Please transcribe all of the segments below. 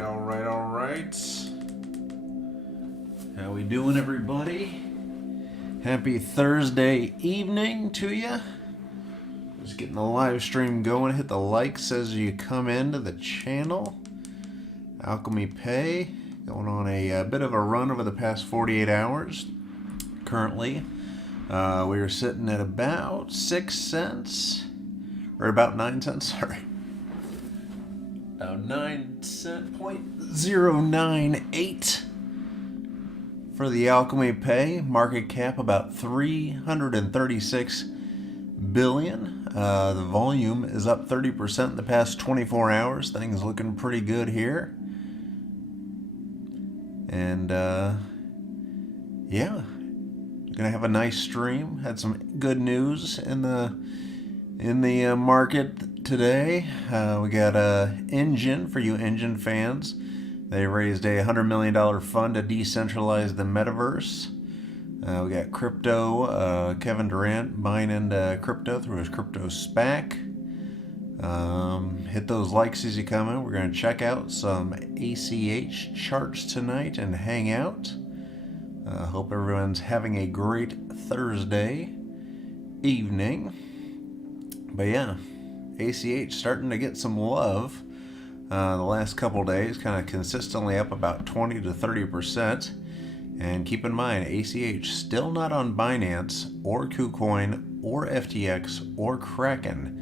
All right. How we doing, everybody? Happy Thursday evening to you. Just getting the live stream going. Hit the likes as you come into the channel. Alchemy Pay going on a bit of a run over the past 48 hours. Currently, we are sitting at about 6 cents, or about 9 cents, sorry. About 9 cent, 0.098 for the Alchemy Pay. Market cap about 336 billion. The volume is up 30% in the past 24 hours. Things looking pretty good here. And yeah, gonna have a nice stream. Had some good news in the market today. We got Engine for you Engine fans. They raised a $100 million fund to decentralize the metaverse. We got crypto. Kevin Durant buying into crypto through his crypto SPAC. Hit those likes as you come in. We're going to check out some ACH charts tonight and hang out. Hope everyone's having a great Thursday evening. But yeah, ACH starting to get some love the last couple days, kind of consistently up about 20 to 30%. And keep in mind, ACH still not on Binance or KuCoin or FTX or Kraken.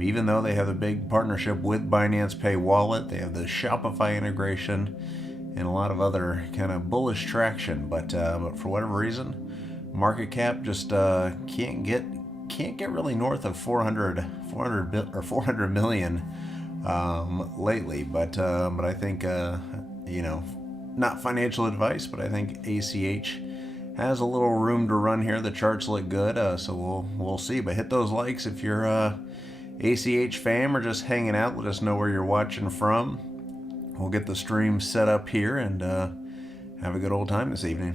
Even though they have a big partnership with Binance Pay Wallet, they have the Shopify integration and a lot of other kind of bullish traction. But for whatever reason, market cap just can't get really north of 400 million lately. But I think not financial advice, but I think ACH has a little room to run here. The charts look good, so we'll see. But hit those likes if you're ACH fam or just hanging out. Let us know where you're watching from. We'll get the stream set up here and have a good old time this evening.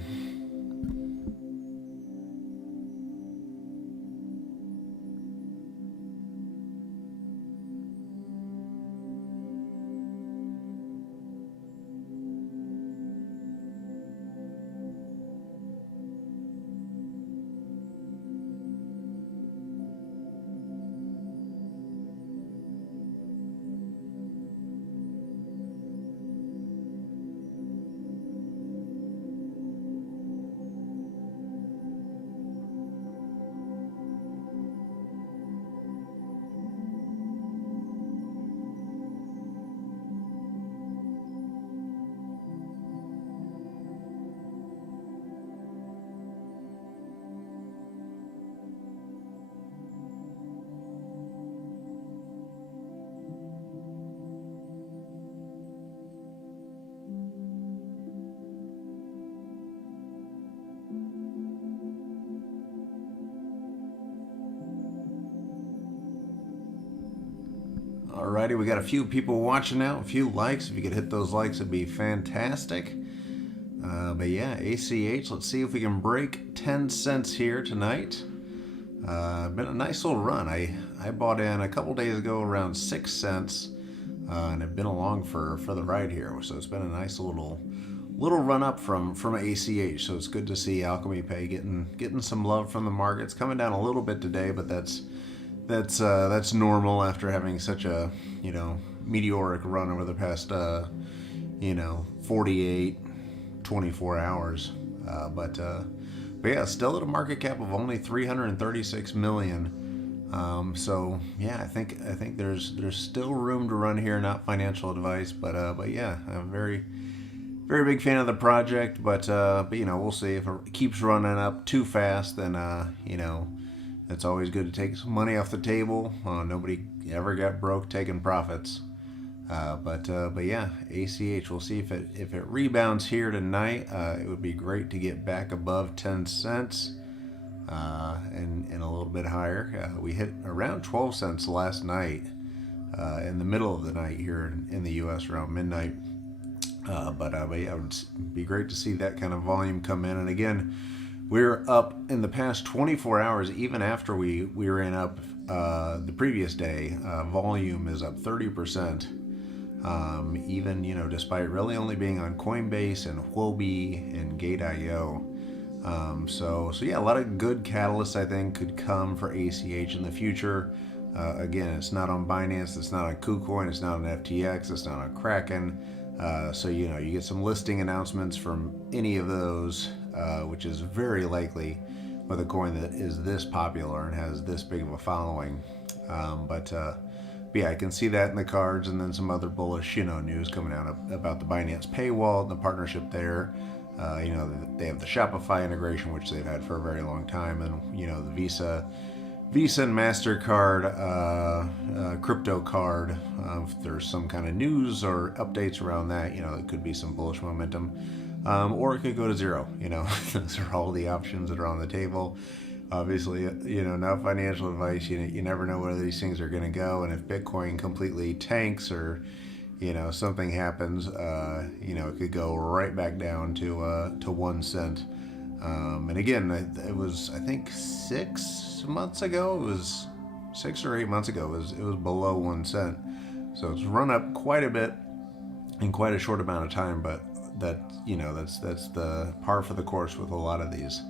Alrighty, we got a few people watching now, a few likes. If you could hit those likes, it'd be fantastic. But yeah, ACH, let's see if we can break 10 cents here tonight. Been a nice little run. I bought in a couple days ago around 6 cents, and have been along for the ride here. So it's been a nice little run up from ACH. So it's good to see Alchemy Pay getting some love from the market. It's coming down a little bit today, but that's normal after having such a meteoric run over the past 48 24 hours. But yeah, still at a market cap of only 336 million. So yeah, I think there's still room to run here. Not financial advice, but yeah, I'm a very big fan of the project. But we'll see. If it keeps running up too fast, then it's always good to take some money off the table. Nobody ever got broke taking profits. But yeah, ACH. We'll see if it rebounds here tonight. It would be great to get back above 10 cents and a little bit higher. We hit around 12 cents last night in the middle of the night here in the U.S. around midnight. But yeah, it would be great to see that kind of volume come in. And again, we're up in the past 24 hours, even after we ran up the previous day. Volume is up 30%. Even, despite really only being on Coinbase and Huobi and Gate.io. So yeah, a lot of good catalysts I think could come for ACH in the future. Again, it's not on Binance, it's not on KuCoin, it's not on FTX, it's not on Kraken. So you get some listing announcements from any of those, which is very likely with a coin that is this popular and has this big of a following. But yeah, I can see that in the cards, and then some other bullish, news coming out about the Binance paywall and the partnership there. They have the Shopify integration, which they've had for a very long time, and the Visa and MasterCard crypto card. If there's some kind of news or updates around that, it could be some bullish momentum, or it could go to zero. Those are all the options that are on the table. Obviously, not financial advice. You never know where these things are going to go, and if Bitcoin completely tanks or something happens, it could go right back down to 1 cent. And again, it was, I think 6 months ago. It was 6 or 8 months ago. It was below 1 cent. So it's run up quite a bit in quite a short amount of time. But that's the par for the course with a lot of these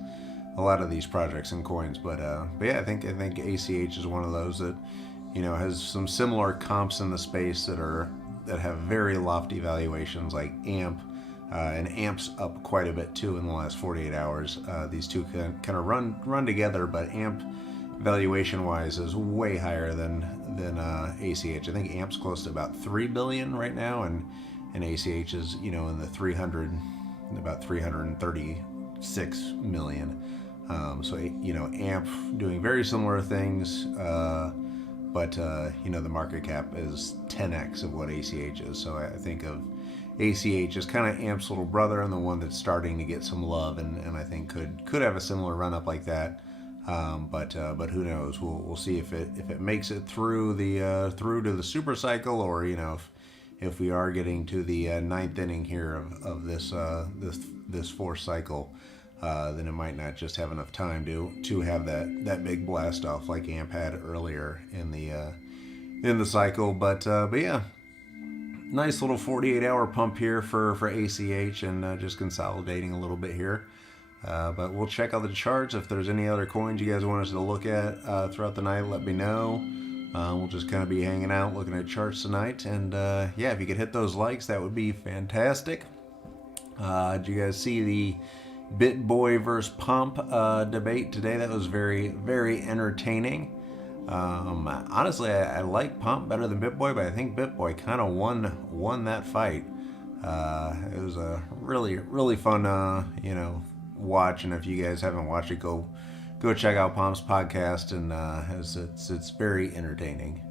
projects and coins. But yeah, I think ACH is one of those that has some similar comps in the space that have very lofty valuations, like AMP. And AMP's up quite a bit too in the last 48 hours. These two kind of run together, but AMP valuation-wise is way higher than ACH. I think AMP's close to about 3 billion right now, and ACH is in the about 336 million. So AMP doing very similar things, but the market cap is 10x of what ACH is. So I think of ACH as kind of AMP's little brother, and the one that's starting to get some love, and I think could have a similar run up like that. But who knows? We'll see if it makes it through to the super cycle, or if we are getting to the ninth inning here of this fourth cycle. Then it might not just have enough time to have that big blast off like AMP had earlier in the cycle. But yeah, nice little 48-hour pump here for ACH, and just consolidating a little bit here. But we'll check out the charts. If there's any other coins you guys want us to look at throughout the night, let me know. We'll just kind of be hanging out, looking at charts tonight. And yeah, if you could hit those likes, that would be fantastic. Did you guys see the BitBoy versus Pump debate today? That was very, very entertaining. Honestly, I like Pump better than BitBoy, but I think BitBoy kind of won that fight. It was a really, really fun, watch. And if you guys haven't watched it, go check out Pump's podcast, and it's very entertaining.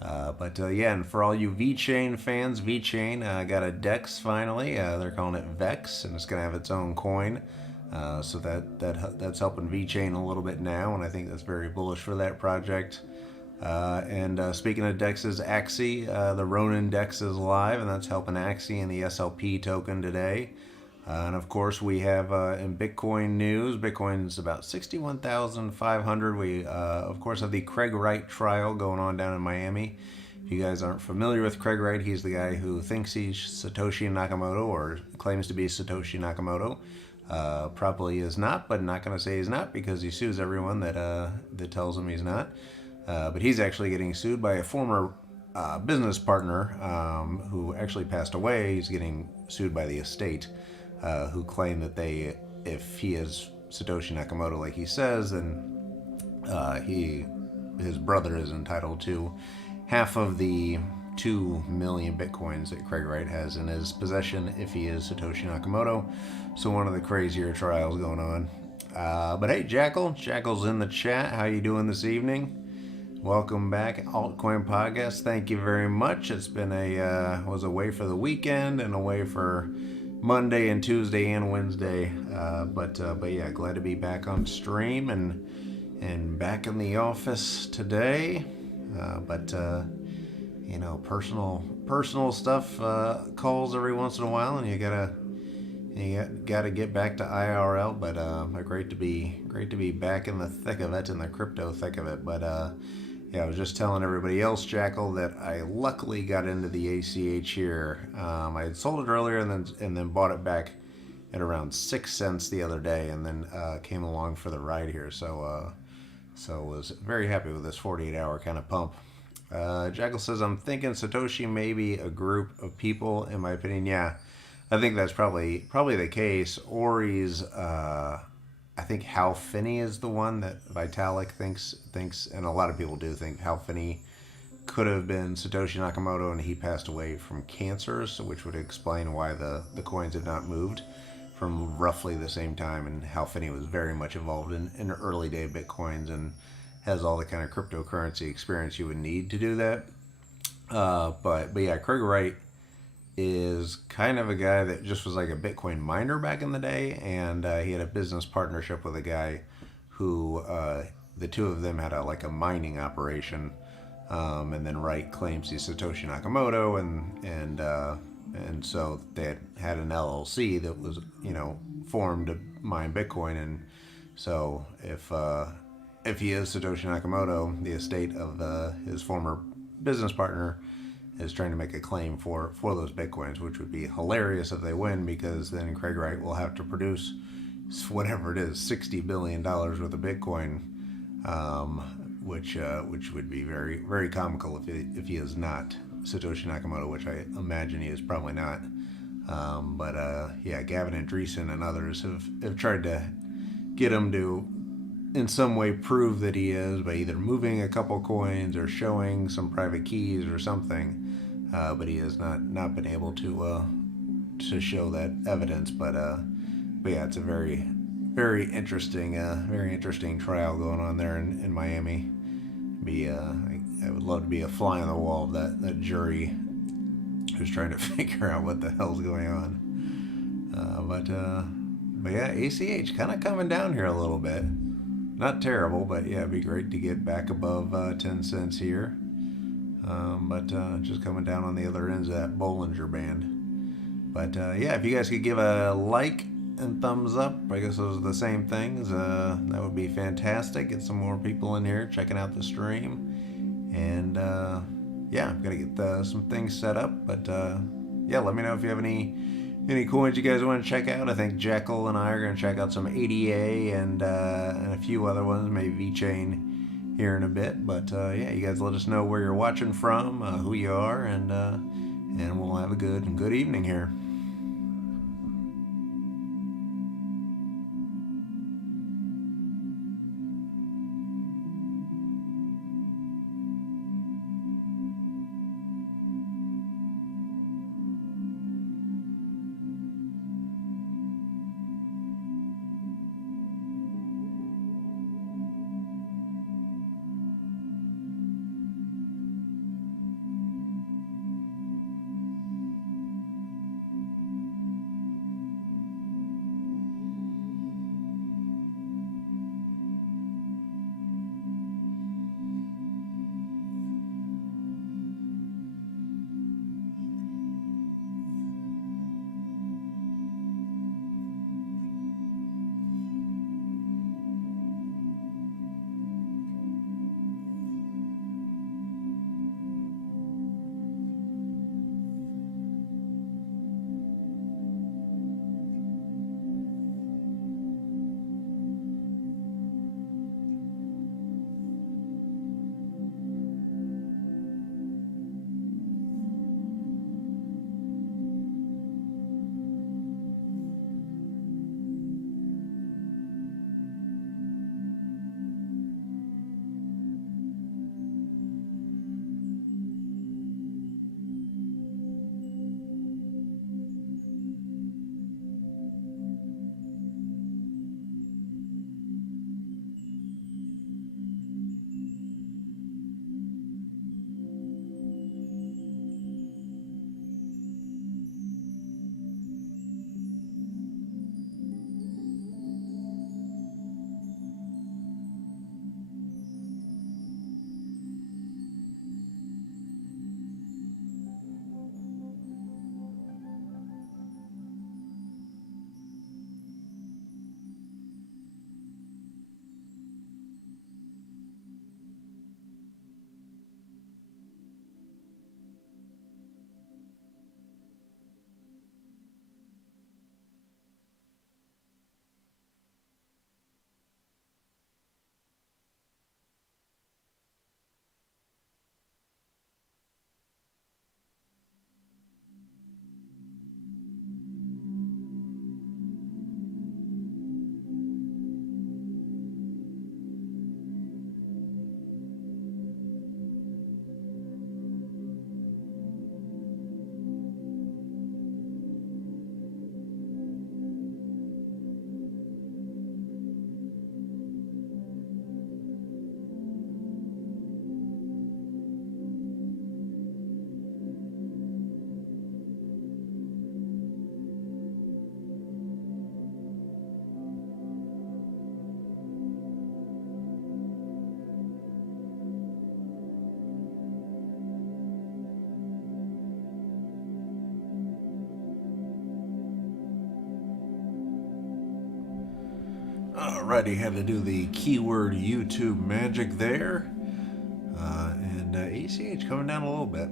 But yeah, and for all you VeChain fans, VeChain got a DEX finally. They're calling it VEX, and it's going to have its own coin. So that's helping VeChain a little bit now, and I think that's very bullish for that project. And speaking of DEXs, Axie, the Ronin DEX is live, and that's helping Axie and the SLP token today. And of course, we have in Bitcoin news, Bitcoin's about 61,500. We, of course, have the Craig Wright trial going on down in Miami. If you guys aren't familiar with Craig Wright, he's the guy who thinks he's Satoshi Nakamoto, or claims to be Satoshi Nakamoto. Probably is not, but not going to say he's not, because he sues everyone that tells him he's not. But he's actually getting sued by a former business partner who actually passed away. He's getting sued by the estate. Who claim that if he is Satoshi Nakamoto like he says, then his brother is entitled to half of the 2 million Bitcoins that Craig Wright has in his possession if he is Satoshi Nakamoto. So one of the crazier trials going on. But hey, Jackal's in the chat. How you doing this evening? Welcome back, Altcoin Podcast. Thank you very much. It's been was away for the weekend and away for Monday and Tuesday and Wednesday, but yeah, glad to be back on stream and back in the office today. But personal stuff calls every once in a while, and you gotta get back to IRL. But great to be back in the thick of it, in the crypto thick of it. But Yeah, I was just telling everybody else, Jackal, that I luckily got into the ACH here. I had sold it earlier and then bought it back at around 6 cents the other day, and then came along for the ride here. So was very happy with this 48-hour kind of pump. Jackal says, I'm thinking Satoshi may be a group of people. In my opinion, yeah, I think that's probably the case. Ori's, I think Hal Finney is the one that Vitalik thinks, and a lot of people do think Hal Finney could have been Satoshi Nakamoto, and he passed away from cancer, so which would explain why the coins have not moved from roughly the same time. And Hal Finney was very much involved in the early day Bitcoins and has all the kind of cryptocurrency experience you would need to do that. But yeah, Craig Wright is kind of a guy that just was like a Bitcoin miner back in the day, and he had a business partnership with a guy who the two of them had like a mining operation, and then Wright claims he's Satoshi Nakamoto, and so they had an LLC that was formed to mine Bitcoin, and so if he is Satoshi Nakamoto, the estate of his former business partner is trying to make a claim for those bitcoins, which would be hilarious if they win, because then Craig Wright will have to produce whatever it is, $60 billion worth of Bitcoin, which would be very, very comical if he is not Satoshi Nakamoto, which I imagine he is probably not. But yeah, Gavin Andreessen and others have tried to get him to in some way prove that he is by either moving a couple coins or showing some private keys or something, but he has not been able to show that evidence. But yeah, it's a very interesting trial going on there in Miami. I would love to be a fly on the wall of that jury who's trying to figure out what the hell's going on. But yeah, ACH kind of coming down here a little bit. Not terrible, but yeah, it'd be great to get back above 10 cents here. But just coming down on the other ends of that Bollinger Band. But yeah, if you guys could give a like and thumbs up, I guess those are the same things, that would be fantastic. Get some more people in here checking out the stream. And yeah, I'm going to get some things set up. But yeah, let me know if you have any coins you guys want to check out. I think Jekyll and I are going to check out some ADA and a few other ones, maybe VeChain here in a bit. But yeah, you guys let us know where you're watching from, who you are, and we'll have a good evening here. Alrighty, had to do the keyword YouTube magic there. And ACH coming down a little bit.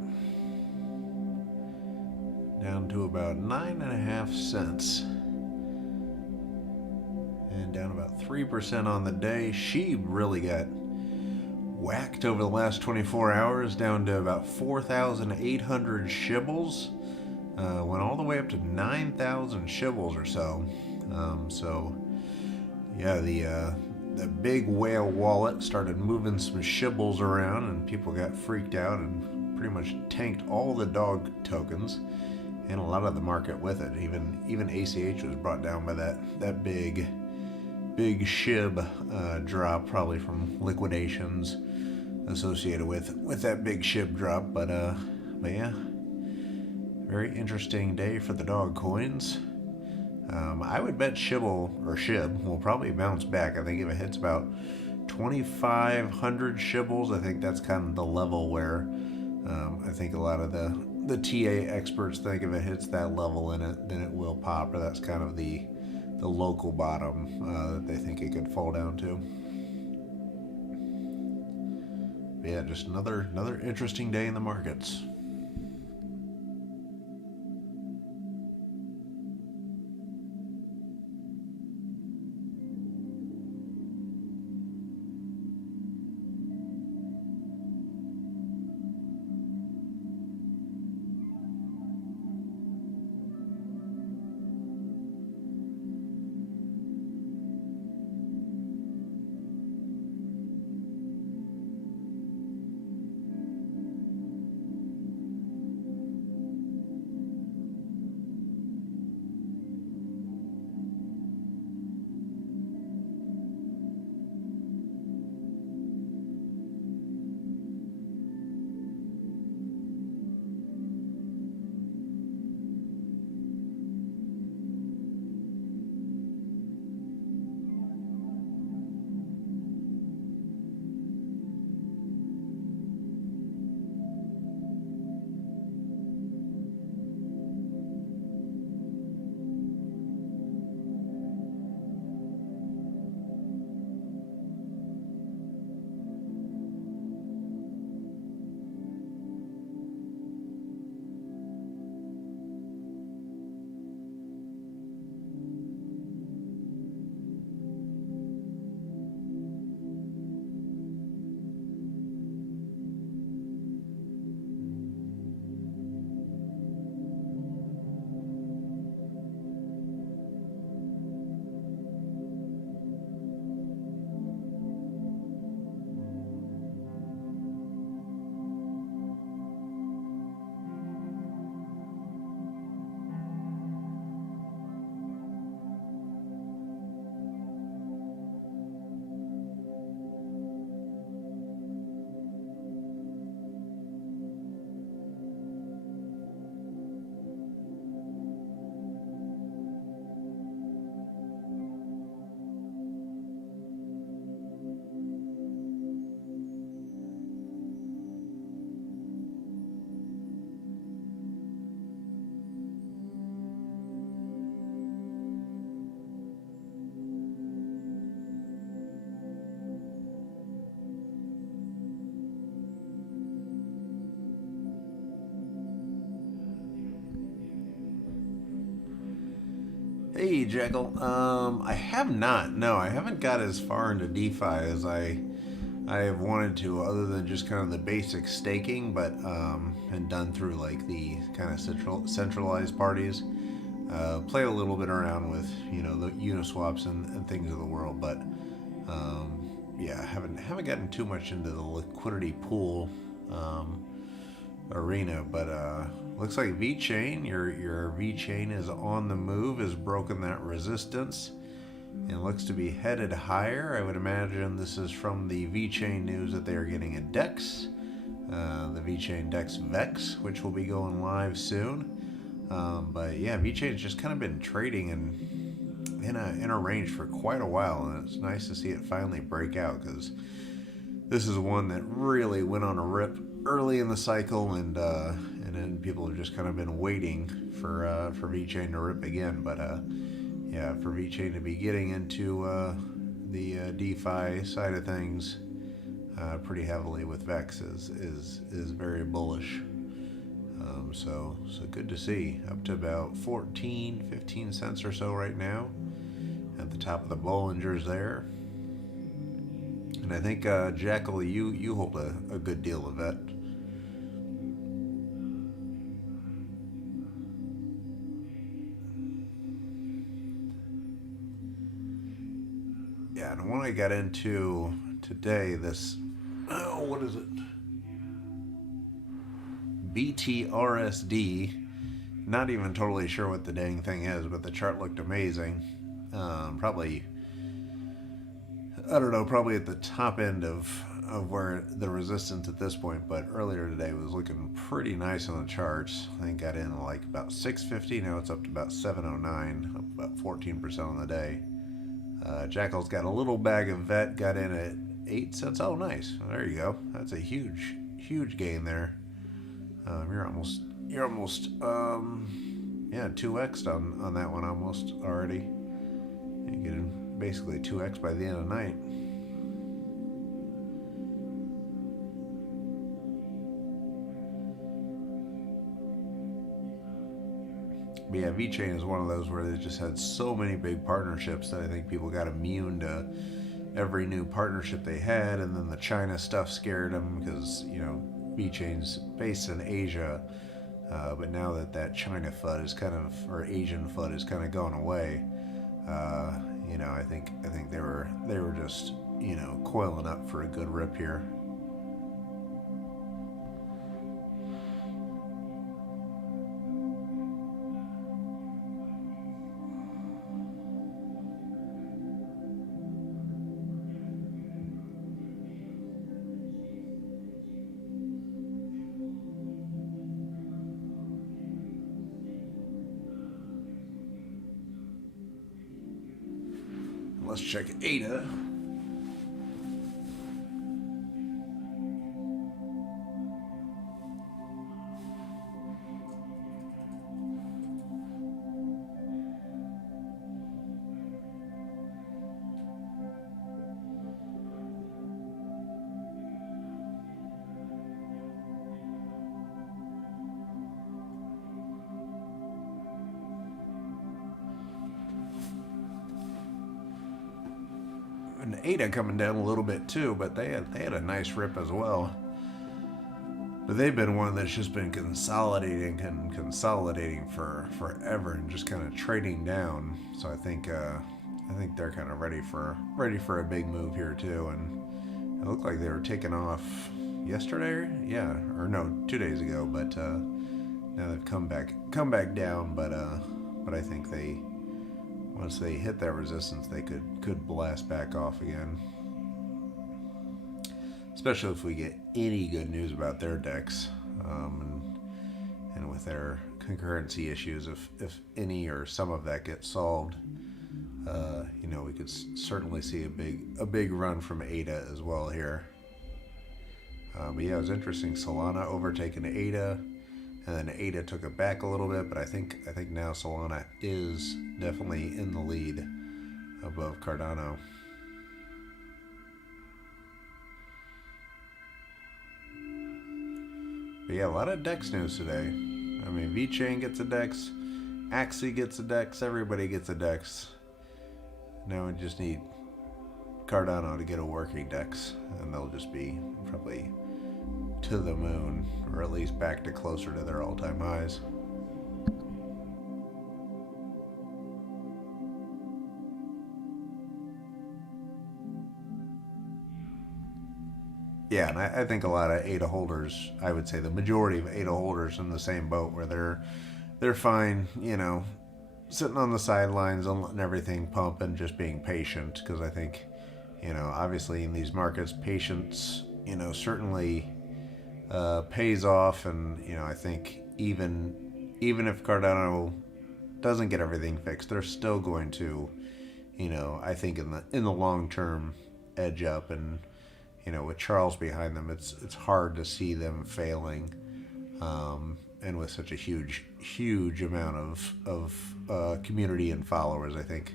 Down to about 9.5 cents. And down about 3% on the day. Sheeb really got whacked over the last 24 hours, down to about 4,800 shibbles. Went all the way up to 9,000 shibbles or so. Yeah, the big whale wallet started moving some shibbles around, and people got freaked out and pretty much tanked all the dog tokens and a lot of the market with it. Even ACH was brought down by that big SHIB drop, probably from liquidations associated with that big SHIB drop. But yeah, very interesting day for the dog coins. I would bet SHIB will probably bounce back. I think if it hits about 2,500 shibbles, I think that's kind of the level where I think a lot of the TA experts think if it hits that level in it, then it will pop, or that's kind of the local bottom that they think it could fall down to. But yeah, just another interesting day in the markets. Hey, Jekyll. I have not. No, I haven't got as far into DeFi as I have wanted to, other than just kind of the basic staking, but and done through like the kind of centralized parties. Play a little bit around with the Uniswaps and things of the world, but yeah, haven't gotten too much into the liquidity pool arena. But looks like VeChain, your VeChain is on the move, has broken that resistance and looks to be headed higher. I would imagine this is from the VeChain news that they are getting a DEX, the VeChain DEX VEX, which will be going live soon. But yeah, VeChain's just kind of been trading in a range for quite a while, and it's nice to see it finally break out, because this is one that really went on a rip early in the cycle, and then people have just kind of been waiting for VeChain to rip again. But yeah, yeah, for VeChain to be getting into the DeFi side of things pretty heavily with Vex is very bullish. So good to see. Up to about 14, 15 cents or so right now. At the top of the Bollingers there. And I think, Jackal, you hold a good deal of that. Yeah, and when I got into today, this, oh, what is it? BTRSD. Not even totally sure what the dang thing is, but the chart looked amazing. Probably, I don't know, probably at the top end of where the resistance at this point, but earlier today was looking pretty nice on the charts. I think got in like about 650. Now it's up to about 709, up about 14% on the day. Jackal's got a little bag of vet, got in at 8 cents. Oh, nice. Well, there you go. That's a huge gain there. You're almost yeah, 2x on that one almost already. You get basically 2x by the end of the night. But yeah, VeChain is one of those where they just had so many big partnerships that I think people got immune to every new partnership they had, and then the China stuff scared them because, you know, VeChain's based in Asia, but now that China FUD is kind of, or Asian FUD is kind of going away, you know, I think they were just, you know, coiling up for a good rip here. Let's check ADA. And ADA coming down a little bit too, but they had a nice rip as well. But they've been one that's just been consolidating and consolidating for forever and just kind of trading down. So I think they're kind of ready for a big move here too. And it looked like they were taking off yesterday, yeah, or no, 2 days ago. But now they've come back down. But I think once they hit that resistance, they could blast back off again. Especially if we get any good news about their DEX, and with their concurrency issues, if any or some of that gets solved, you know, we could certainly see a big run from ADA as well here. But yeah, it was interesting. Solana overtaking ADA. And then ADA took it back a little bit, but I think now Solana is definitely in the lead above Cardano. But yeah, a lot of DEX news today. I mean, VeChain gets a DEX, Axie gets a DEX, everybody gets a DEX. Now we just need Cardano to get a working DEX, and they'll just be probably to the moon, or at least back to closer to their all-time highs. Yeah, and I think a lot of ADA holders, I would say the majority of ADA holders in the same boat where they're fine, you know, sitting on the sidelines and letting everything pump and just being patient, because I think, you know, obviously in these markets, patience, you know, certainly pays off. And, you know, I think even if Cardano doesn't get everything fixed, they're still going to, you know, I think in the long term edge up. And, you know, with Charles behind them, it's hard to see them failing. and with such a huge amount of community and followers, I think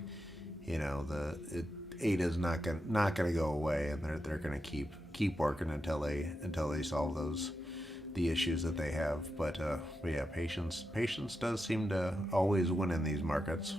Ada's not gonna go away, and they're gonna keep working until they solve the issues that they have. But yeah, patience does seem to always win in these markets.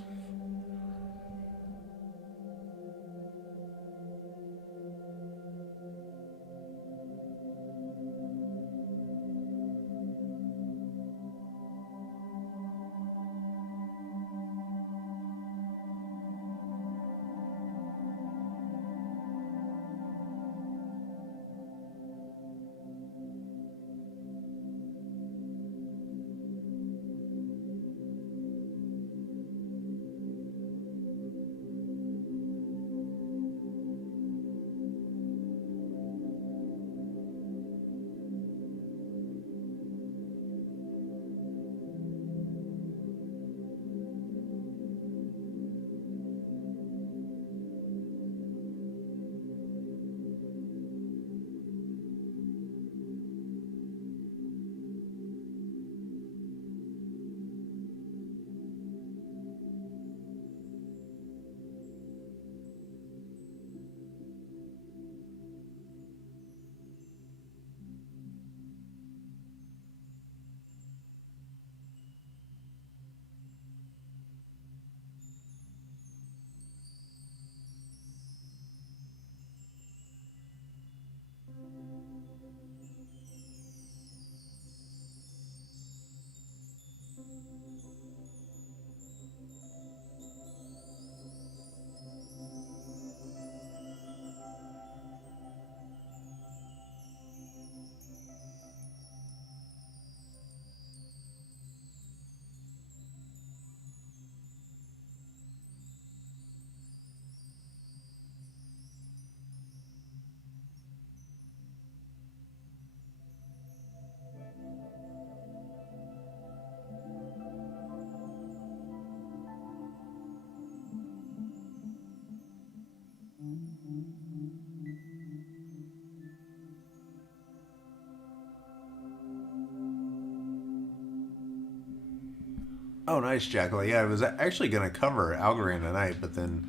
Oh, nice, Jackal. Yeah, I was actually going to cover Algorand tonight, but then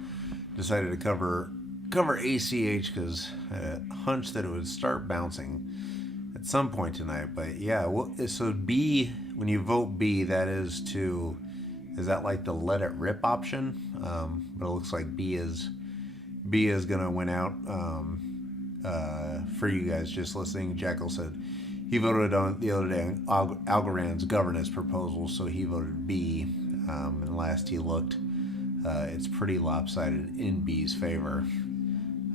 decided to cover ACH because I had a hunch that it would start bouncing at some point tonight. But yeah, so B, when you vote B, is that like the let it rip option? But it looks like B is gonna win out. For you guys just listening, Jackal said he voted on the other day on Algorand's governance proposal, so he voted B. And last he looked, it's pretty lopsided in B's favor.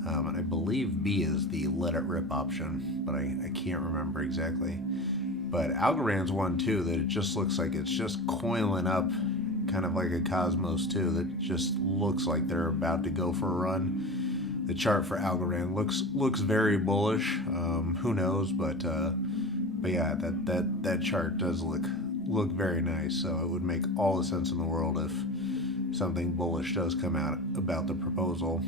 And I believe B is the let it rip option, but I can't remember exactly. But Algorand's one too that it just looks like it's just coiling up, kind of like a Cosmos too, that just looks like they're about to go for a run. The chart for Algorand looks very bullish. Who knows? But yeah, that chart does look very nice. So it would make all the sense in the world if something bullish does come out about the proposal.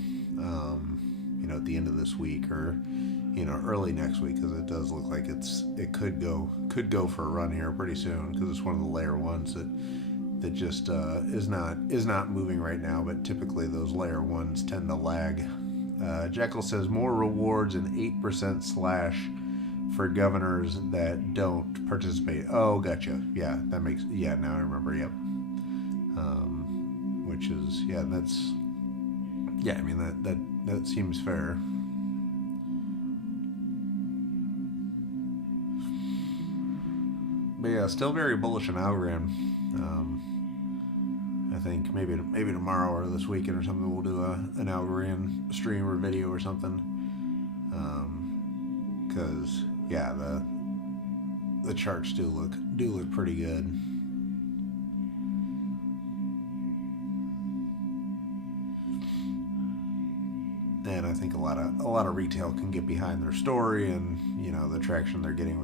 At the end of this week or early next week, because it does look like it could go for a run here pretty soon, because it's one of the layer ones that just is not moving right now. But typically those layer ones tend to lag. Jekyll says more rewards and 8% slash for governors that don't participate. Oh, gotcha. Yeah, that makes now I remember. Yep. Which is that's I mean that seems fair. But yeah, still very bullish on Algorand. I think maybe tomorrow or this weekend or something we'll do an Algorand stream or video or something. Because the charts do look pretty good. And I think a lot of retail can get behind their story and the traction they're getting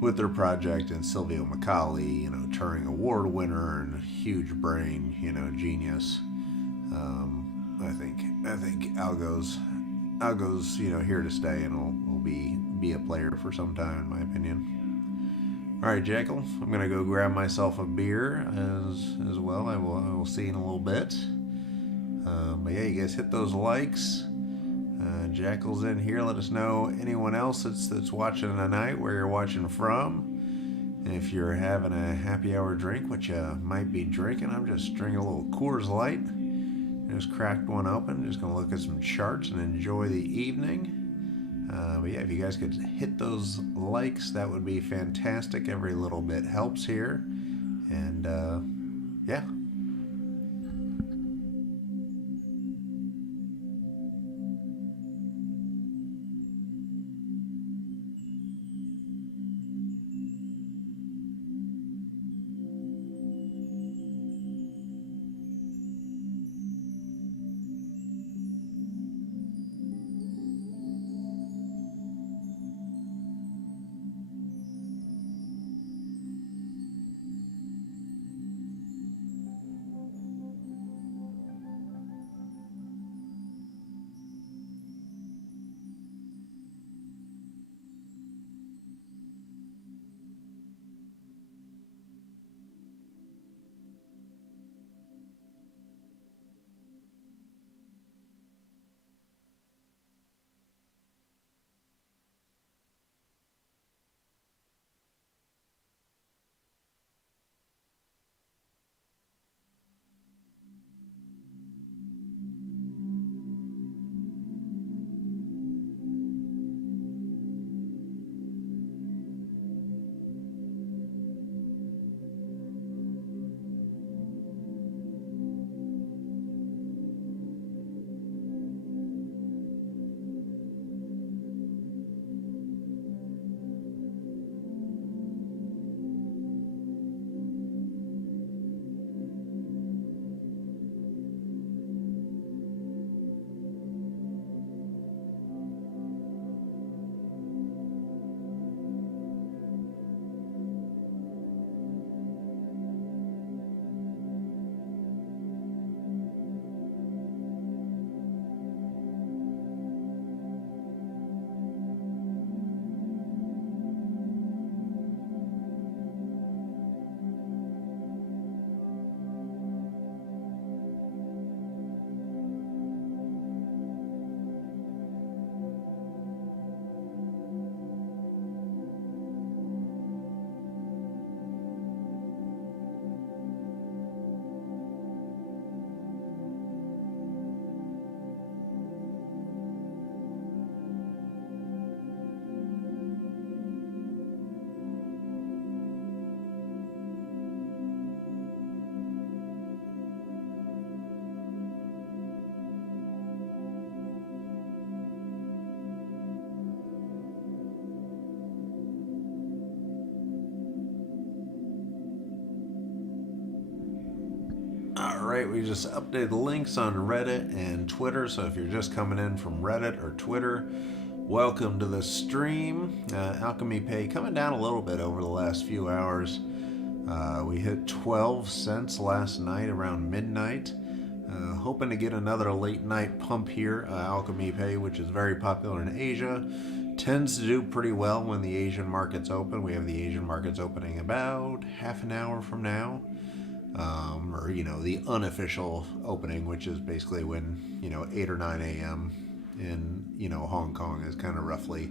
with their project. And Silvio Macaulay, Turing Award winner and huge brain, genius. I think Algo's here to stay and will be a player for some time, in my opinion. All right, Jekyll, I'm gonna go grab myself a beer as well. I will see you in a little bit. But yeah, you guys hit those likes. Jackal's in here. Let us know anyone else that's watching tonight, where you're watching from. And if you're having a happy hour drink, which you might be drinking, I'm just drinking a little Coors Light. I just cracked one open. Just gonna look at some charts and enjoy the evening. But yeah, if you guys could hit those likes, that would be fantastic. Every little bit helps here. And yeah. Alright, we just updated the links on Reddit and Twitter, so if you're just coming in from Reddit or Twitter, welcome to the stream. Alchemy Pay coming down a little bit over the last few hours. We hit 12 cents last night around midnight. Hoping to get another late night pump here. Alchemy Pay, which is very popular in Asia, tends to do pretty well when the Asian markets open. We have the Asian markets opening about half an hour from now. Or the unofficial opening, which is basically when 8 or 9 a.m. in Hong Kong is kind of roughly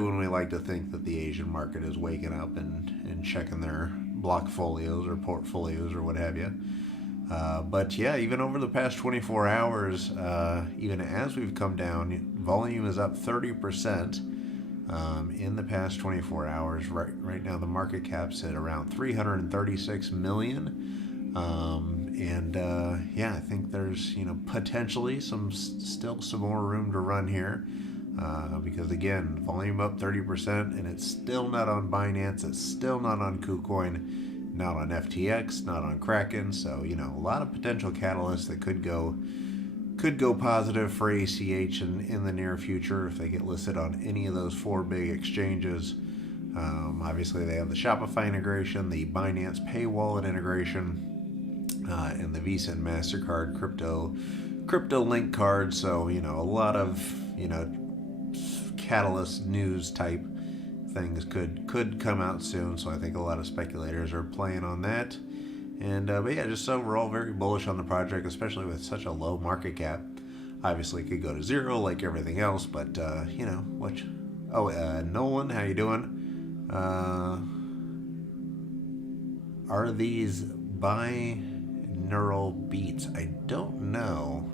when we like to think that the Asian market is waking up and checking their block folios or portfolios or what have you. But yeah, even over the past 24 hours, even as we've come down, volume is up 30%. In the past 24 hours. Right now, the market cap's at around 336 million, and yeah, I think there's potentially still some more room to run here, because again, volume up 30%, and it's still not on Binance, it's still not on KuCoin, not on FTX, not on Kraken. So a lot of potential catalysts that could go positive for ACH in the near future if they get listed on any of those four big exchanges. Obviously, they have the Shopify integration, the Binance Pay Wallet integration, and the Visa and MasterCard crypto link card. So a lot of catalyst news type things could come out soon. So I think a lot of speculators are playing on that. And but yeah, just overall very bullish on the project, especially with such a low market cap. Obviously, it could go to zero like everything else, but you know what? Oh, Nolan, how you doing? Are these binaural beats? I don't know.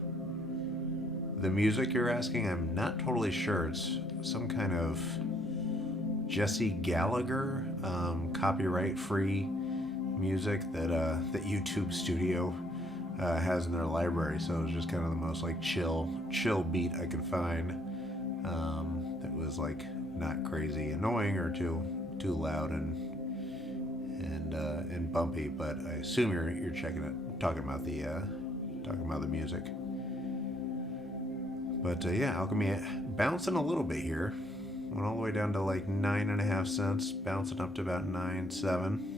The music you're asking, I'm not totally sure. It's some kind of Jesse Gallagher copyright-free music that YouTube Studio has in their library. So it was just kind of the most like chill beat I could find. That was like not crazy annoying or too loud and bumpy. But I assume you're talking about the music. But yeah, Alchemy bouncing a little bit here. Went all the way down to like 9.5 cents, bouncing up to about 9.7.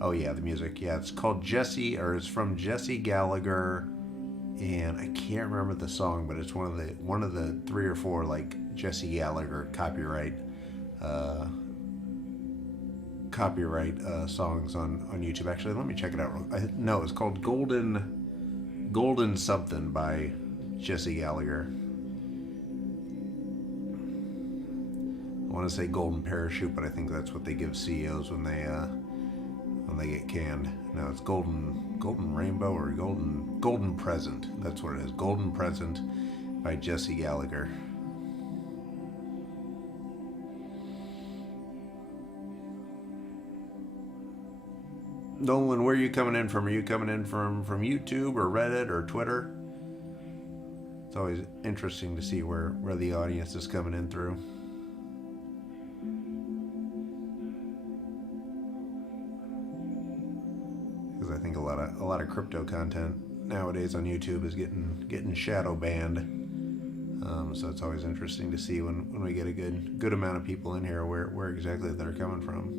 Oh yeah, the music. Yeah, it's called Jesse, or it's from Jesse Gallagher, and I can't remember the song, but it's one of the 3 or 4 like Jesse Gallagher copyright songs on YouTube. Actually, let me check it out. No, it's called Golden something by Jesse Gallagher. I want to say Golden Parachute, but I think that's what they give CEOs when they get canned. No, it's Golden Rainbow or Golden Present. That's what it is. Golden Present by Jesse Gallagher. Nolan, where are you coming in from? Are you coming in from YouTube or Reddit or Twitter? It's always interesting to see where the audience is coming in through. Because I think a lot of crypto content nowadays on YouTube is getting shadow banned. So it's always interesting to see when we get a good amount of people in here where exactly they're coming from.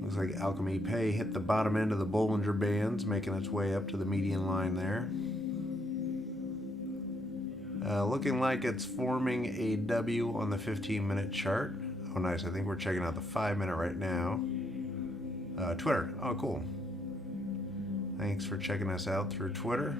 Looks like Alchemy Pay hit the bottom end of the Bollinger Bands, making its way up to the median line there. Looking like it's forming a W on the 15-minute chart. Oh, nice. I think we're checking out the 5-minute right now. Twitter. Oh, cool. Thanks for checking us out through Twitter.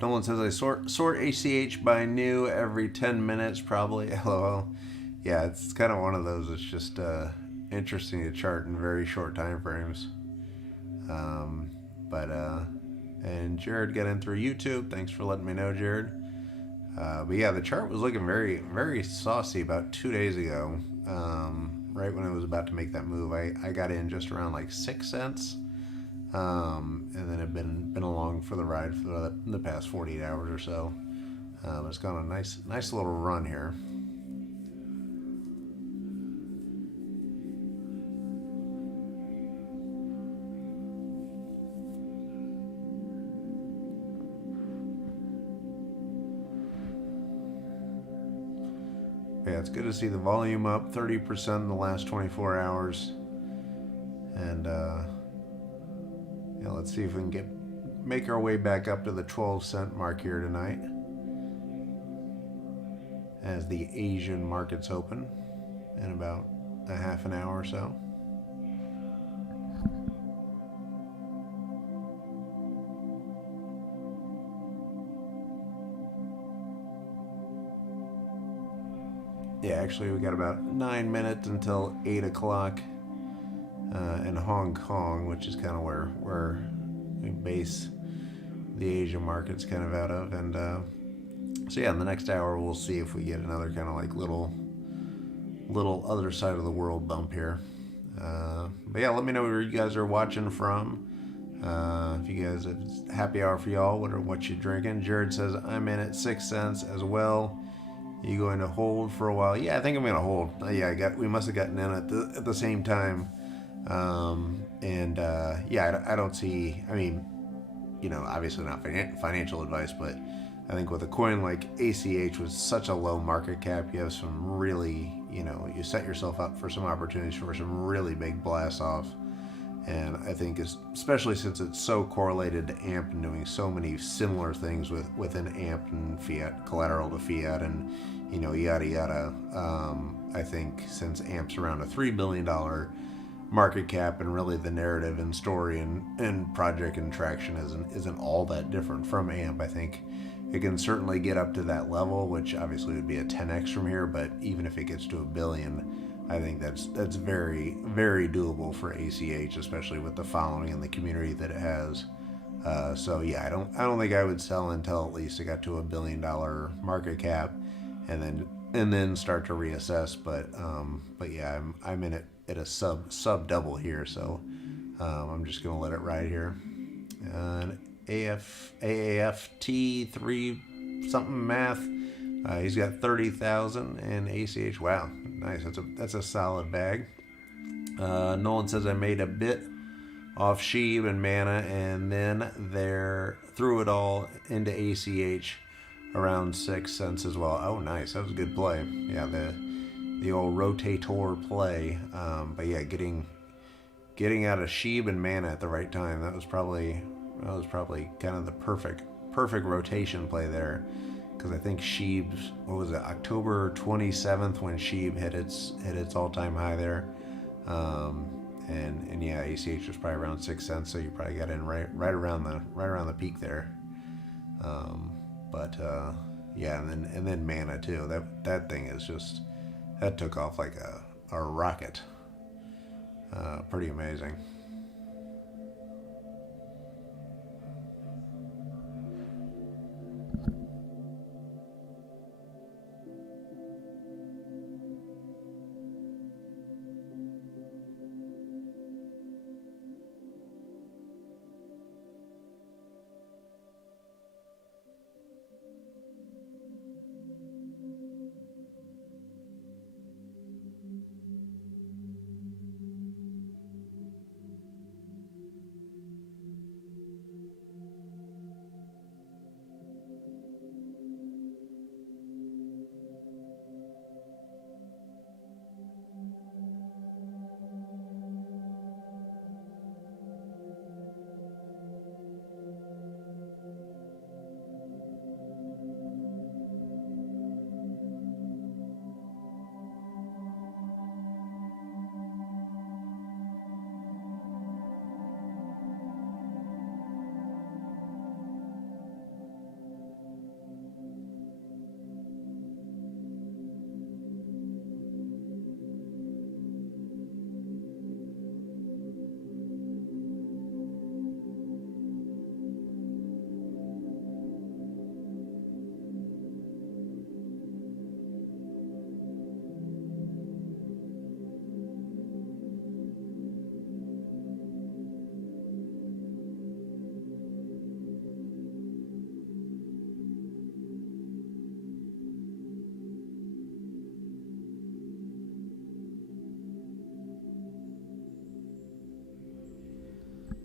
Nolan says I sort ACH by new every 10 minutes, probably. LOL. Yeah, it's kind of one of those. It's just interesting to chart in very short time frames. And Jared got in through YouTube. Thanks for letting me know, Jared. But yeah, the chart was looking very, very saucy about 2 days ago. Right when I was about to make that move, I got in just around like 6 cents. And then I've been along for the ride for the past 48 hours or so. It's gone a nice little run here. Yeah, it's good to see the volume up 30% in the last 24 hours. And yeah, let's see if we can make our way back up to the 12-cent mark here tonight as the Asian markets open in about a half an hour or so. Yeah, actually we got about 9 minutes until 8 o'clock in Hong Kong, which is kind of where we base the Asian markets kind of out of. And so yeah, in the next hour we'll see if we get another kind of like little other side of the world bump here. But yeah, let me know where you guys are watching from. If you guys, if it's happy hour for y'all, what you drinking? Jared says I'm in at 6 cents as well. You going to hold for a while? Yeah, I think I'm gonna hold. Yeah, we must have gotten in at the same time. Yeah, I don't see. I mean, obviously not financial advice, but I think with a coin like ACH with such a low market cap, you have some really, you set yourself up for some opportunities for some really big blasts off. And I think, especially since it's so correlated to AMP and doing so many similar things within AMP and fiat, collateral to fiat, and yada yada. I think since AMP's around a $3 billion market cap, and really the narrative and story and project and traction isn't all that different from AMP. I think it can certainly get up to that level, which obviously would be a 10x from here. But even if it gets to a billion, I think that's very very doable for ACH, especially with the following and the community that it has. So yeah, I don't think I would sell until at least it got to $1 billion market cap, and then start to reassess. But yeah, I'm in it at a sub double here, so I'm just gonna let it ride here. AAFT 3 something math. He's got 30,000, and ACH. Wow, nice. That's a solid bag. Nolan says I made a bit off Sheeb and Mana, and then threw it all into ACH around 6 cents as well. Oh, nice. That was a good play. Yeah, the old rotator play. But yeah, getting out of Sheeb and Mana at the right time. That was probably kind of the perfect rotation play there. Because I think Sheeb's, what was it, October 27th when Sheeb hit its all-time high there. And yeah, ACH was probably around 6 cents, so you probably got in right around the peak there. Yeah, and then Mana too. That thing is just, that took off like a rocket. Pretty amazing.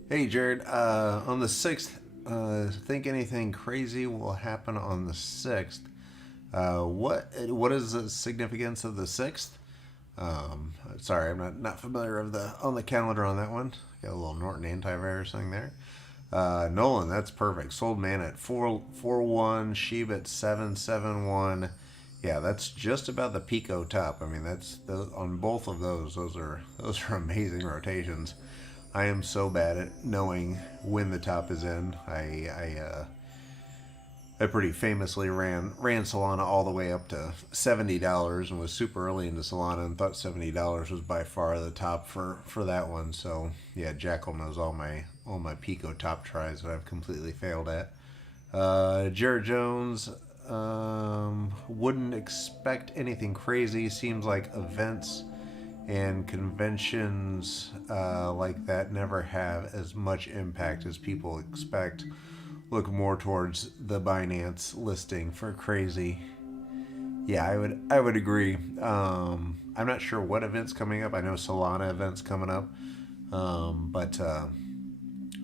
Hey Jared, on the 6th, think anything crazy will happen on the 6th? What is the significance of the 6th? Sorry, I'm not familiar on the calendar on that one. Got a little Norton antivirus thing there. Nolan, that's perfect. Sold Man at 441, Sheeb at 771. Yeah, that's just about the Pico top. I mean, that's on both of those. Those are amazing rotations. I am so bad at knowing when the top is in. I pretty famously ran Solana all the way up to $70 and was super early into Solana and thought $70 was by far the top for that one. So yeah, Jackal knows all my Pico top tries that I've completely failed at. Jared Jones, wouldn't expect anything crazy. Seems like events and conventions like that never have as much impact as people expect. Look more towards the Binance listing for crazy. Yeah, I would agree. I'm not sure what events coming up. I know Solana events coming up, but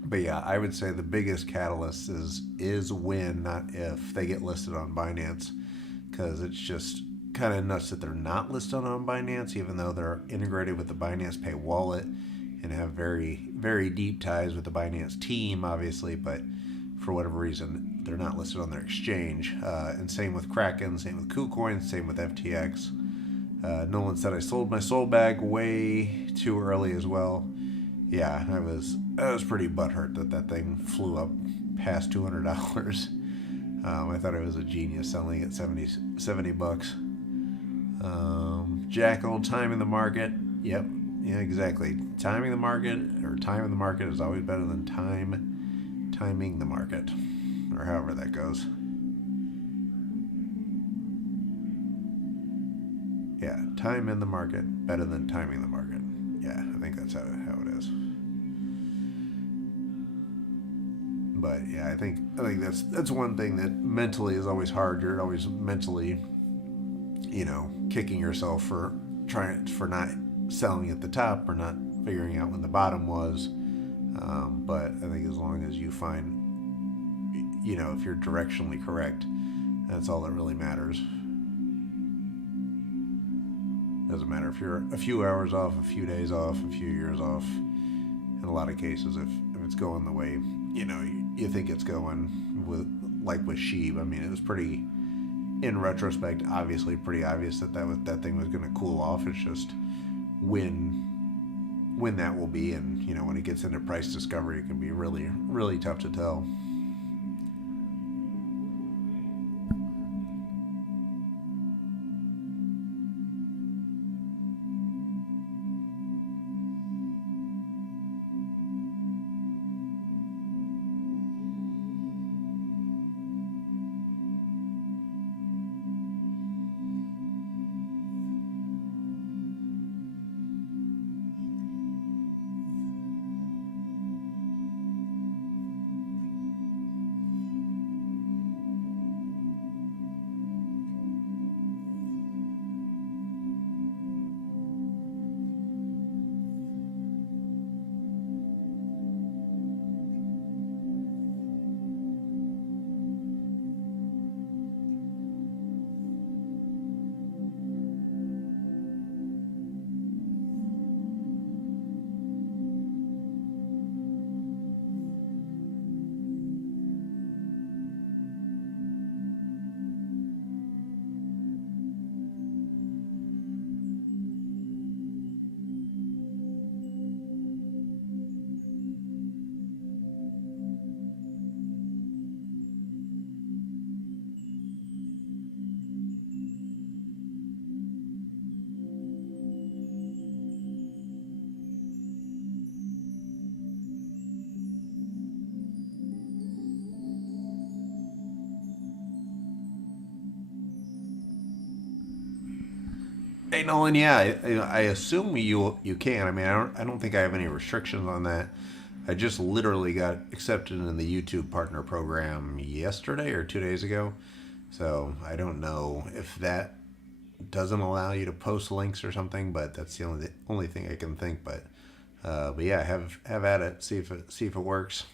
But yeah, I would say the biggest catalyst is when, not if, they get listed on Binance, because it's just kind of nuts that they're not listed on Binance, even though they're integrated with the Binance Pay wallet and have very very deep ties with the Binance team, obviously. But for whatever reason, they're not listed on their exchange. And same with Kraken, same with KuCoin, same with FTX. Nolan said I sold my soul bag way too early as well. Yeah, I was pretty butthurt that that thing flew up past $200. I thought I was a genius selling at 70 bucks. Jackal, timing the market. Yep, yeah, exactly. Timing the market, or time in the market, is always better than timing the market, or however that goes. Yeah, time in the market better than timing the market. Yeah, I think that's how it is. But yeah, I think that's one thing that mentally is always hard. You're always mentally, kicking yourself for not selling at the top or not figuring out when the bottom was. But I think as long as you find, if you're directionally correct, that's all that really matters. Doesn't matter if you're a few hours off, a few days off, a few years off. In a lot of cases, if it's going the way you think it's going, with Sheeb. I mean, it was pretty, in retrospect, obviously pretty obvious that thing was going to cool off. It's just when that will be, and when it gets into price discovery, it can be really really tough to tell. Hey Nolan, yeah, I assume you can. I mean, I don't think I have any restrictions on that. I just literally got accepted in the YouTube partner program yesterday or 2 days ago, so I don't know if that doesn't allow you to post links or something. But that's the only thing I can think. But yeah, have at it. See if it works.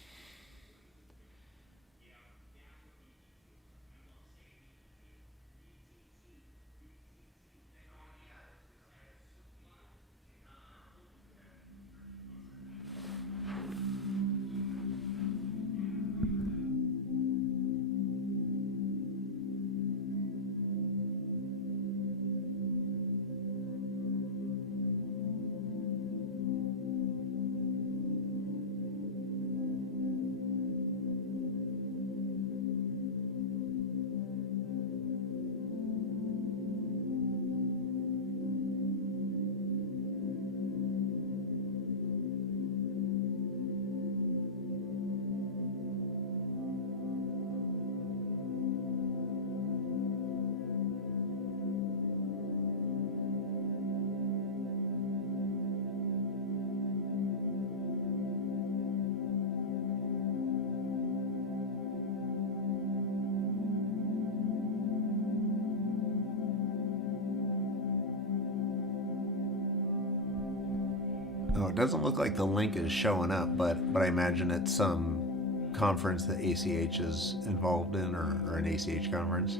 it doesn't look like the link is showing up, but I imagine it's some conference that ACH is involved in, or an ACH conference.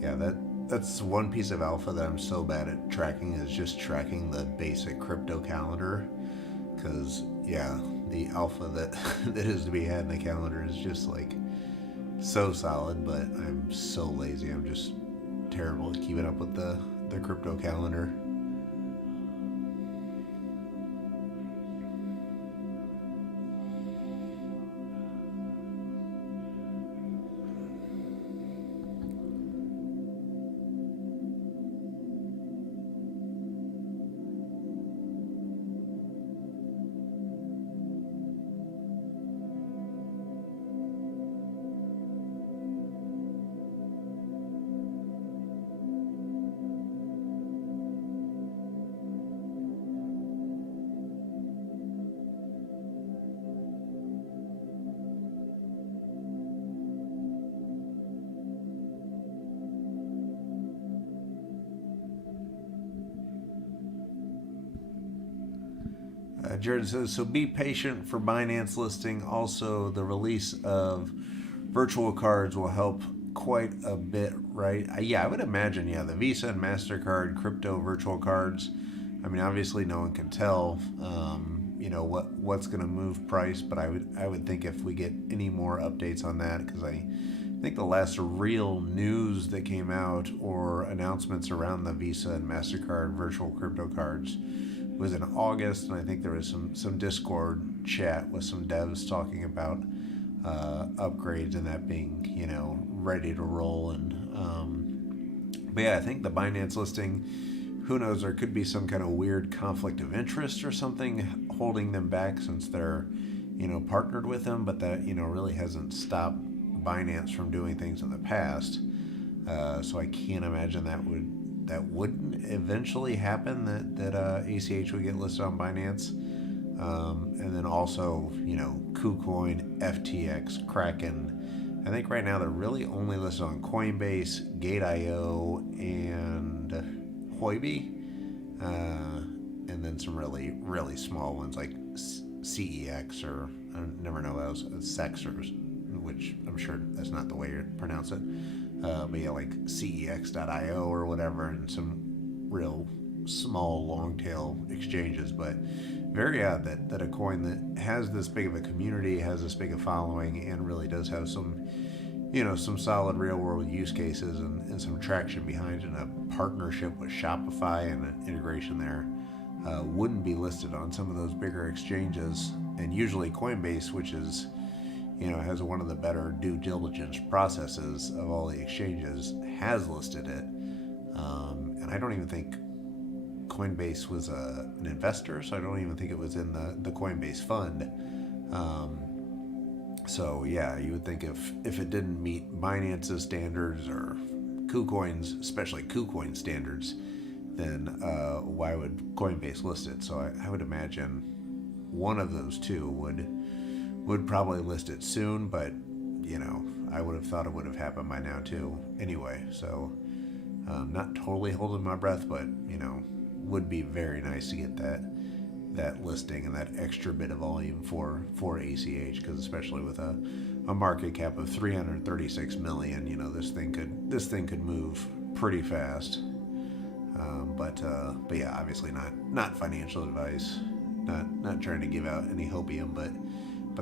Yeah, that's one piece of alpha that I'm so bad at tracking, is just tracking the basic crypto calendar. Because yeah, the alpha that that is to be had in the calendar is just like so solid, but I'm so lazy. I'm just terrible at keeping up with the crypto calendar. Jared says, so be patient for Binance listing. Also, the release of virtual cards will help quite a bit, right? Yeah, I would imagine, yeah, the Visa and MasterCard crypto virtual cards. I mean, obviously, no one can tell, what's going to move price, but I would think if we get any more updates on that, because I think the last real news that came out or announcements around the Visa and MasterCard virtual crypto cards was in August, and I think there was some Discord chat with some devs talking about upgrades and that being ready to roll. But yeah, I think the Binance listing, who knows, there could be some kind of weird conflict of interest or something holding them back, since they're partnered with them, but that really hasn't stopped Binance from doing things in the past. So I can't imagine that wouldn't eventually happen, that ACH would get listed on Binance. And then also, KuCoin, FTX, Kraken. I think right now they're really only listed on Coinbase, Gate.io, and Huobi. And then some really, really small ones like CEX, or I never know how SEX, which I'm sure that's not the way you pronounce it. But yeah, like CEX.io or whatever, and some real small long tail exchanges. But very odd that a coin that has this big of a community, has this big a following, and really does have some solid real world use cases and some traction behind it, and a partnership with Shopify and an integration there, wouldn't be listed on some of those bigger exchanges. And usually Coinbase, which is has one of the better due diligence processes of all the exchanges, has listed it. And I don't even think Coinbase was an investor, so I don't even think it was in the Coinbase fund. So yeah, you would think if it didn't meet Binance's standards, or KuCoin's, especially KuCoin standards, then why would Coinbase list it? So I would imagine one of those two would probably list it soon, but I would have thought it would have happened by now too. Anyway, so not totally holding my breath, but would be very nice to get that listing and that extra bit of volume for ACH, because especially with a market cap of 336 million, this thing could move pretty fast. But yeah, obviously not financial advice, not trying to give out any hopium, but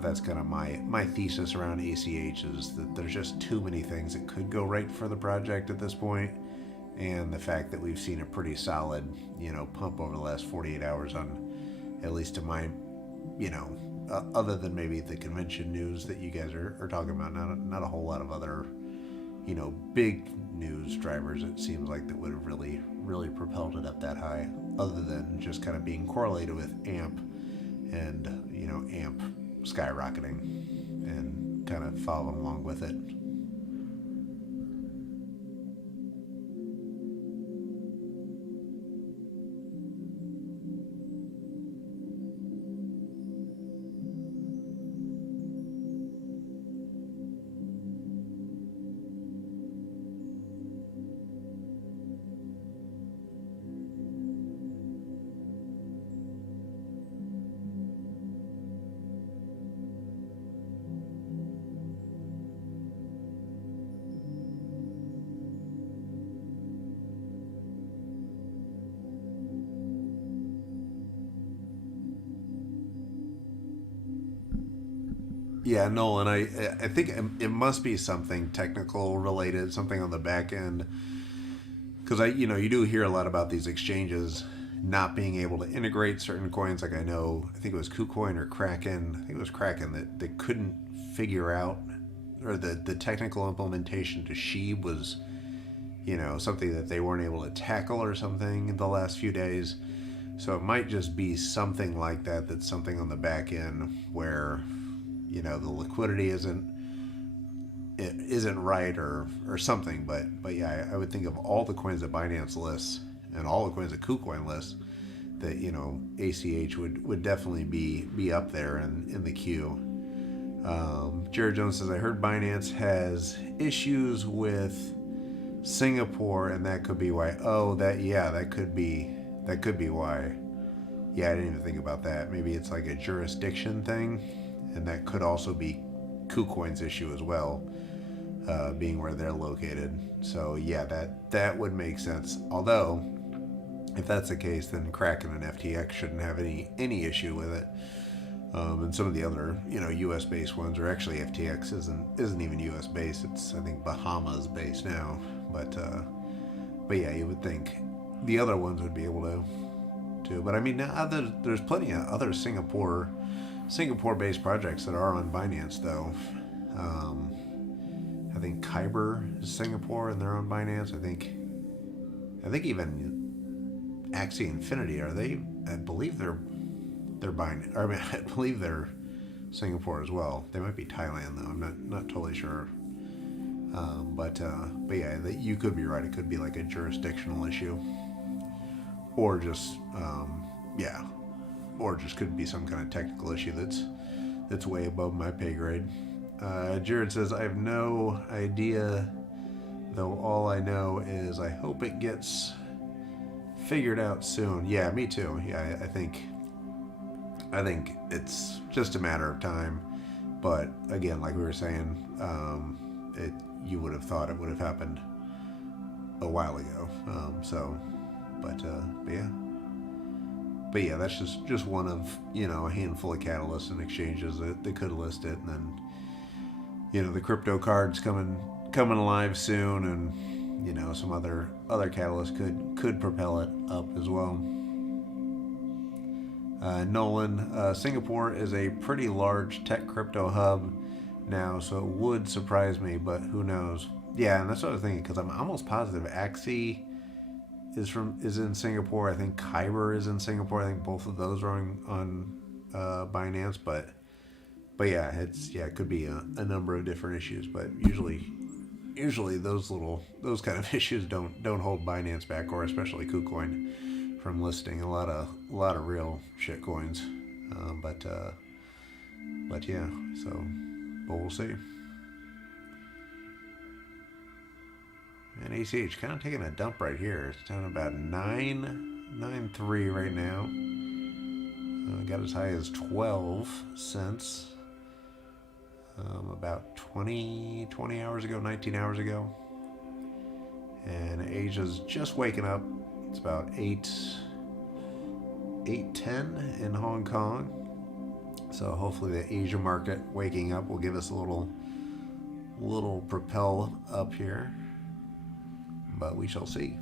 that's kind of my thesis around ACH, is that there's just too many things that could go right for the project at this point. And the fact that we've seen a pretty solid, pump over the last 48 hours on, at least to my, other than maybe the convention news that you guys are talking about, not a whole lot of other, big news drivers, it seems like, that would have really, really propelled it up that high, other than just kind of being correlated with AMP, and, AMP skyrocketing and kind of following along with it. Yeah, Nolan, I think it must be something technical related, something on the back end, because you do hear a lot about these exchanges not being able to integrate certain coins. Like I think it was KuCoin or Kraken. I think it was Kraken that couldn't figure out, or the technical implementation to Sheeb was something that they weren't able to tackle or something in the last few days. So it might just be something like that. That's something on the back end where the liquidity isn't right or something. But yeah, I would think of all the coins that Binance lists and all the coins that KuCoin lists, that ACH would definitely be up there in the queue. Jared Jones says, I heard Binance has issues with Singapore, and that could be why. Oh, that could be why. Yeah, I didn't even think about that. Maybe it's like a jurisdiction thing, and that could also be KuCoin's issue as well, being where they're located. So yeah, that would make sense. Although, if that's the case, then Kraken and FTX shouldn't have any issue with it. And some of the other U.S. based ones, or actually FTX isn't even U.S. based. It's, I think, Bahamas based now. But yeah, you would think the other ones would be able to. But I mean, now there's plenty of other Singapore based projects that are on Binance though. I think Kyber is Singapore and they're on Binance. I think even Axie Infinity, are they? I believe they're Binance. I mean, I believe they're Singapore as well. They might be Thailand though. I'm not totally sure. But yeah, you could be right. It could be like a jurisdictional issue, or just yeah, or just could be some kind of technical issue that's way above my pay grade. Jared says, I have no idea, though all I know is I hope it gets figured out soon. Yeah, me too. Yeah, I think it's just a matter of time. But again, like we were saying, you would have thought it would have happened a while ago. But yeah, that's just one of a handful of catalysts and exchanges that could list it, and then the crypto cards coming alive soon, and some other catalysts could propel it up as well. Nolan, Singapore is a pretty large tech crypto hub now, so it would surprise me, but who knows? Yeah, and that's what I was thinking, because I'm almost positive Axie is in Singapore. I think Kyber is in Singapore. I think both of those are on Binance, but yeah, it could be a number of different issues, but usually those kind of issues don't hold Binance back, or especially KuCoin, from listing a lot of real shit coins. But yeah, but we'll see. And ACH kind of taking a dump right here. It's down about 9.93 right now. Got as high as 12 cents about 20 hours ago, 19 hours ago. And Asia's just waking up. It's about 8:10 in Hong Kong. So hopefully the Asia market waking up will give us a little propel up here. But we shall see.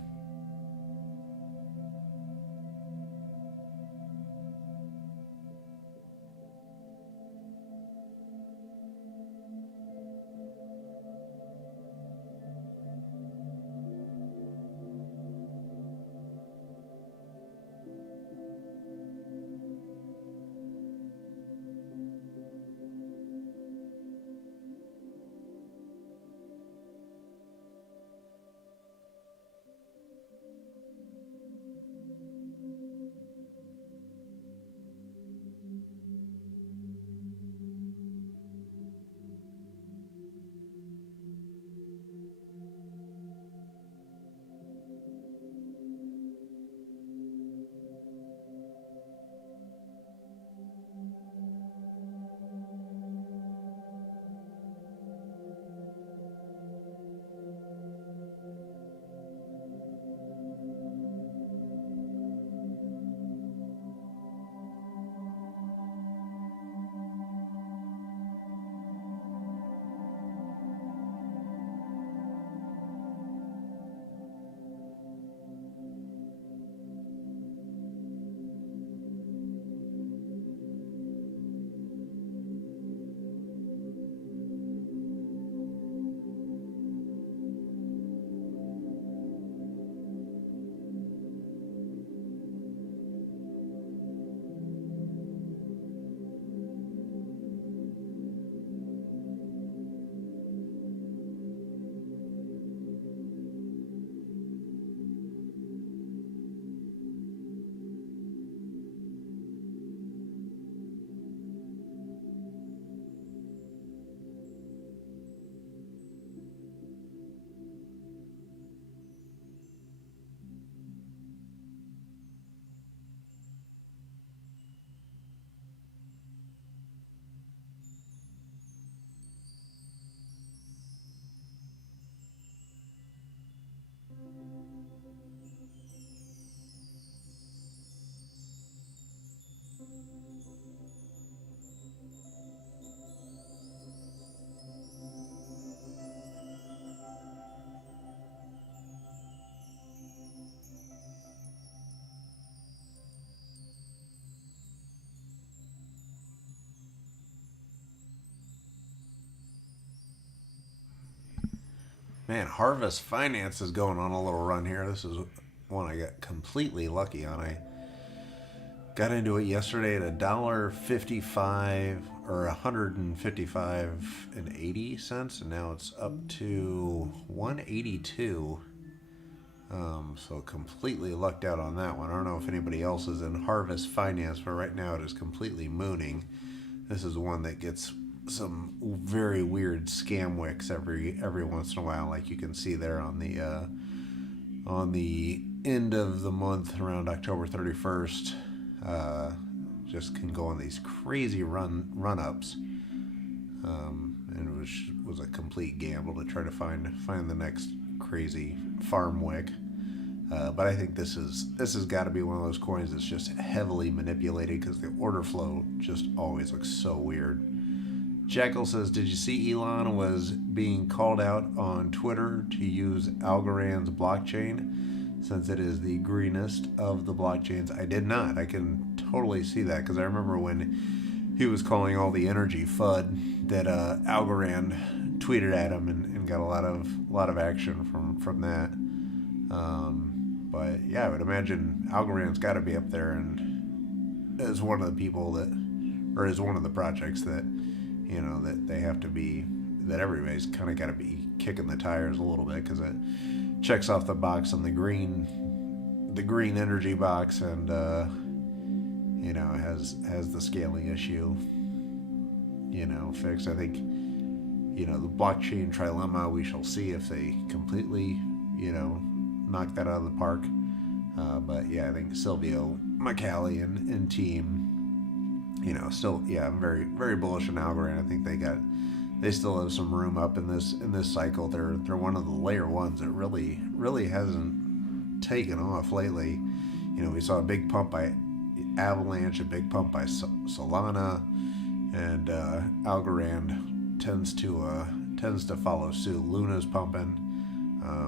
Man, Harvest Finance is going on a little run here. This is one I got completely lucky on. I got into it yesterday at $1.55 or 155.80, and now it's up to 182. So completely lucked out on that one. I don't know if anybody else is in Harvest Finance, but right now it is completely mooning. This is one that gets some very weird scam wicks every once in a while, like you can see there on the end of the month around October 31st. Just can go on these crazy run ups, and it was a complete gamble to try to find the next crazy farm wick. But I think this has got to be one of those coins that's just heavily manipulated because the order flow just always looks so weird. Jekyll says, did you see Elon was being called out on Twitter to use Algorand's blockchain since it is the greenest of the blockchains? I did not. I can totally see that because I remember when he was calling all the energy FUD that Algorand tweeted at him and got a lot of action from that. But yeah, I would imagine Algorand's got to be up there and as one of the people that, or as one of the projects that, that they have to be, that everybody's kind of got to be kicking the tires a little bit because it checks off the box on the green energy box, and has the scaling issue fixed. I think the blockchain trilemma, we shall see if they completely knock that out of the park. But yeah, I think Silvio McCallie and team, still, yeah, I'm very, very bullish on Algorand. I think they still have some room up in this cycle. They're one of the layer ones that really hasn't taken off lately. We saw a big pump by Avalanche, a big pump by Solana, and Algorand tends to follow suit. Luna's pumping,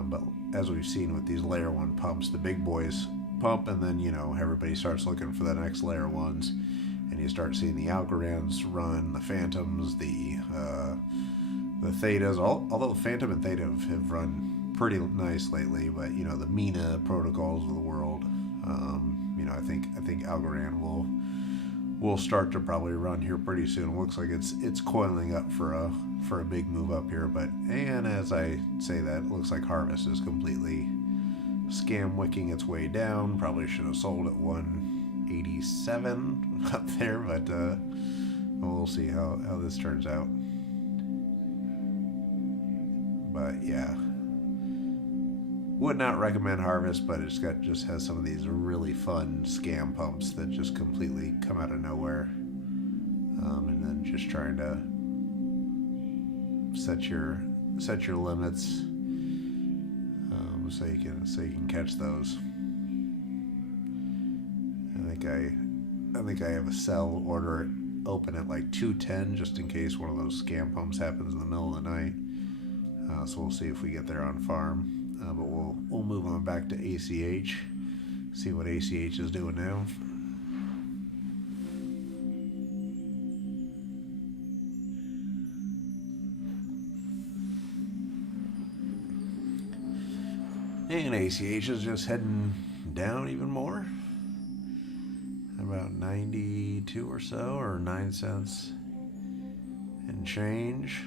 but as we've seen with these layer one pumps, the big boys pump, and then everybody starts looking for the next layer ones. And you start seeing the Algorands run, the Phantoms, the Thetas. Although Phantom and Theta have run pretty nice lately, but the Mina protocols of the world, I think Algorand will start to probably run here pretty soon. It looks like it's coiling up for a big move up here. But and as I say that, it looks like Harvest is completely scam wicking its way down. Probably should have sold at 187 up there, but we'll see how this turns out. But yeah, would not recommend Harvest, but just has some of these really fun scam pumps that just completely come out of nowhere, and then just trying to set your limits, so you can catch those. I think I have a sell order open at like 210 just in case one of those scam pumps happens in the middle of the night. So we'll see if we get there on farm. But we'll move on back to ACH. See what ACH is doing now. And ACH is just heading down even more. About 92 or so, or 9 cents and change.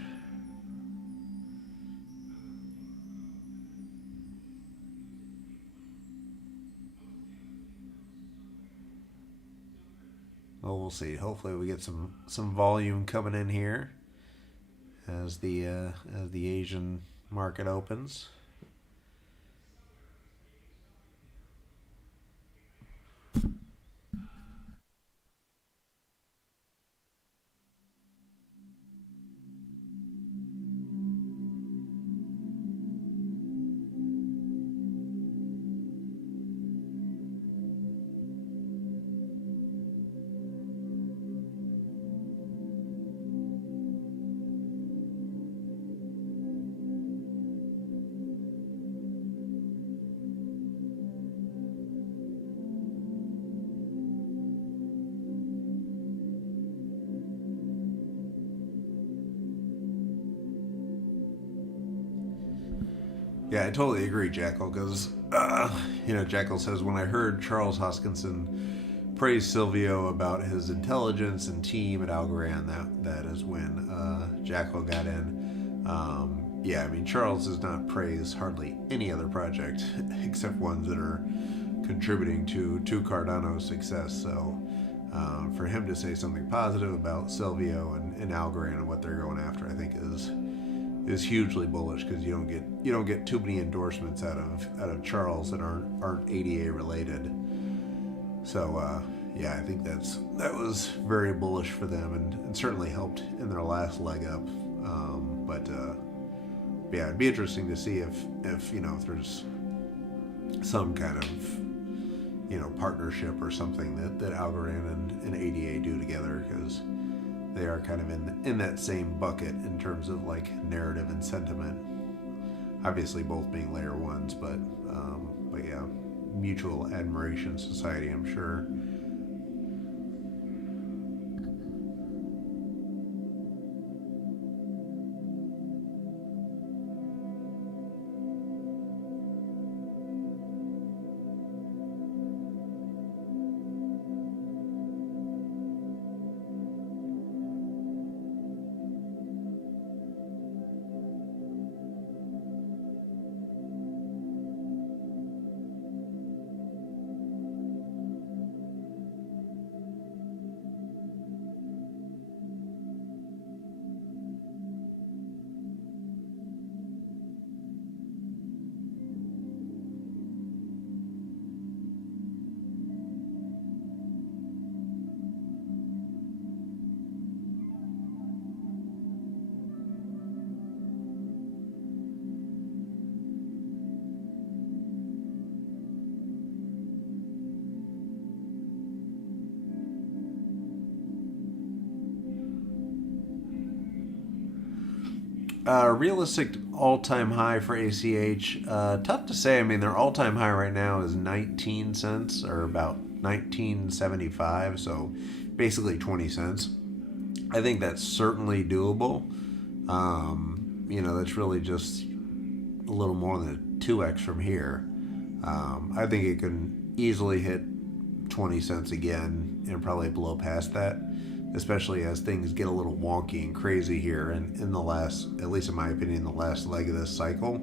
Well, we'll see. Hopefully we get some volume coming in here as the Asian market opens. Yeah, I totally agree, Jackal, because, Jackal says, when I heard Charles Hoskinson praise Silvio about his intelligence and team at Algorand, that is when Jackal got in. Yeah, I mean, Charles does not praise hardly any other project except ones that are contributing to Cardano's success. So for him to say something positive about Silvio and Algorand and what they're going after, I think is hugely bullish, because you don't get too many endorsements out of Charles that aren't ADA related. So yeah, I think that was very bullish for them, and certainly helped in their last leg up. But yeah, it'd be interesting to see if there's some kind of partnership or something that Algorand and ADA do together, because they are kind of in that same bucket in terms of like narrative and sentiment. Obviously, both being layer ones, but yeah, mutual admiration society, I'm sure. Realistic all-time high for ACH. Tough to say. I mean, their all-time high right now is 19 cents, or about 1975. So basically 20 cents. I think that's certainly doable. That's really just a little more than a 2x from here. I think it can easily hit 20 cents again and probably blow past that, especially as things get a little wonky and crazy here in the last, at least in my opinion, the last leg of this cycle.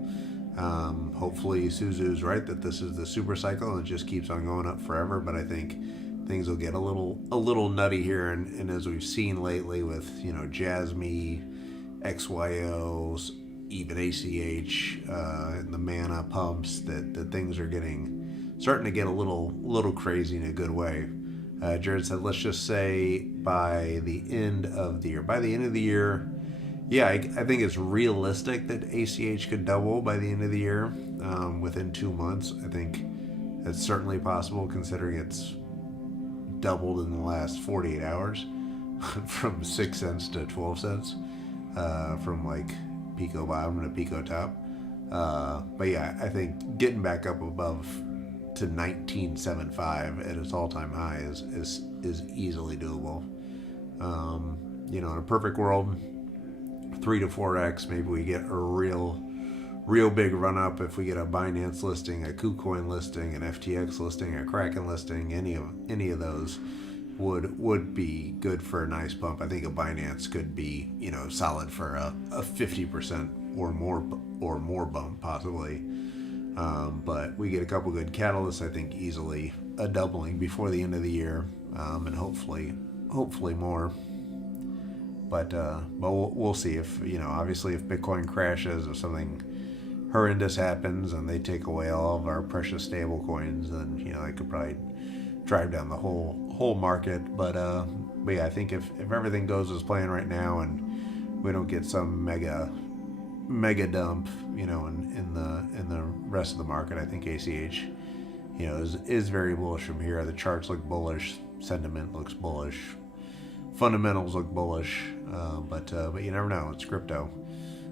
Hopefully Suzu's right that this is the super cycle and it just keeps on going up forever, but I think things will get a little nutty here, and as we've seen lately with Jasmy, XYOs, even ACH, and the mana pumps, that things are starting to get a little crazy in a good way. Jared said, let's just say by the end of the year. By the end of the year, yeah, I think it's realistic that ACH could double by the end of the year, within 2 months. I think it's certainly possible, considering it's doubled in the last 48 hours from 6 cents to 12 cents, from like Pico bottom to Pico top. But yeah, I think getting back up above to 1975 at its all-time high is easily doable. In a perfect world, 3 to 4x, maybe we get a real big run up if we get a Binance listing, a KuCoin listing, an FTX listing, a Kraken listing. Any of those would be good for a nice bump. I think a Binance could be solid for a 50% or more bump possibly. But we get a couple good catalysts, I think easily a doubling before the end of the year, and hopefully more. But we'll see if obviously if Bitcoin crashes, if something horrendous happens and they take away all of our precious stable coins, then they could probably drive down the whole market. But yeah, I think if everything goes as planned right now and we don't get some mega dump, in the rest of the market, I think ACH, is very bullish from here. The charts look bullish, sentiment looks bullish, fundamentals look bullish, but you never know. It's crypto,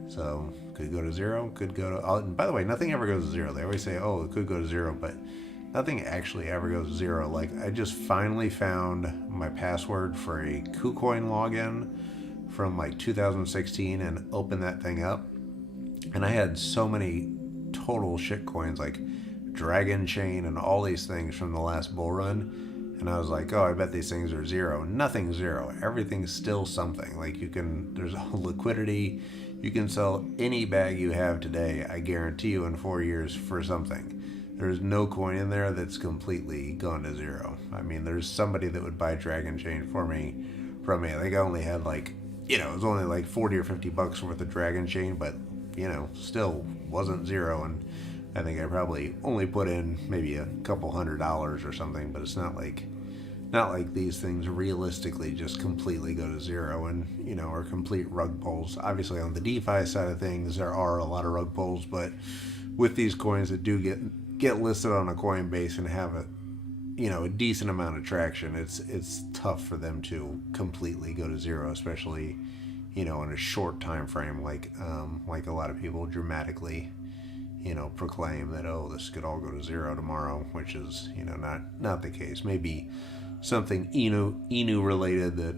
so could go to zero, could go to. And by the way, nothing ever goes to zero. They always say, oh, it could go to zero, but nothing actually ever goes to zero. Like, I just finally found my password for a KuCoin login from like 2016 and opened that thing up, and I had so many total shit coins like Dragon Chain and all these things from the last bull run. And I was like, oh, I bet these things are zero. Nothing's zero. Everything's still something. Like there's liquidity. You can sell any bag you have today, I guarantee you, in 4 years for something. There's no coin in there that's completely gone to zero. I mean, there's somebody that would buy Dragon Chain from me. I think I only had it was only like 40 or 50 bucks worth of Dragon Chain, but, still wasn't zero. And I think I probably only put in maybe a couple $100 or something, but it's not like these things realistically just completely go to zero and, are complete rug pulls. Obviously, on the DeFi side of things, there are a lot of rug pulls, but with these coins that do get listed on a Coinbase and have a decent amount of traction, it's tough for them to completely go to zero, especially, in a short time frame, like a lot of people dramatically, proclaim that, oh, this could all go to zero tomorrow, which is, not the case. Maybe something Inu related that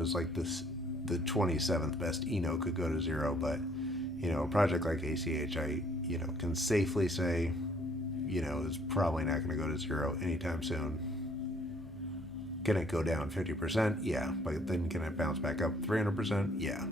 is like the 27th best Eno could go to zero, but a project like ACH, I can safely say is probably not going to go to zero anytime soon. Can it go down 50%? Yeah, but then can it bounce back up 300%? Yeah.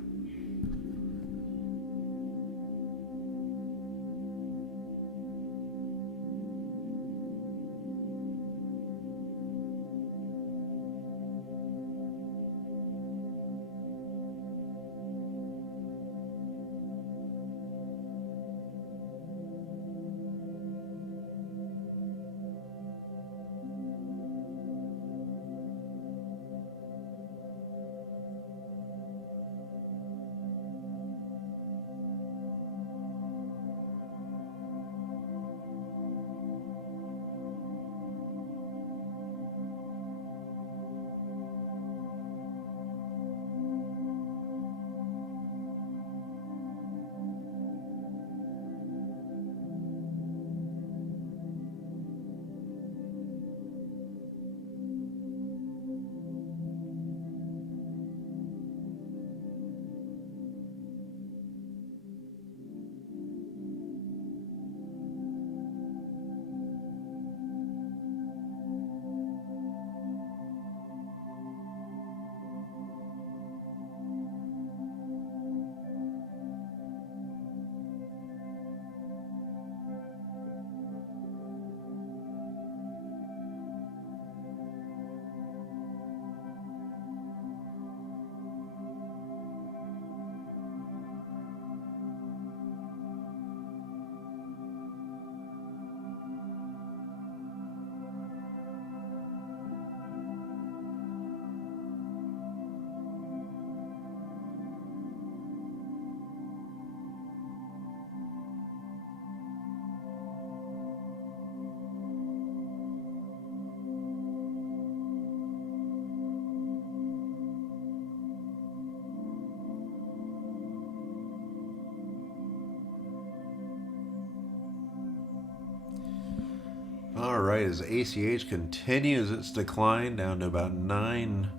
All right, as ACH continues its decline down to about 9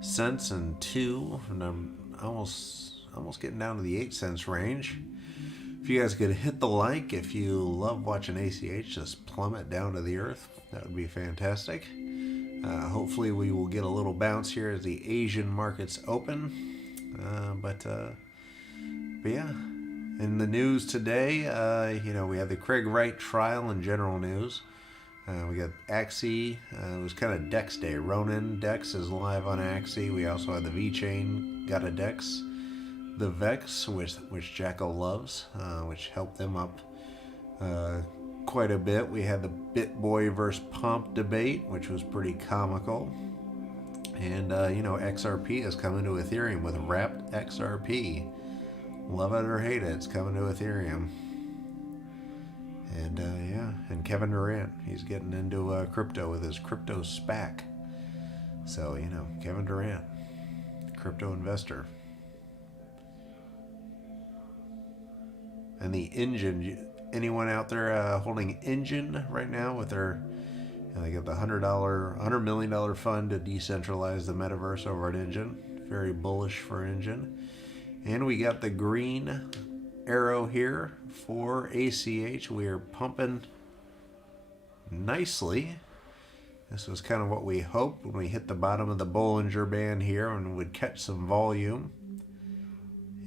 cents and 2, and I'm almost getting down to the 8 cents range. If you guys could hit the like, if you love watching ACH just plummet down to the earth, that would be fantastic. Hopefully we will get a little bounce here as the Asian markets open. But yeah, in the news today, we have the Craig Wright trial and general news. We got Axie. It was kind of Dex Day. Ronin Dex is live on Axie. We also had the V-Chain got a Dex. The Vex, which Jacko loves, which helped them up quite a bit. We had the BitBoy versus Pomp debate, which was pretty comical. And, XRP is coming to Ethereum with Wrapped XRP. Love it or hate it, it's coming to Ethereum. And and Kevin Durant, he's getting into crypto with his crypto SPAC. So, Kevin Durant, crypto investor. And the Engine, anyone out there holding Engine right now with their, they got the $100 million fund to decentralize the metaverse over at Engine. Very bullish for Engine. And we got the green arrow here for ACH. We are pumping nicely. This was kind of what we hoped when we hit the bottom of the Bollinger Band here and would catch some volume.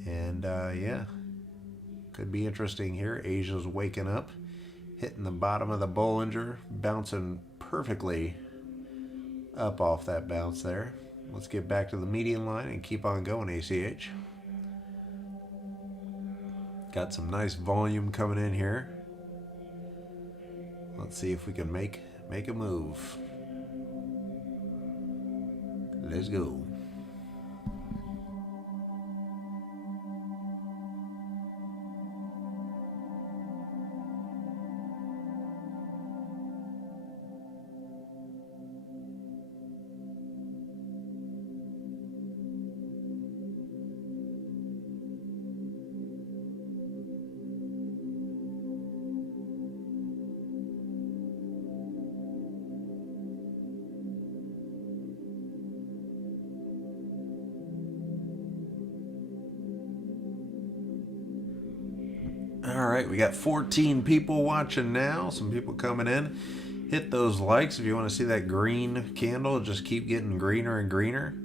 And yeah, could be interesting here. Asia's waking up, hitting the bottom of the Bollinger, bouncing perfectly up off that bounce there. Let's get back to the median line and keep on going, ACH. Got some nice volume coming in here. Let's see if we can make a move. Let's go. All right, we got 14 people watching now. Some people coming in. Hit those likes if you want to see that green candle. Just keep getting greener and greener.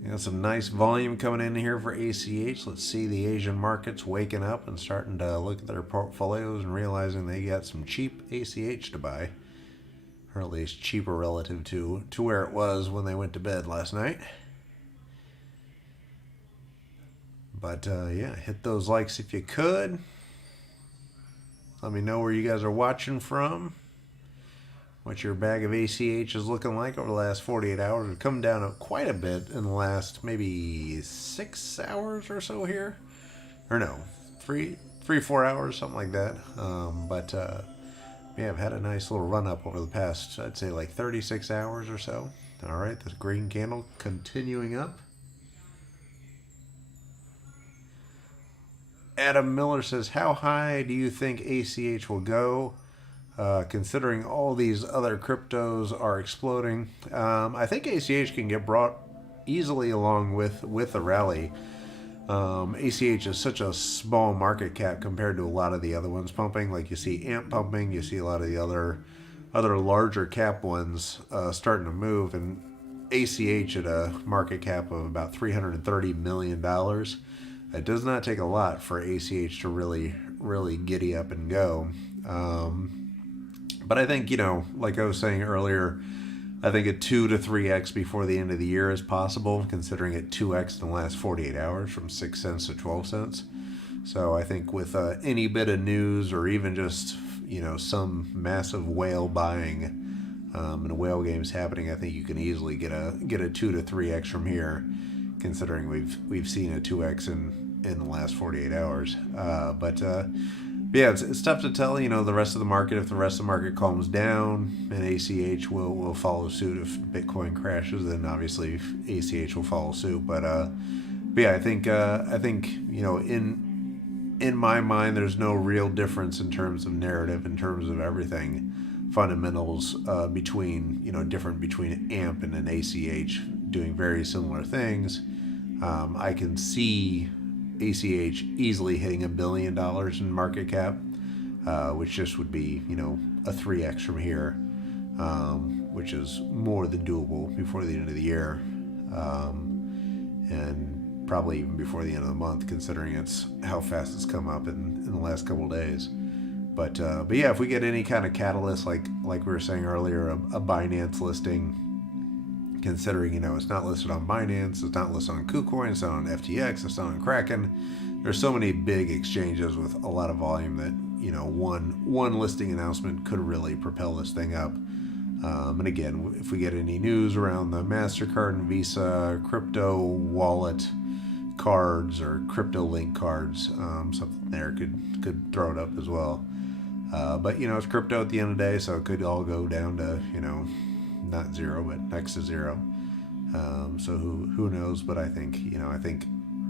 We got some nice volume coming in here for ACH. Let's see the Asian markets waking up and starting to look at their portfolios and realizing they got some cheap ACH to buy. Or at least cheaper relative to where it was when they went to bed last night. But yeah, hit those likes if you could. Let me know where you guys are watching from. What your bag of ACH is looking like over the last 48 hours. We've come down quite a bit in the last maybe 6 hours or so here. Or no, 4 hours, something like that. Yeah, I've had a nice little run up over the past, I'd say like 36 hours or so. All right, this green candle continuing up. Adam Miller says, how high do you think ACH will go, considering all these other cryptos are exploding? I think ACH can get brought easily along with the rally. ACH is such a small market cap compared to a lot of the other ones pumping. Like you see AMP pumping, you see a lot of the other larger cap ones starting to move, and ACH at a market cap of about $330 million. It does not take a lot for ACH to really giddy up and go. But I think, like I was saying earlier, I think a 2 to 3x before the end of the year is possible, considering it 2x in the last 48 hours from 6 cents to 12 cents. So I think with any bit of news or even just, some massive whale buying and whale games happening, I think you can easily get a 2 to 3x from here, considering we've seen a 2x in the last 48 hours. But yeah, it's tough to tell, the rest of the market. If the rest of the market calms down and ACH will follow suit. If Bitcoin crashes, then obviously ACH will follow suit. But yeah, I think in my mind, there's no real difference in terms of narrative, in terms of everything, fundamentals between AMP and an ACH doing very similar things. I can see ACH easily hitting $1 billion in market cap, which just would be, a 3x from here, which is more than doable before the end of the year, and probably even before the end of the month, considering it's how fast it's come up in the last couple of days. But yeah, if we get any kind of catalyst, like we were saying earlier, a Binance listing, considering, it's not listed on Binance, it's not listed on KuCoin, it's not on FTX, it's not on Kraken. There's so many big exchanges with a lot of volume that, one listing announcement could really propel this thing up. And again, if we get any news around the MasterCard and Visa crypto wallet cards or crypto link cards, something there could throw it up as well. But, it's crypto at the end of the day, so it could all go down to, not zero, but next to zero. So who knows? But I think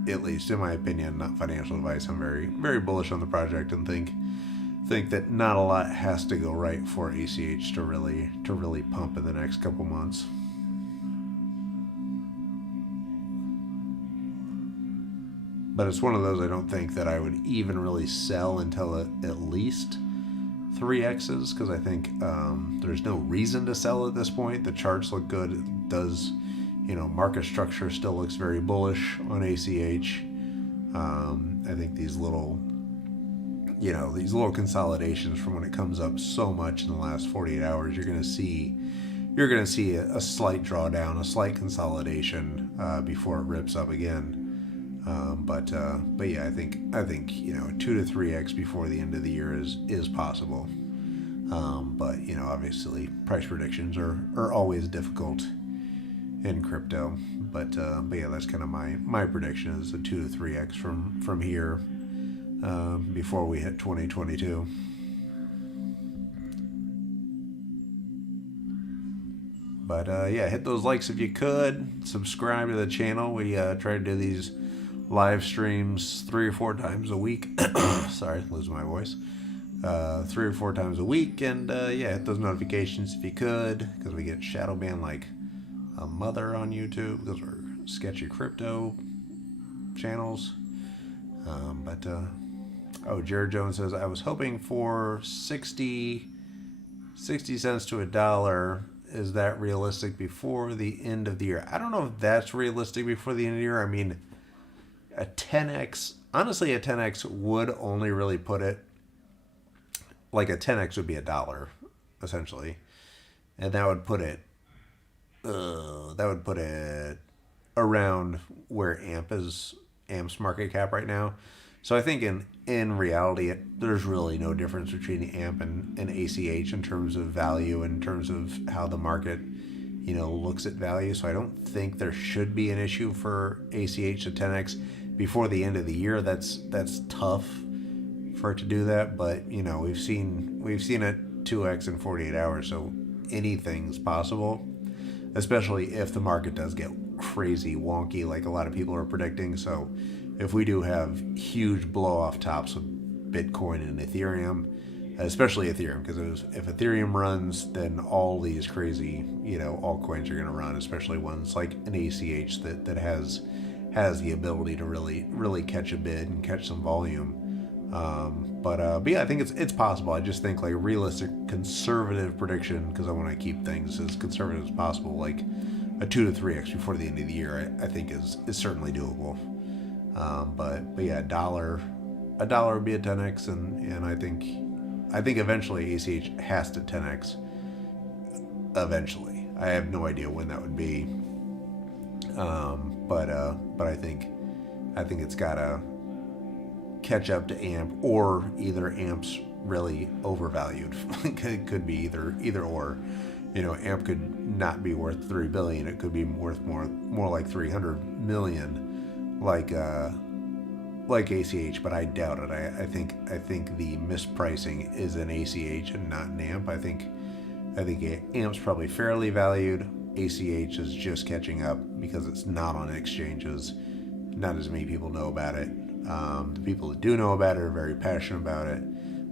at least in my opinion, not financial advice, I'm very, very bullish on the project and think that not a lot has to go right for ACH to really pump in the next couple months. but it's one of those I don't think that I would even really sell until at least 3x's, because I think there's no reason to sell at this point. The charts look good. It does, market structure still looks very bullish on ACH. I think these little consolidations from when it comes up so much in the last 48 hours, you're going to see a slight drawdown, a slight consolidation before it rips up again. But yeah, I think 2 to 3x before the end of the year is possible. But obviously price predictions are always difficult in crypto. But yeah, that's kind of my prediction is a 2 to 3x from here before we hit 2022. But yeah, hit those likes if you could. Subscribe to the channel. We try to do these live streams 3 or 4 times a week. Sorry, losing my voice. 3 or 4 times a week, and yeah, hit those notifications if you could, because we get shadow banned like a mother on YouTube. Those are sketchy crypto channels. Jared Jones says, I was hoping for 60 cents to $1. Is that realistic before the end of the year? I don't know if that's realistic before the end of the year. I mean, a 10x, honestly, a 10x would only really put it, like a 10x would be $1, essentially. And that would put it around where AMP's market cap right now. So I think in reality, there's really no difference between AMP and ACH in terms of value, in terms of how the market, looks at value. So I don't think there should be an issue for ACH to 10x before the end of the year. That's tough for it to do that, but we've seen it 2x in 48 hours, so anything's possible, especially if the market does get crazy wonky like a lot of people are predicting. So if we do have huge blow off tops with Bitcoin and Ethereum, especially Ethereum, because if Ethereum runs, then all these crazy altcoins are going to run, especially ones like an ACH that has the ability to really catch a bid and catch some volume. But yeah, I think it's possible. I just think like a realistic conservative prediction, because I want to keep things as conservative as possible, like a 2 to 3x before the end of the year, I think is certainly doable. But yeah, a dollar would be a 10x, and I think eventually ACH has to 10x. Eventually, I have no idea when that would be. But I think it's gotta catch up to AMP, or either AMP's really overvalued. It could be either or. AMP could not be worth $3 billion. It could be worth more like 300 million, like ACH. But I doubt it. I think the mispricing is in ACH and not in AMP. I think AMP's probably fairly valued. ACH is just catching up because it's not on exchanges. Not as many people know about it. The people that do know about it are very passionate about it.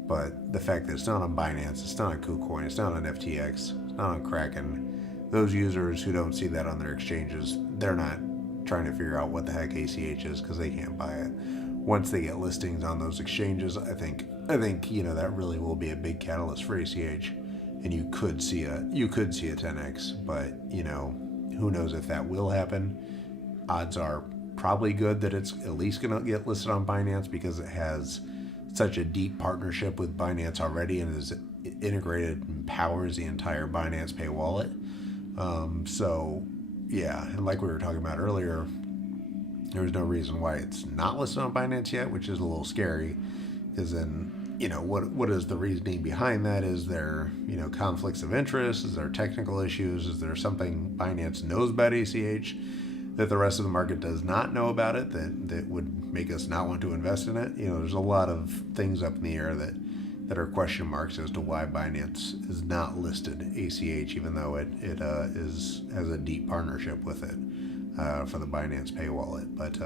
But the fact that it's not on Binance, it's not on KuCoin, it's not on FTX, it's not on Kraken, those users who don't see that on their exchanges, they're not trying to figure out what the heck ACH is, because they can't buy it. Once they get listings on those exchanges, I think that really will be a big catalyst for ACH, and you could see a 10x. But who knows if that will happen. Odds are probably good that it's at least going to get listed on Binance, because it has such a deep partnership with Binance already and is integrated and powers the entire Binance Pay wallet. So yeah, and like we were talking about earlier, there's no reason why it's not listed on Binance yet, which is a little scary, because then what is the reasoning behind that? Is there conflicts of interest? Is there technical issues? Is there something Binance knows about ACH that the rest of the market does not know about it, that would make us not want to invest in it? There's a lot of things up in the air that are question marks as to why Binance is not listed ACH, even though it has a deep partnership with it for the Binance Pay wallet. But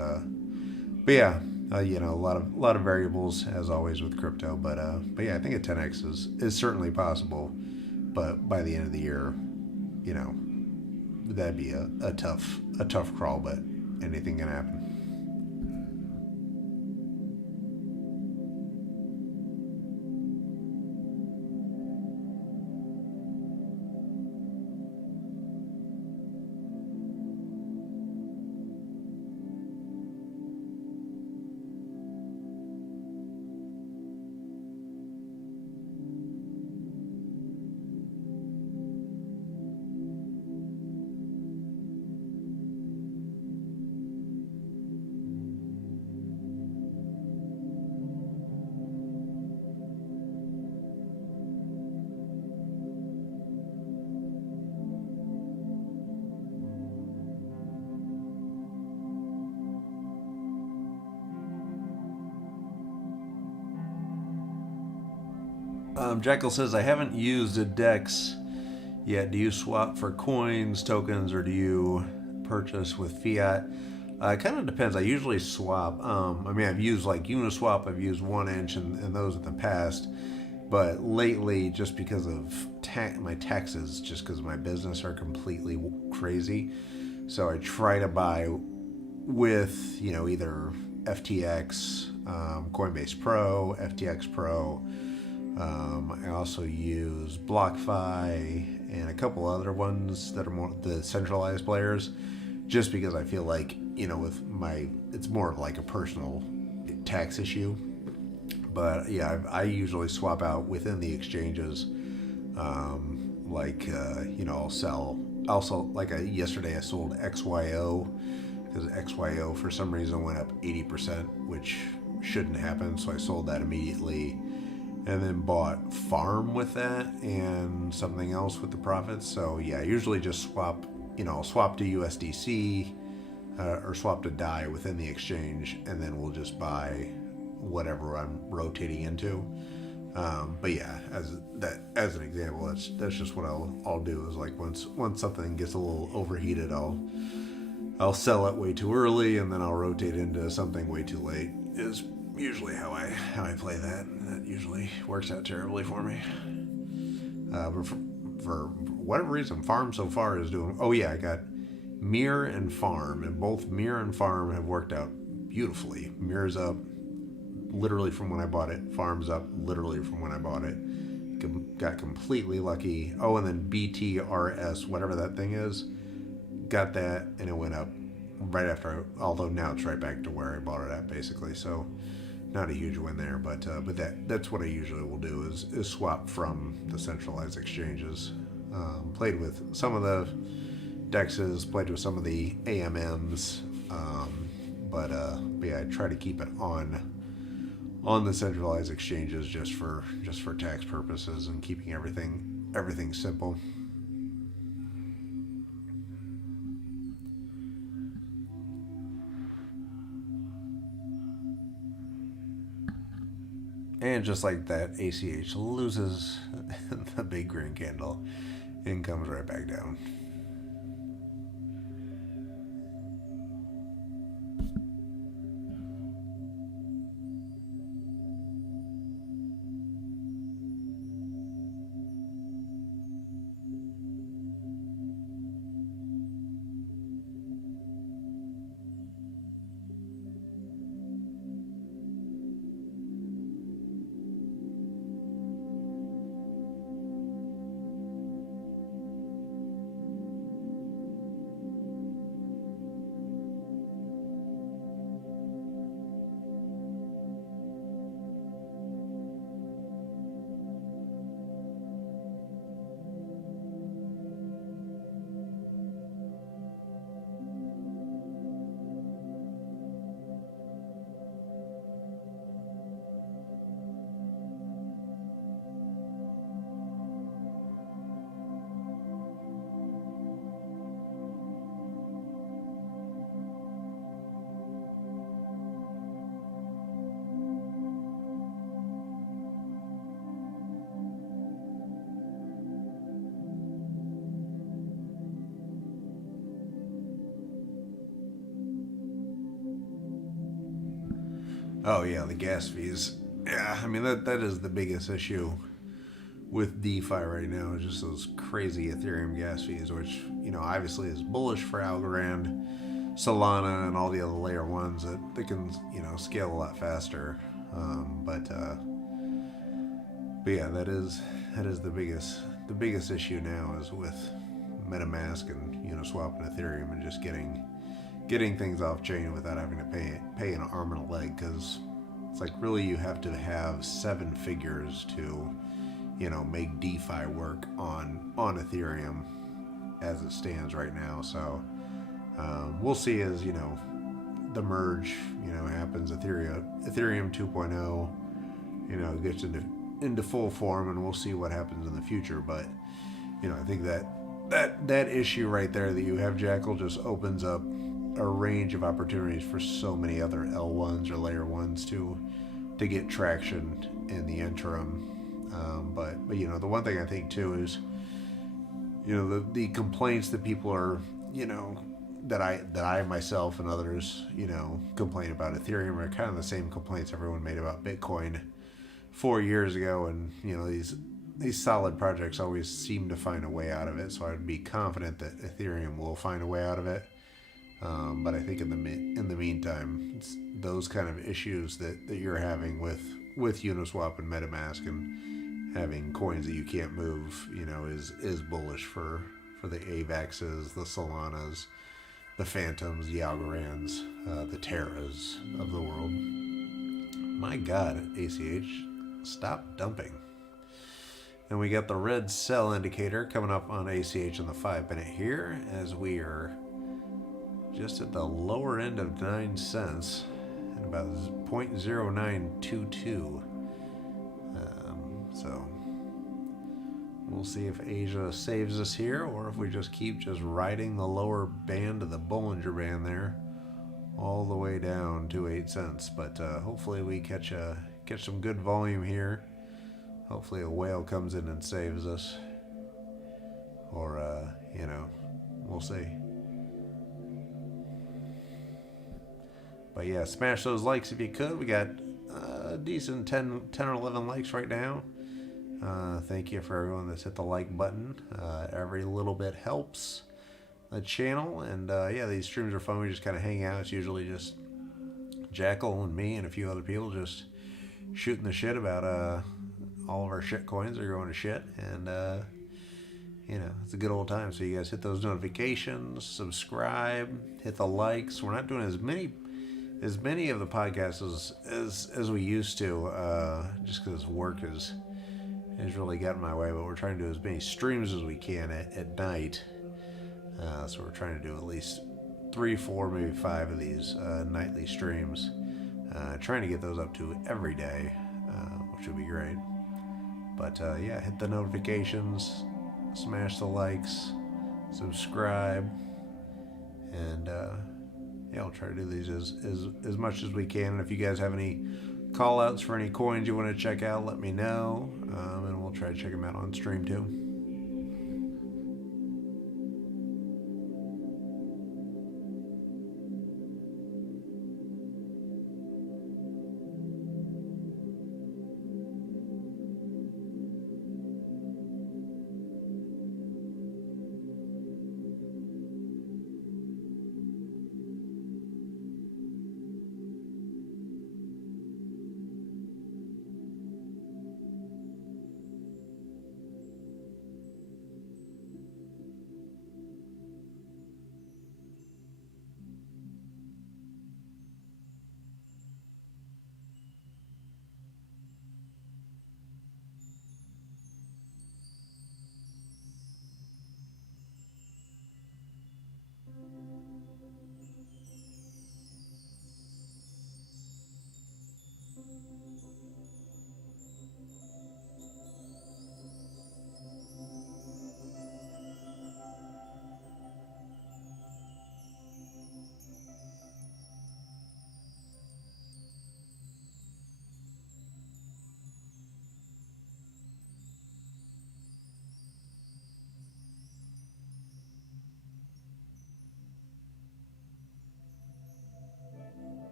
yeah, a lot of variables as always with crypto. But yeah, I think a 10x is certainly possible. But by the end of the year, that'd be a tough crawl, but anything can happen. Jackal says, I haven't used a DEX yet. Do you swap for coins, tokens, or do you purchase with fiat? It kind of depends. I usually swap. I mean, I've used like Uniswap, I've used 1inch and those in the past. But lately, just because of my taxes, just because of my business are completely crazy. So I try to buy with, either FTX, Coinbase Pro, FTX Pro. I also use BlockFi and a couple other ones that are more the centralized players, just because I feel like, with it's more of like a personal tax issue. But yeah, I usually swap out within the exchanges. I'll sell. Also, yesterday I sold XYO because XYO for some reason went up 80%, which shouldn't happen. So I sold that immediately, and then bought Farm with that and something else with the profits. So yeah, I usually just swap. I'll swap to USDC or swap to DAI within the exchange, and then we'll just buy whatever I'm rotating into. But yeah, as an example, that's just what I'll do is like once something gets a little overheated, I'll sell it way too early, and then I'll rotate into something way too late. Is usually how I play that. That usually works out terribly for me. But for whatever reason, Farm so far is doing. Oh yeah, I got Mir and Farm, and both Mir and Farm have worked out beautifully. Mir's up literally from when I bought it. Farm's up literally from when I bought it. Got completely lucky. Oh, and then BTRS, whatever that thing is, got that, and it went up right after. Although now it's right back to where I bought it at, basically. So not a huge win there, but that's what I usually will do is swap from the centralized exchanges. Played with some of the DEXs, played with some of the AMMs, but yeah, I try to keep it on the centralized exchanges just for tax purposes and keeping everything simple. And just like that, ACH loses the big green candle and comes right back down. Oh yeah, the gas fees. Yeah, I mean that is the biggest issue with DeFi right now, is just those crazy Ethereum gas fees, which obviously is bullish for Algorand, Solana, and all the other layer ones that they can scale a lot faster. But yeah, that is the biggest issue now is with MetaMask and Uniswap and Ethereum, and just getting things off chain without having to pay an arm and a leg, because it's like really you have to have 7 figures to make DeFi work on Ethereum as it stands right now. So we'll see as the merge happens, Ethereum 2.0 gets into full form, and we'll see what happens in the future. But I think that issue right there that you have, Jackal, just opens up a range of opportunities for so many other L1s or layer 1s to get traction in the interim. But you know, the one thing I think too is, you know, the complaints that people are, you know, that I myself and others, you know, complain about Ethereum are kind of the same complaints everyone made about Bitcoin 4 years ago. And you know, these solid projects always seem to find a way out of it. So I'd be confident that Ethereum will find a way out of it. But I think in the meantime, it's those kind of issues that you're having with Uniswap and MetaMask and having coins that you can't move, you know, is bullish for the AVAXs, the Solanas, the Phantoms, the Algorands, the Terras of the world. My God, ACH, stop dumping. And we got the red sell indicator coming up on ACH on the 5-minute here, as we are just at the lower end of 9 cents and about 0.0922. So we'll see if Asia saves us here, or if we just keep just riding the lower band of the Bollinger Band there all the way down to 8 cents. But hopefully we catch some good volume here. Hopefully a whale comes in and saves us, or you know, we'll see. But yeah, smash those likes if you could. We got a decent 10 or 11 likes right now. Thank you for everyone that's hit the like button. Every little bit helps the channel. And yeah, these streams are fun. We just kind of hang out. It's usually just Jackal and me and a few other people just shooting the shit about all of our shit coins are going to shit. And you know, it's a good old time. So you guys hit those notifications, subscribe, hit the likes. We're not doing as many of the podcasts as we used to, just because work has really got in my way. But we're trying to do as many streams as we can at night. So we're trying to do at least 3, 4, maybe 5 of these nightly streams. Trying to get those up to every day, which would be great. But yeah, hit the notifications, smash the likes, subscribe, and yeah, I'll try to do these as much as we can. And if you guys have any call outs for any coins you want to check out, let me know, and we'll try to check them out on stream too.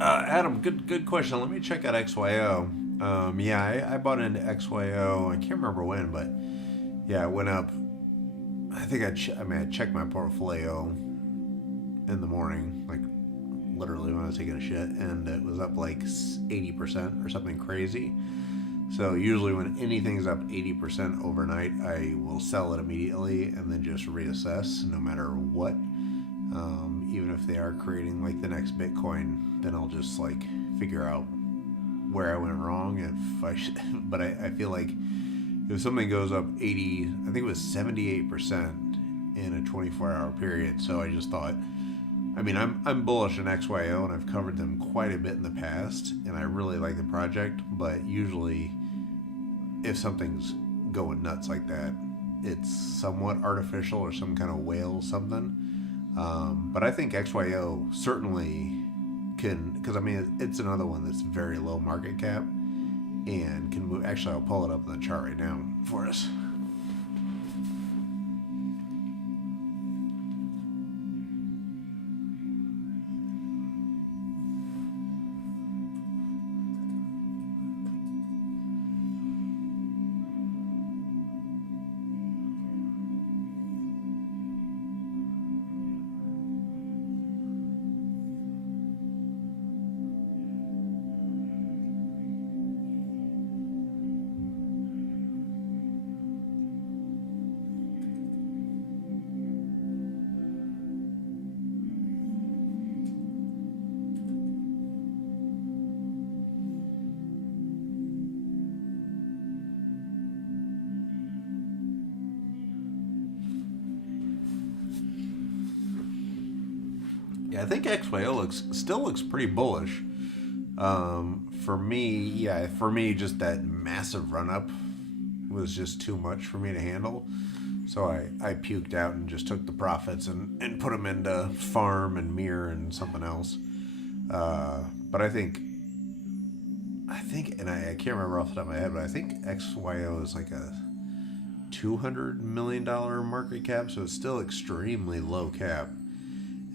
Adam, good question. Let me check out XYO. Yeah, I bought into XYO. I can't remember when, but yeah, it went up. I think I checked my portfolio in the morning, like literally when I was taking a shit, and it was up like 80% or something crazy. So usually when anything's up 80% overnight, I will sell it immediately and then just reassess no matter what. Even if they are creating like the next Bitcoin, then I'll just like figure out where I went wrong. If I should, but I feel like if something goes up 80, I think it was 78% in a 24-hour period. So I just thought, I mean, I'm bullish on XYO and I've covered them quite a bit in the past, and I really like the project. But usually, if something's going nuts like that, it's somewhat artificial or some kind of whale something. But I think XYO certainly can, because I mean, it's another one that's very low market cap and can move. Actually, I'll pull it up on the chart right now for us. Yeah, I think XYO still looks pretty bullish. For me, yeah, for me, just that massive run up was just too much for me to handle. So I puked out and just took the profits and put them into farm and mirror and something else. But I think, and I can't remember off the top of my head, but I think XYO is like a $200 million market cap, so it's still extremely low cap.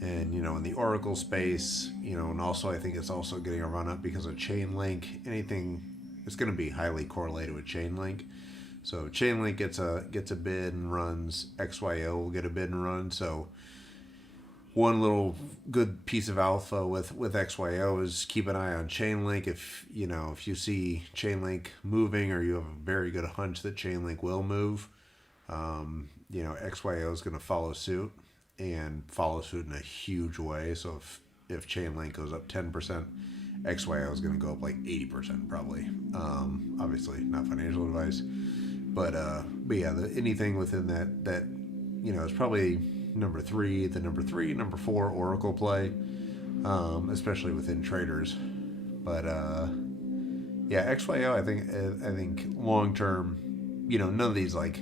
And in the Oracle space, and also I think it's also getting a run up because of Chainlink. Anything, it's going to be highly correlated with Chainlink. So Chainlink gets a bid and runs. XYO will get a bid and run. So one little good piece of alpha with XYO is keep an eye on Chainlink. If you see Chainlink moving, or you have a very good hunch that Chainlink will move, XYO is going to follow suit and follow suit in a huge way. So if Chainlink goes up 10%, XYO is going to go up like 80% probably. Obviously not financial advice, but yeah, anything within that is probably number 4 Oracle play, especially within traders. But yeah, XYO, I think long term, none of these like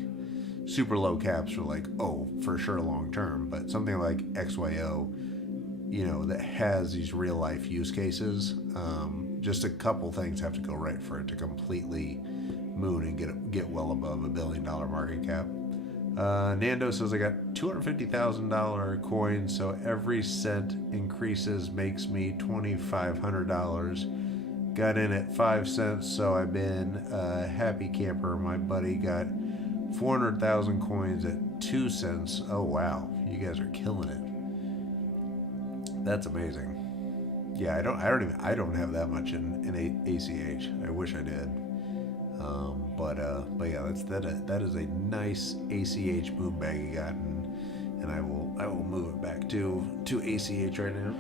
super low caps are like, oh, for sure long term, but something like XYO, that has these real life use cases. Just a couple things have to go right for it to completely moon and get well above $1 billion market cap. Nando says I got $250,000 coins, so every cent increases makes me $2,500. Got in at 5 cents, so I've been a happy camper. My buddy got 400,000 coins at 2 cents. Oh wow, you guys are killing it. That's amazing. Yeah, I don't have that much in ACH. I wish I did. But yeah, that is a nice ACH move bag you got, and I will move it back to ACH right now.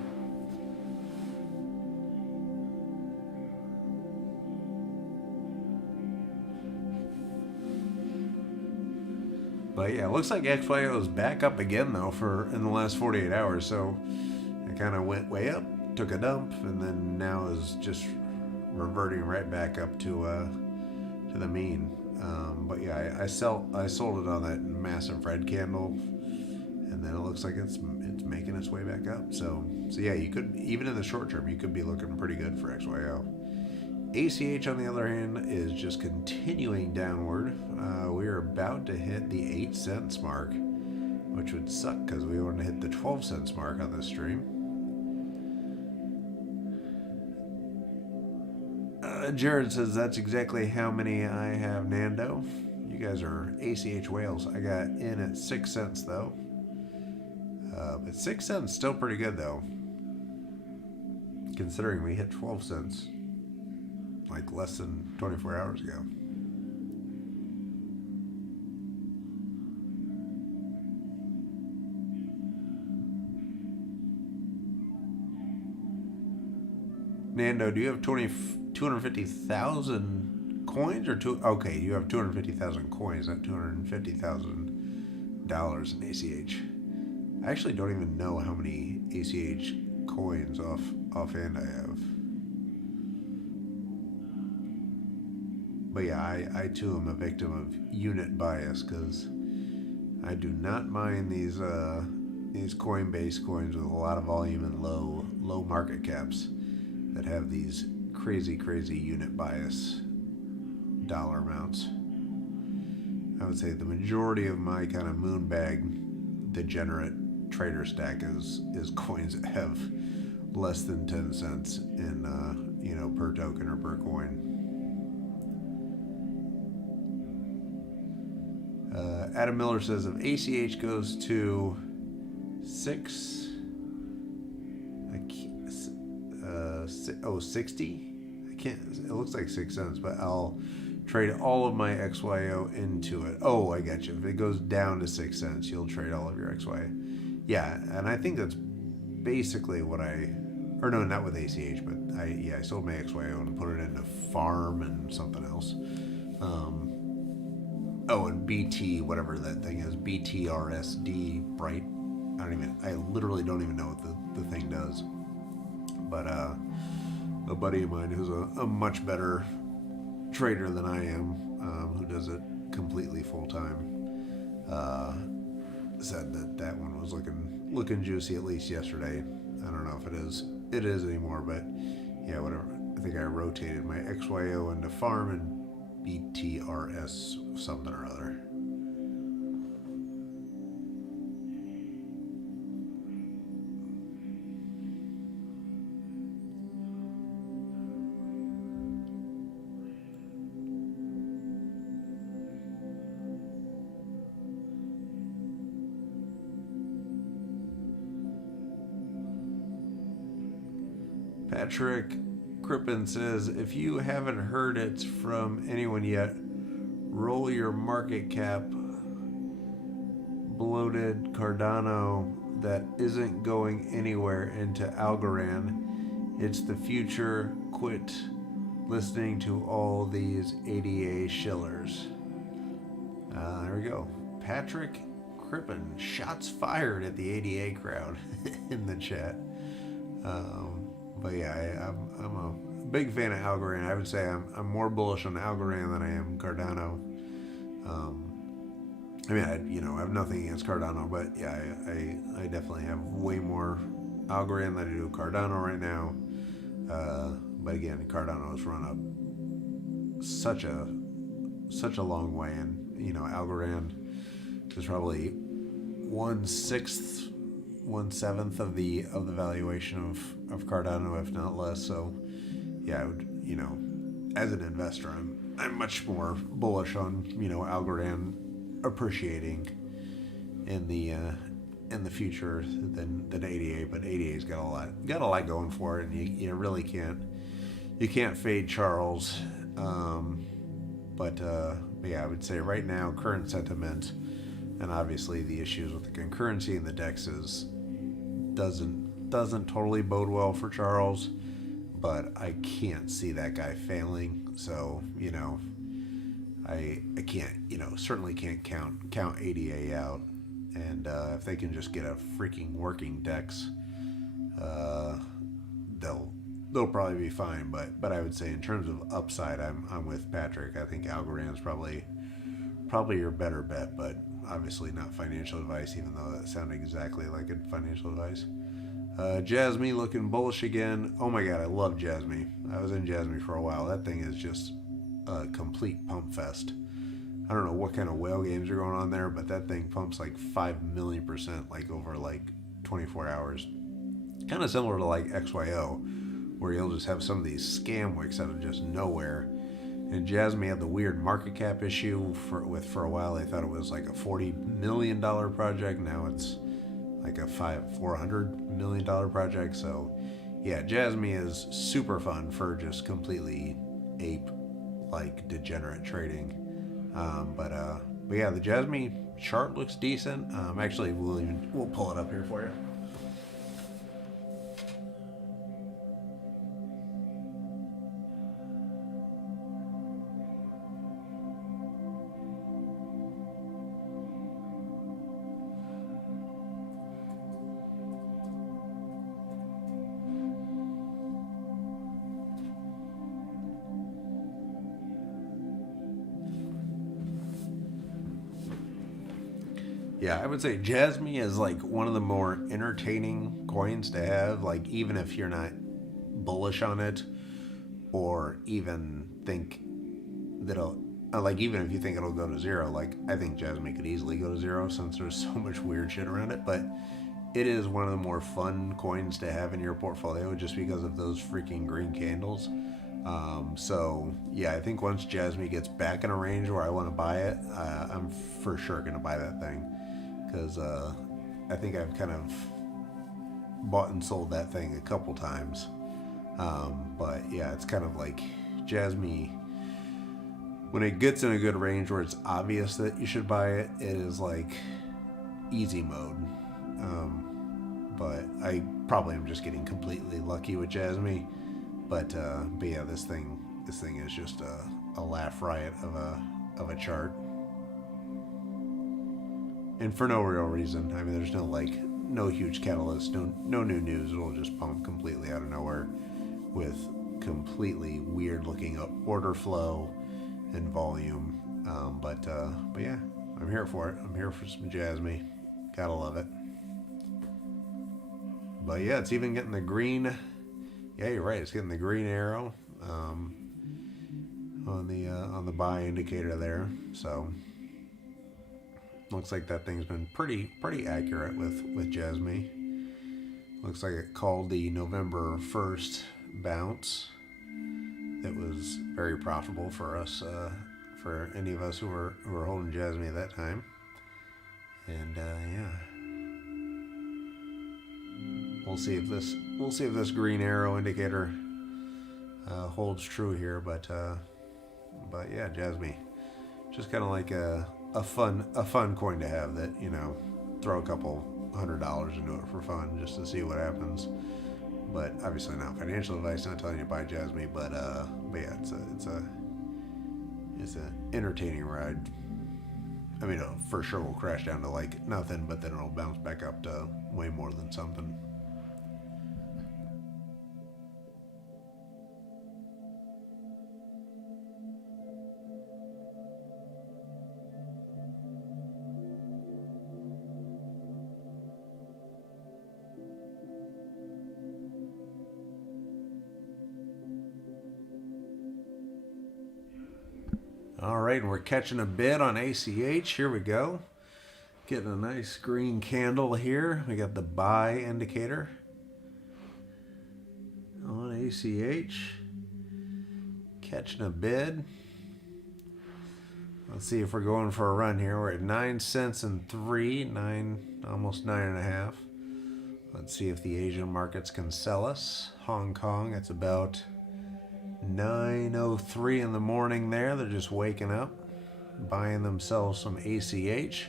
But yeah, it looks like XYO is back up again though for in the last 48 hours. So it kind of went way up, took a dump, and then now is just reverting right back up to the mean. But yeah, I sold it on that massive red candle, and then it looks like it's making its way back up. So yeah, you could, even in the short term, you could be looking pretty good for XYO. ACH, on the other hand, is just continuing downward. We are about to hit the 8 cents mark, which would suck because we want to hit the 12 cents mark on this stream. Jared says that's exactly how many I have, Nando. You guys are ACH whales. I got in at 6 cents though. But 6 cents still pretty good though, considering we hit 12 cents like less than 24 hours ago. Nando, do you have 250,000 coins or two? Okay, you have 250,000 coins, not $250,000 in ACH. I actually don't even know how many ACH coins offhand I have. But yeah, I too am a victim of unit bias because I do not mind these Coinbase coins with a lot of volume and low market caps that have these crazy unit bias dollar amounts. I would say the majority of my kind of moonbag degenerate trader stack is coins that have less than 10 cents in per token or per coin. Adam Miller says if ACH goes to 60, I can't, it looks like 6 cents, but I'll trade all of my XYO into it. Oh, I get you. If it goes down to 6 cents, you'll trade all of your XY. Yeah, and I think that's basically what or no, not with ACH, but I sold my XYO and put it into farm and something else. And BT, whatever that thing is, BTRSD, Bright. I literally don't even know what the thing does. But a buddy of mine who's a much better trader than I am, who does it completely full time, said that one was looking juicy at least yesterday. I don't know if it is anymore, but yeah, whatever. I think I rotated my XYO into farm and BTRS something or other. Patrick Crippen says, if you haven't heard it from anyone yet, roll your market cap bloated Cardano that isn't going anywhere into Algorand. It's the future. Quit listening to all these ADA shillers. There we go. Patrick Crippen, shots fired at the ADA crowd in the chat. But yeah, I'm a big fan of Algorand. I would say I'm more bullish on Algorand than I am Cardano. I have nothing against Cardano, but yeah, I definitely have way more Algorand than I do Cardano right now. But again, Cardano has run up such a long way, and Algorand is probably 1/7 of the valuation of Cardano, if not less. So yeah, I would, as an investor, I'm much more bullish on Algorand appreciating in the future than ADA. But ADA's got a lot going for it, and you really can't fade Charles. But yeah, I would say right now, current sentiment, and obviously the issues with the concurrency and the DEXs doesn't totally bode well for Charles, but I can't see that guy failing. So I can't certainly can't count ADA out, and if they can just get a freaking working DEX, they'll probably be fine. But I would say in terms of upside, I'm with Patrick. I think Algorand's probably your better bet, but obviously not financial advice, even though that sounded exactly like a financial advice. Jasmine looking bullish again. Oh my god, I love Jasmine. I was in Jasmine for a while. That thing is just a complete pump fest. I don't know what kind of whale games are going on there, but that thing pumps like 5 million% like over like 24 hours. Kind of similar to like XYO, where you'll just have some of these scam wicks out of just nowhere. And Jasmine had the weird market cap issue for a while. They thought it was like a $40 million project. Now it's like a $400 million project. So yeah, Jasmine is super fun for just completely ape like degenerate trading. But yeah, the Jasmine chart looks decent. Actually, we'll pull it up here for you. Yeah, I would say Jasmine is like one of the more entertaining coins to have. Like, even if you're not bullish on it, or even think that it'll, like, even if you think it'll go to zero, like, I think Jasmine could easily go to zero since there's so much weird shit around it. But it is one of the more fun coins to have in your portfolio just because of those freaking green candles. So yeah, I think once Jasmine gets back in a range where I want to buy it, I'm for sure gonna buy that thing, because I think I've kind of bought and sold that thing a couple times. But yeah, it's kind of like Jasmine, when it gets in a good range where it's obvious that you should buy it, it is like easy mode. But I probably am just getting completely lucky with Jasmine. But yeah, this thing is just a laugh riot of a chart, and for no real reason. I mean, there's no huge catalyst, no new news. It'll just pump completely out of nowhere with completely weird looking order flow and volume. But yeah, I'm here for it. I'm here for some Jasmine. Gotta love it. But yeah, it's even getting the green. Yeah, you're right. It's getting the green arrow on the buy indicator there. So looks like that thing's been pretty accurate with Jasmine. Looks like it called the November 1st bounce. That was very profitable for us, for any of us who were holding Jasmine at that time. And yeah. We'll see if this green arrow indicator holds true here, but yeah, Jasmine, just kind of like a fun coin to have, that, you know, throw a couple $100 into it for fun just to see what happens. But obviously not financial advice, not telling you to buy Jasmine, but yeah, it's an entertaining ride. I mean, it for sure will crash down to like nothing, but then it'll bounce back up to way more than something. All right, and we're catching a bid on ACH. Here we go. Getting a nice green candle here. We got the buy indicator on ACH. Catching a bid. Let's see if we're going for a run here. We're at 9 cents and 3, almost 9.5. Let's see if the Asian markets can sell us. Hong Kong, it's about 9:03 in the morning there. They're just waking up, buying themselves some ACH.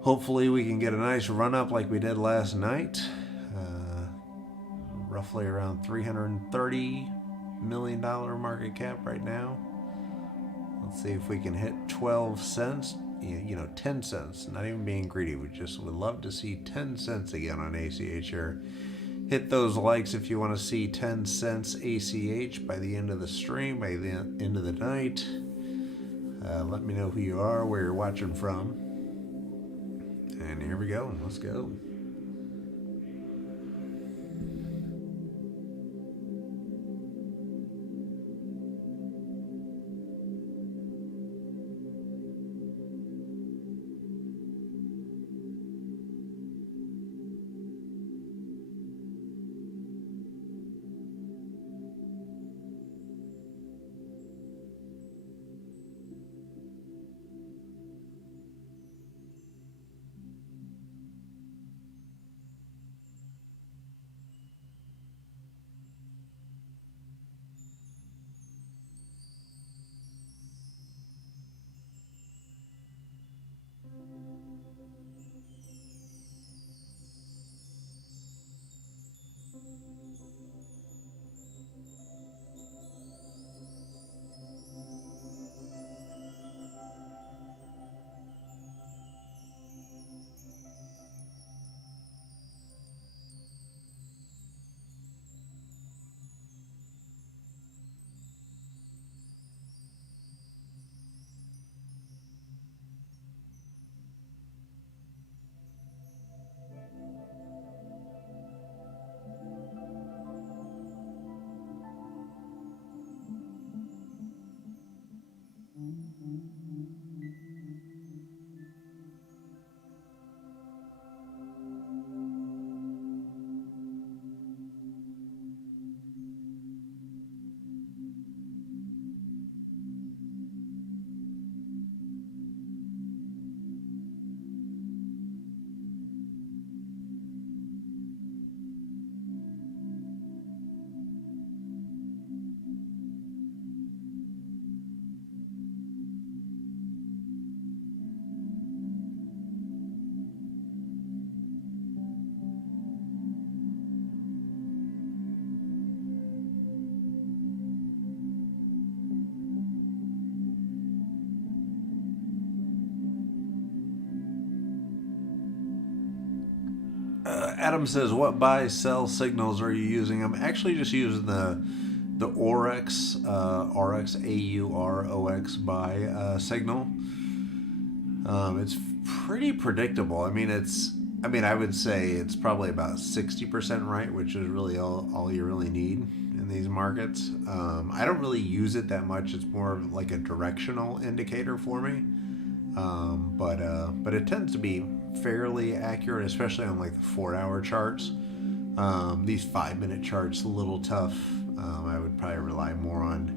Hopefully we can get a nice run up like we did last night. Roughly around $330 million market cap right now. Let's see if we can hit 12 cents. 10 cents. Not even being greedy. We just would love to see 10 cents again on ACH here. Hit those likes if you want to see 10 cents ACH by the end of the stream, by the end of the night. Let me know who you are, where you're watching from. And here we go. Let's go. Adam says, "What buy sell signals are you using?" I'm actually just using the Oryx AUROX buy signal. It's pretty predictable. I mean, I would say it's probably about 60% right, which is really all you really need in these markets. I don't really use it that much. It's more of like a directional indicator for me. But it tends to be fairly accurate, especially on like the 4 hour charts. These 5 minute charts a little tough. I would probably rely more on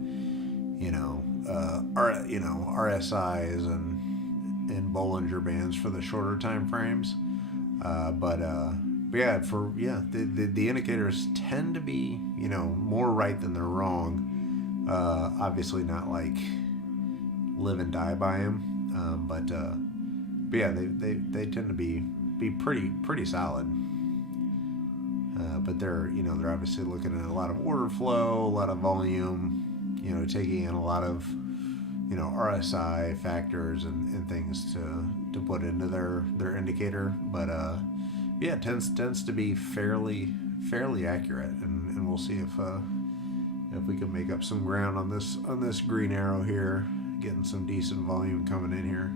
RSIs and Bollinger Bands for the shorter time frames. But yeah, the indicators tend to be more right than they're wrong. Obviously not like live and die by them. But yeah, they tend to be pretty solid. But they're obviously looking at a lot of order flow, a lot of volume, taking in a lot of RSI factors and things to put into their indicator. But yeah, it tends to be fairly accurate, and we'll see if we can make up some ground on this green arrow here, getting some decent volume coming in here.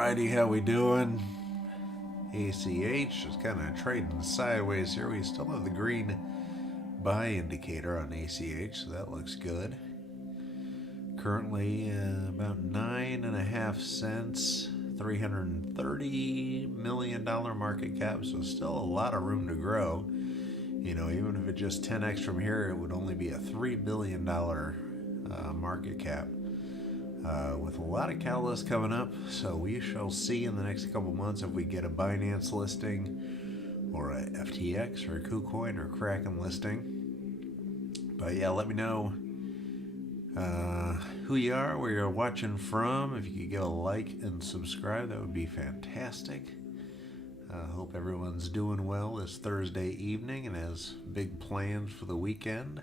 Alrighty, how we doing? ACH is kind of trading sideways here. We still have the green buy indicator on ACH, so that looks good. Currently about 9.5 cents, $330 million market cap, so still a lot of room to grow. You know, even if it just 10x from here, it would only be a $3 billion market cap. With a lot of catalysts coming up, so we shall see in the next couple months if we get a Binance listing or a FTX or a KuCoin or Kraken listing. But yeah, let me know who you are, where you're watching from. If you could give a like and subscribe, that would be fantastic. Hope everyone's doing well this Thursday evening and has big plans for the weekend.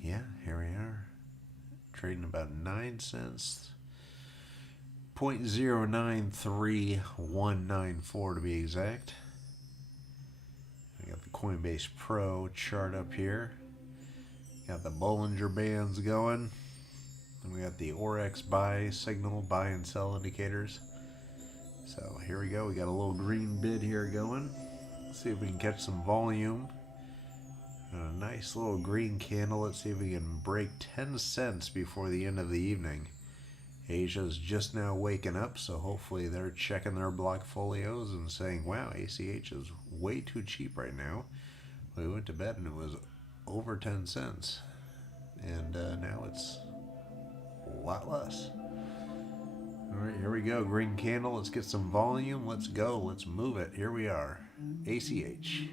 Yeah, here we are. Trading about 9 cents, 0.093194 to be exact. We got the Coinbase Pro chart up here. Got the Bollinger Bands going. And we got the Orex buy signal, buy and sell indicators. So here we go. We got a little green bid here going. Let's see if we can catch some volume. A nice little green candle. Let's see if we can break 10 cents before the end of the evening. Asia's just now waking up, so hopefully they're checking their block folios and saying, wow, ACH is way too cheap right now. We went to bed and it was over 10 cents. And now it's a lot less. All right, here we go. Green candle. Let's get some volume. Let's go. Let's move it. Here we are. ACH.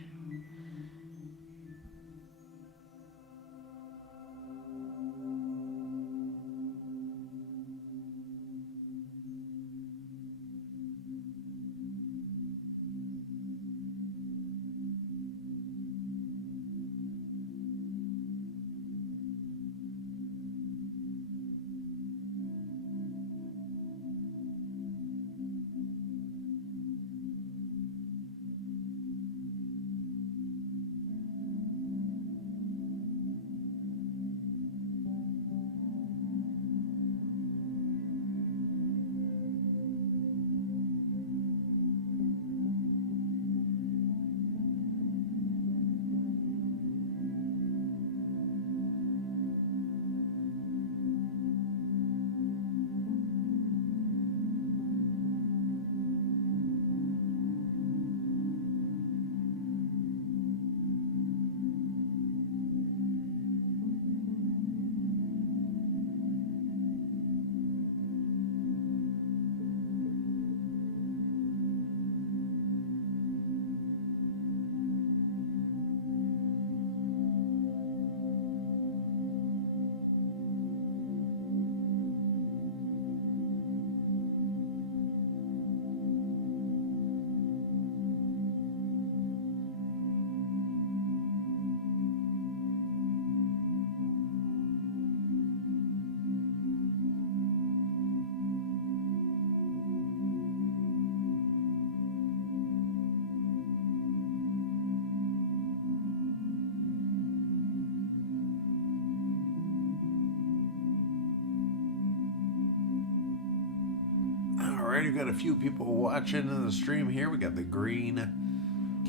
Alright, we've got a few people watching in the stream here. We got the green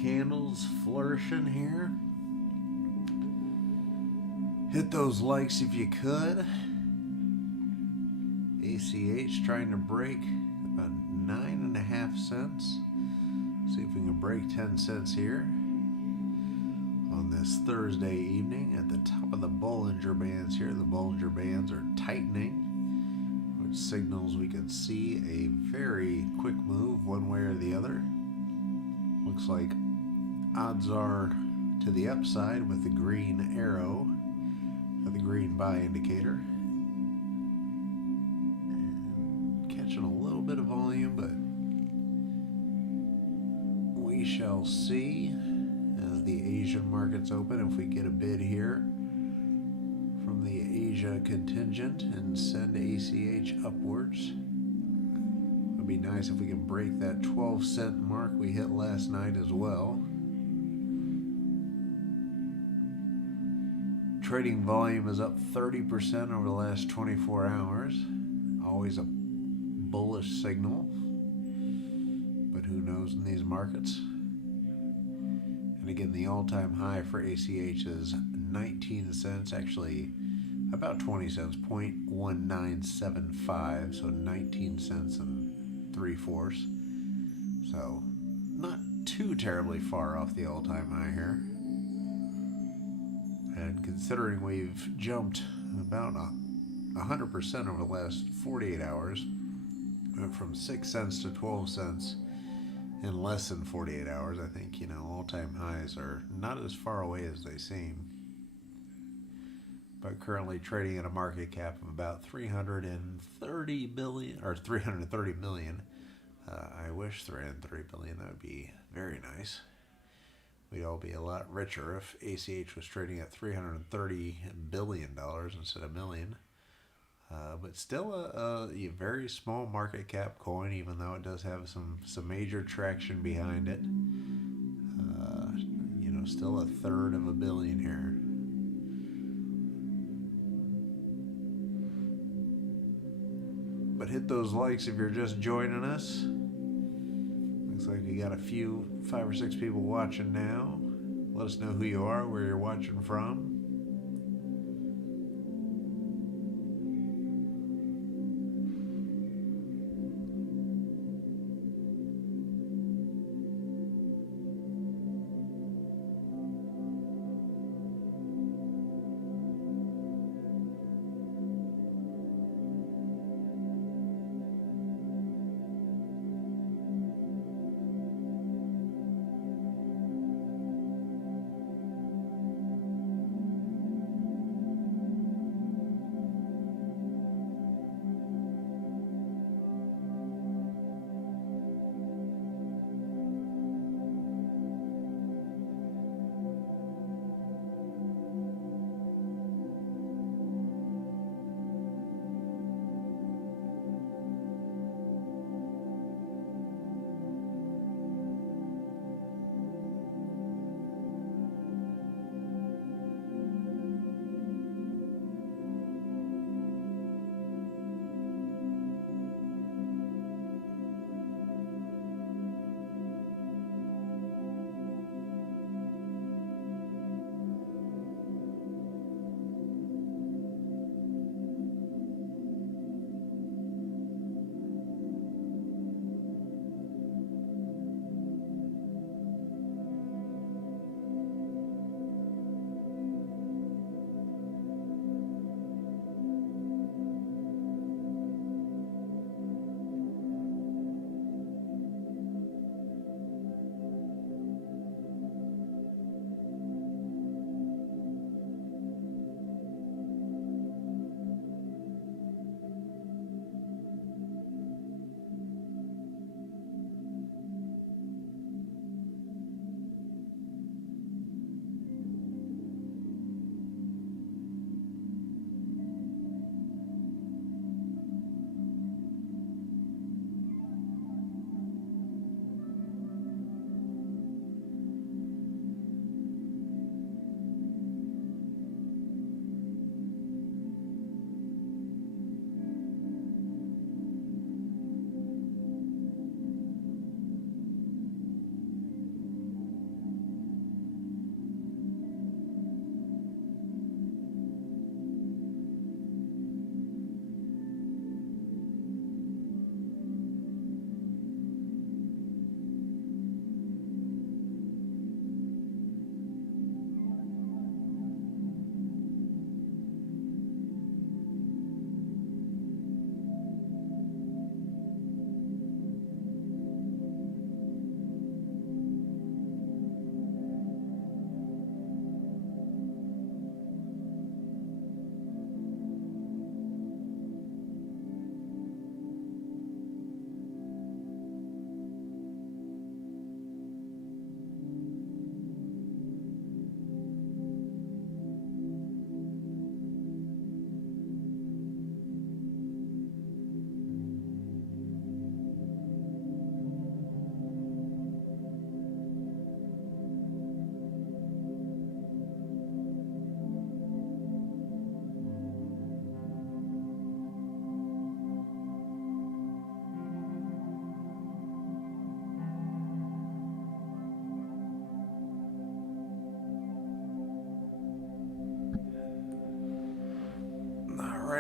candles flourishing here. Hit those likes if you could. ACH trying to break about 9.5 cents. See if we can break 10 cents here on this Thursday evening. At the top of the Bollinger Bands here, the Bollinger Bands are tightening, which signals we can see a very quick move one way or the other. Looks like odds are to the upside with the green arrow, or the green buy indicator. And catching a little bit of volume, but we shall see as the Asian markets open if we get a bid here from the Asia contingent and send ACH upwards. It would be nice if we can break that 12-cent mark we hit last night as well. Trading volume is up 30% over the last 24 hours. Always a bullish signal, but who knows in these markets. And again, the all-time high for ACH is 19 cents, actually about 20 cents, 0.1975, so 19 cents and 3/4. So not too terribly far off the all-time high here. And considering we've jumped about 100% over the last 48 hours, went from 6 cents to 12 cents in less than 48 hours, I think, all-time highs are not as far away as they seem. But currently trading at a market cap of about 330 billion or 330 million. I wish 330 billion. That would be very nice. We'd all be a lot richer if ACH was trading at $330 billion instead of million. But still a very small market cap coin, even though it does have some major traction behind it. Still a third of $1 billion here. But hit those likes if you're just joining us. Looks like we got a few, 5 or 6 people watching now. Let us know who you are, where you're watching from.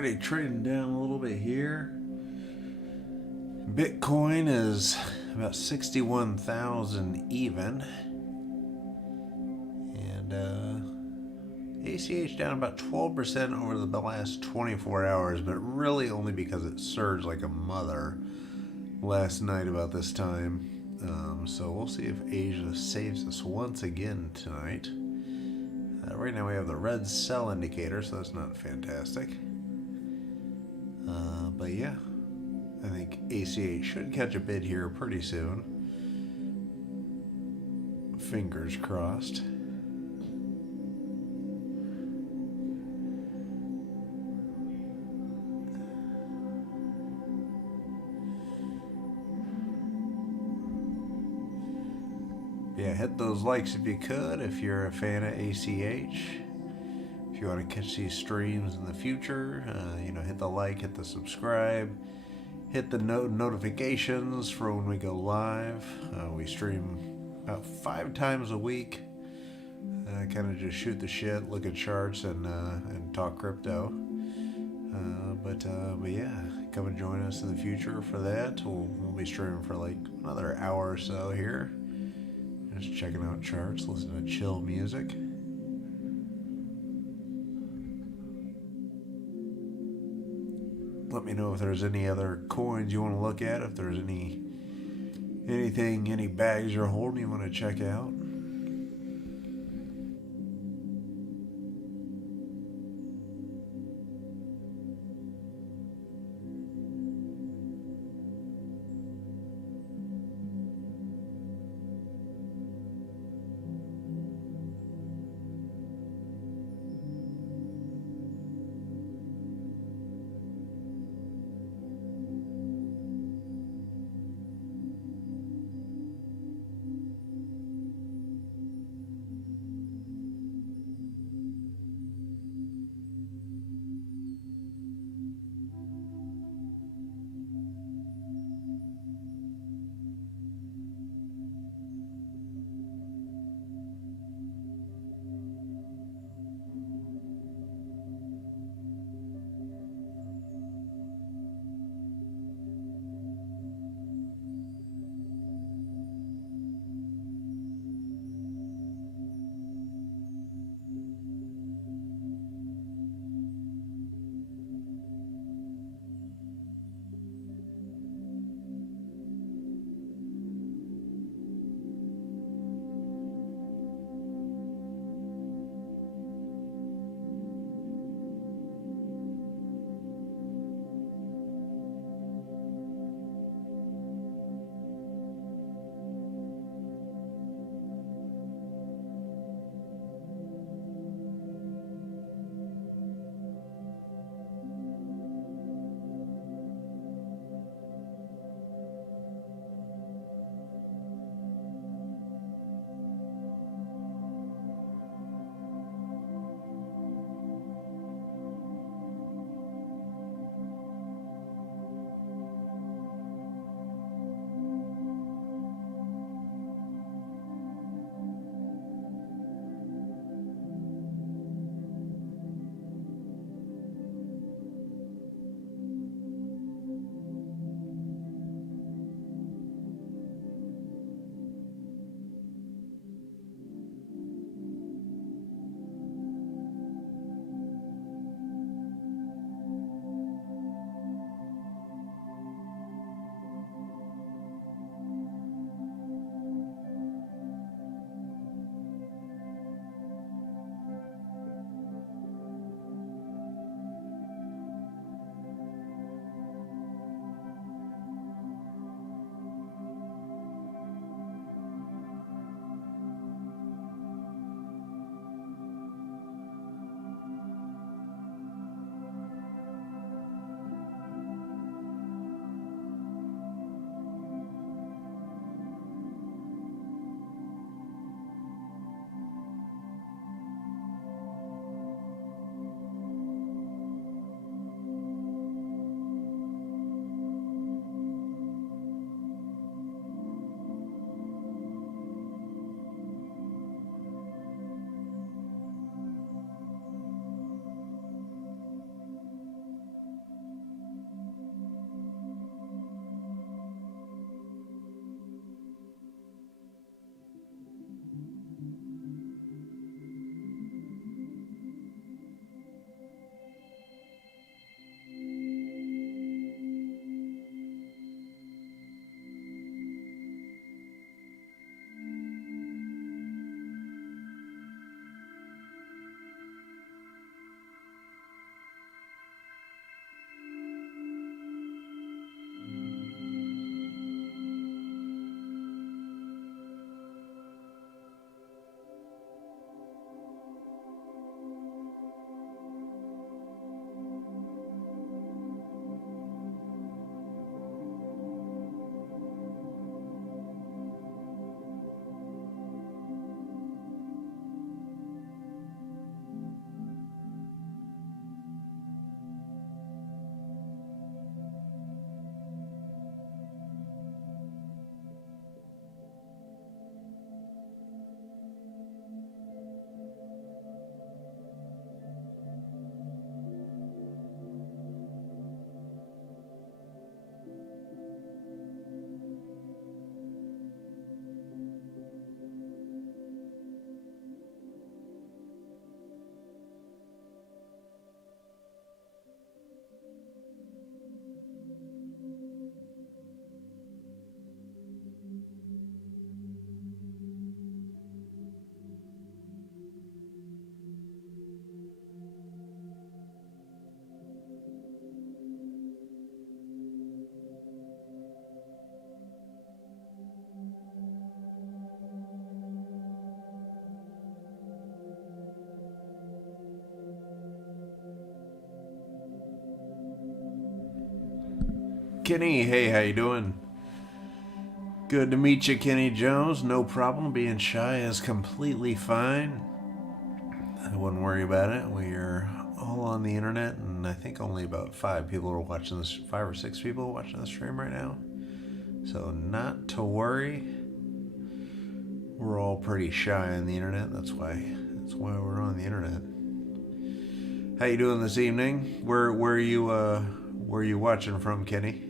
Alrighty, trading down a little bit here. Bitcoin is about 61,000 even. And ACH down about 12% over the last 24 hours, but really only because it surged like a mother last night about this time. So we'll see if Asia saves us once again tonight. Right now we have the red sell indicator, so that's not fantastic. But yeah, I think ACH should catch a bid here pretty soon. Fingers crossed. Yeah, hit those likes if you could, if you're a fan of ACH. If you want to catch these streams in the future, hit the like, hit the subscribe, hit the notifications for when we go live. We stream about 5 times a week. Kind of just shoot the shit, look at charts, and talk crypto. But yeah, come and join us in the future for that. We'll be streaming for like another hour or so here. Just checking out charts, listening to chill music. Let me know if there's any other coins you want to look at, if there's any bags you're holding you want to check out. Kenny, hey, how you doing? Good to meet you, Kenny Jones. No problem. Being shy is completely fine. I wouldn't worry about it. We are all on the internet, and I think only about 5 people are watching this. 5 or 6 people watching the stream right now. So not to worry. We're all pretty shy on the internet. That's why we're on the internet. How you doing this evening? Where are you watching from, Kenny?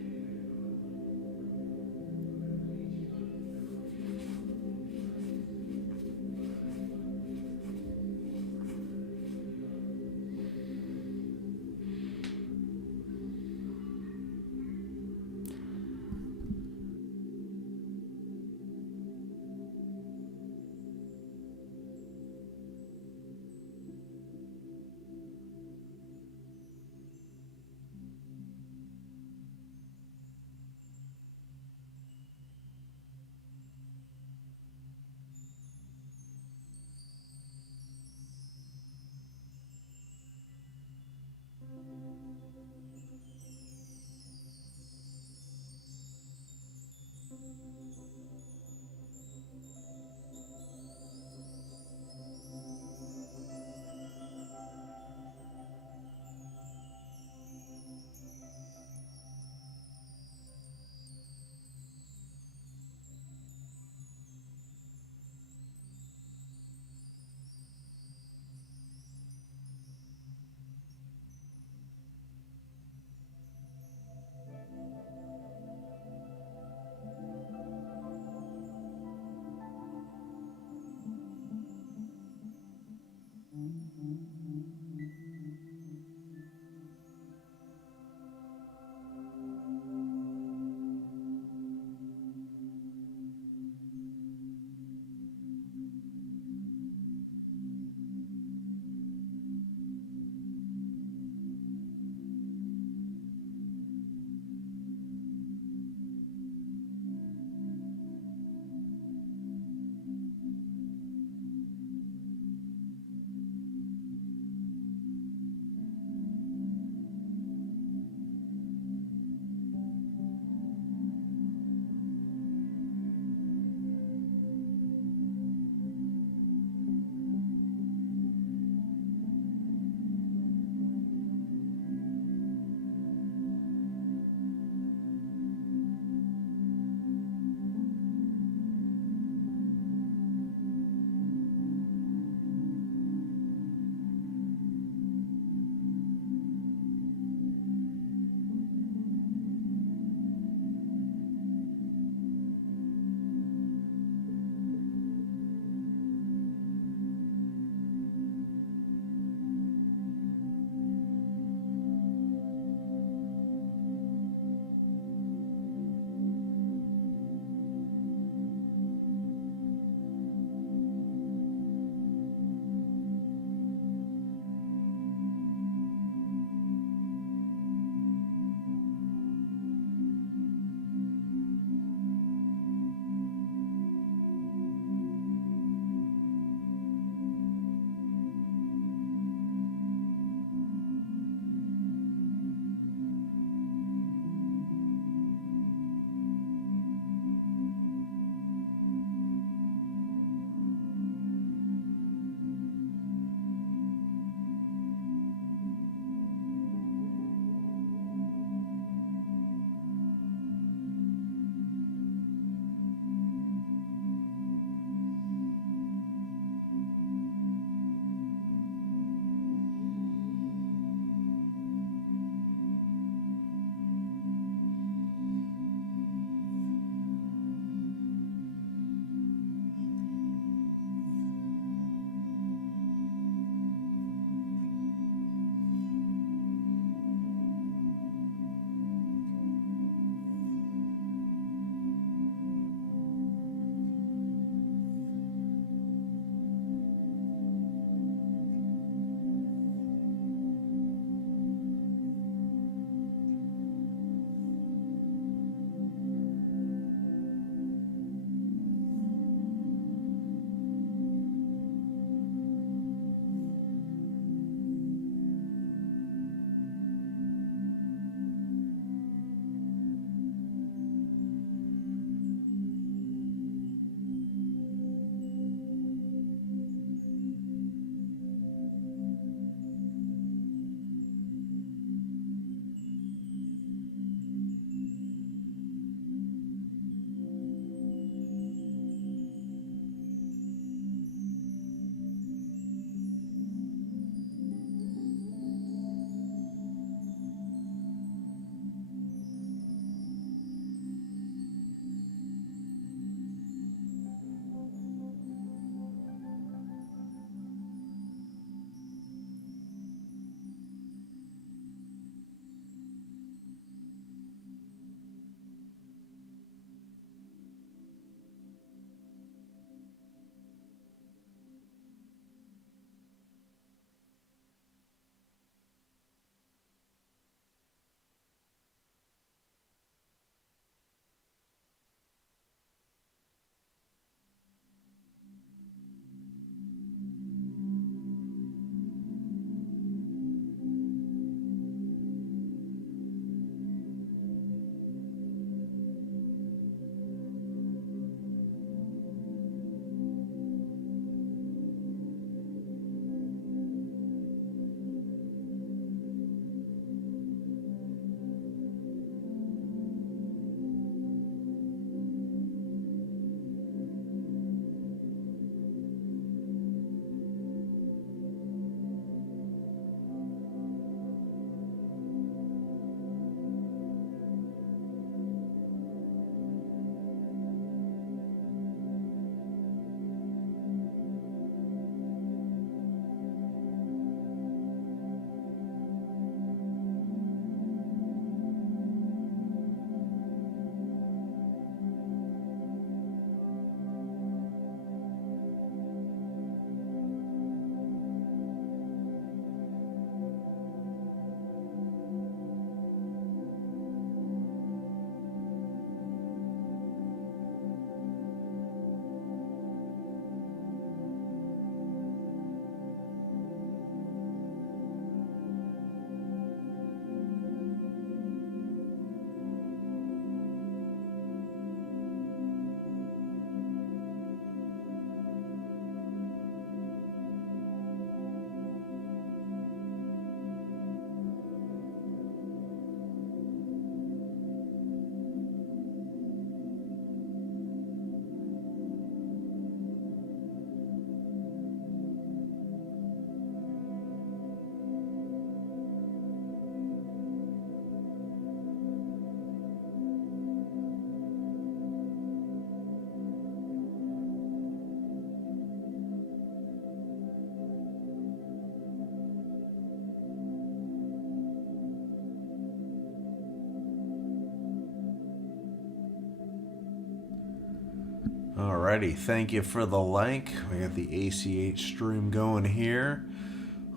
Alrighty, thank you for the like. We got the ACH stream going here.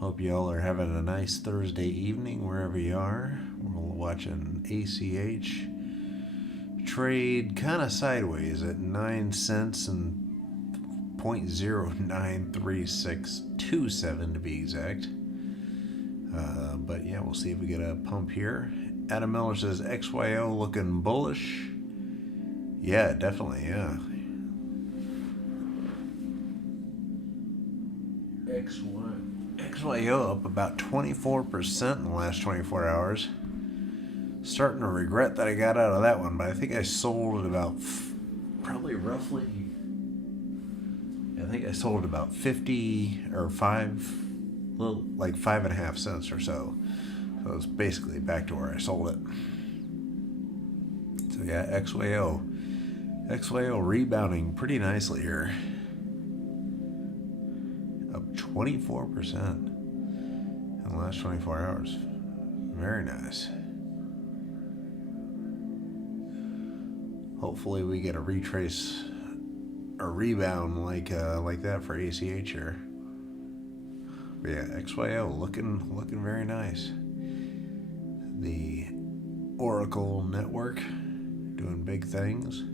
Hope y'all are having a nice Thursday evening wherever you are. We're watching ACH trade kind of sideways at 9 cents and 0.093627 to be exact. But yeah, we'll see if we get a pump here. Adam Miller says XYO looking bullish. Yeah, definitely, yeah. XYO up about 24% in the last 24 hours. Starting to regret that I got out of that one, but I think I sold at about probably roughly. I think I sold at about 50 or 5.5 cents or so. So it's basically back to where I sold it. So yeah, XYO rebounding pretty nicely here. Up 24% in the last 24 hours. Very nice. Hopefully we get a retrace or rebound like that for ACH here. But yeah, XYO looking very nice. The Oracle network doing big things.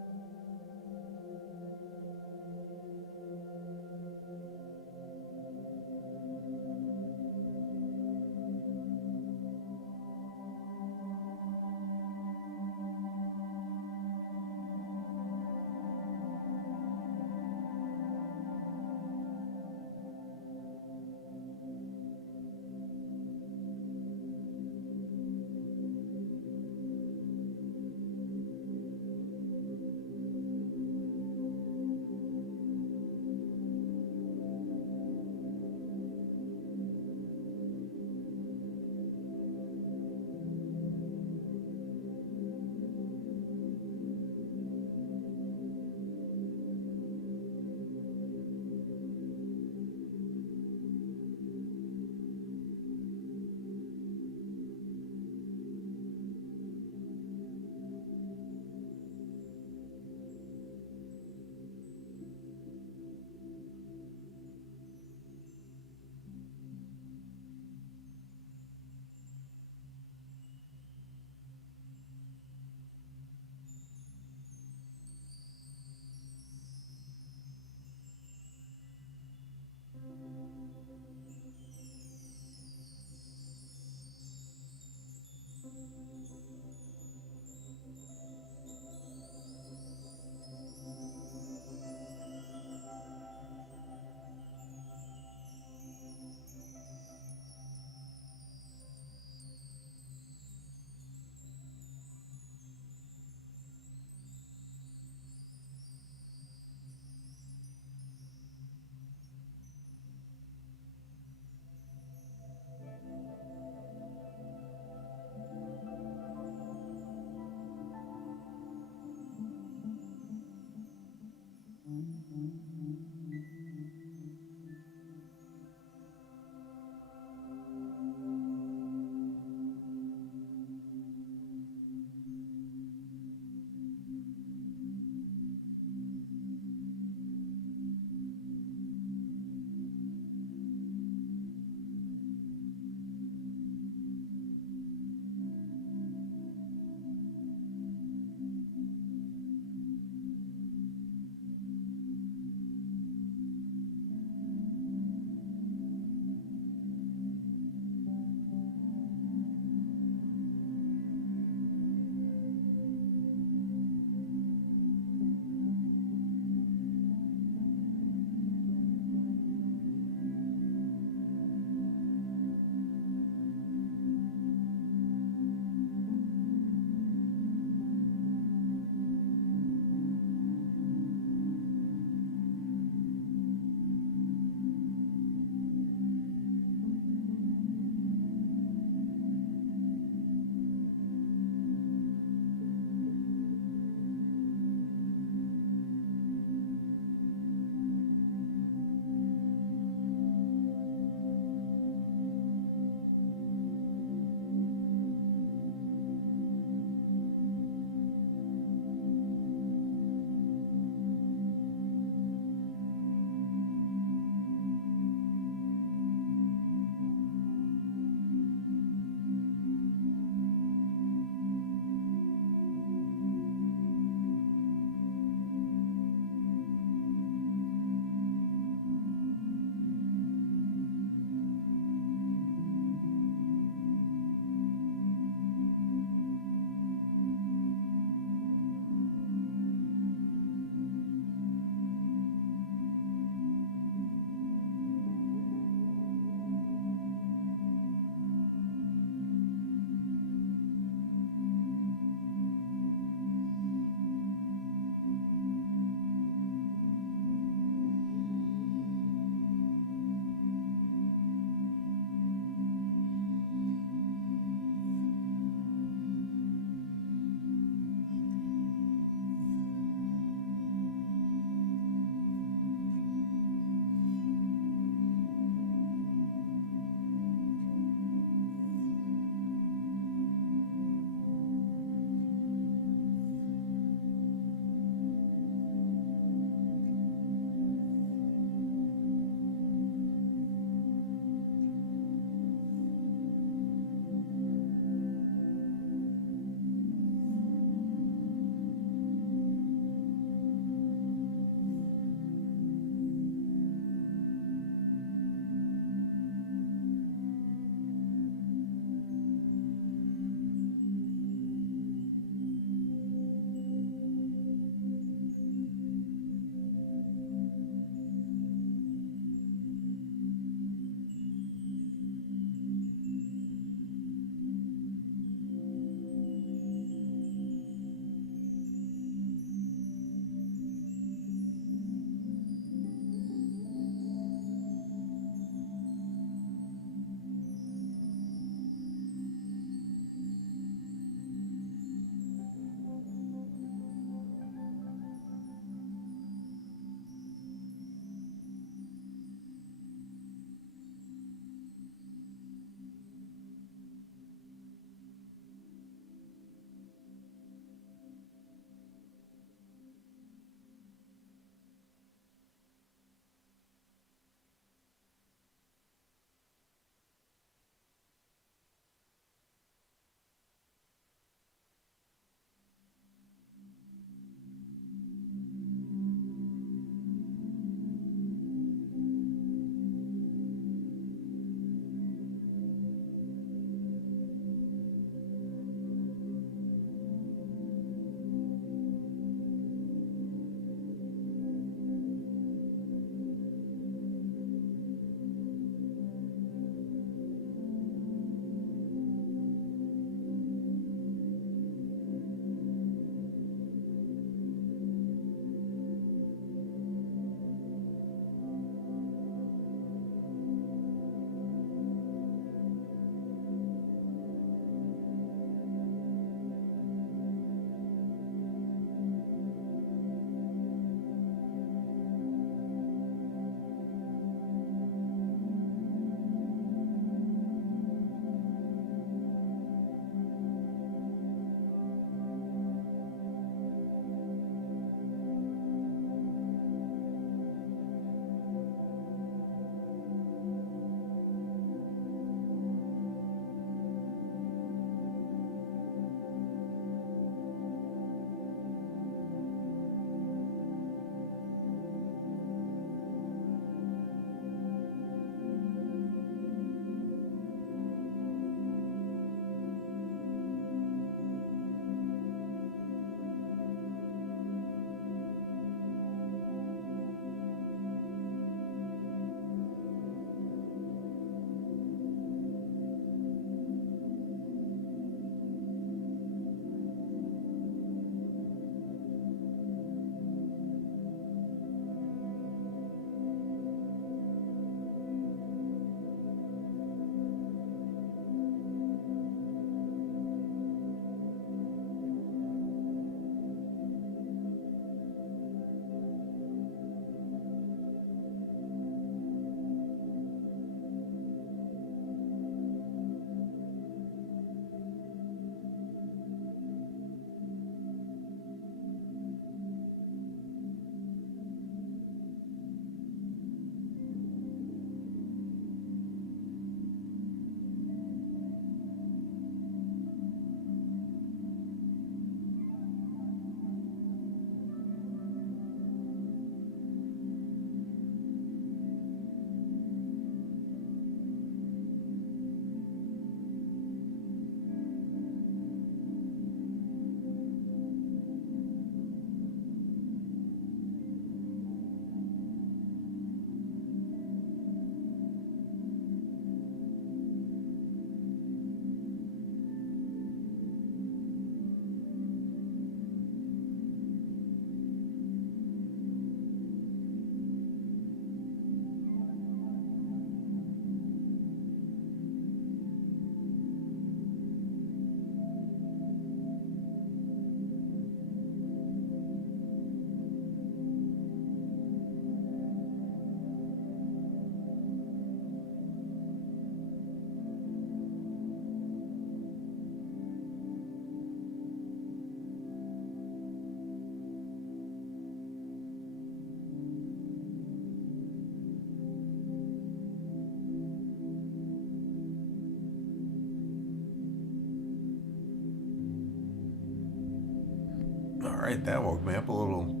right, that woke me up. A little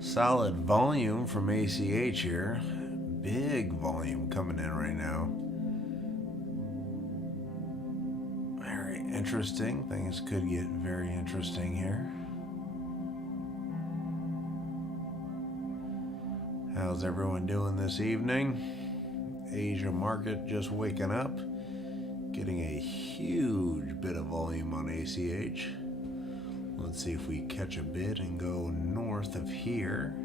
solid volume from ACH here. Big volume coming in right now. Very interesting. Things could get very interesting here. How's everyone doing this evening? Asia market just waking up, getting a huge bit of volume on ACH. Let's see if we catch a bid and go north of here.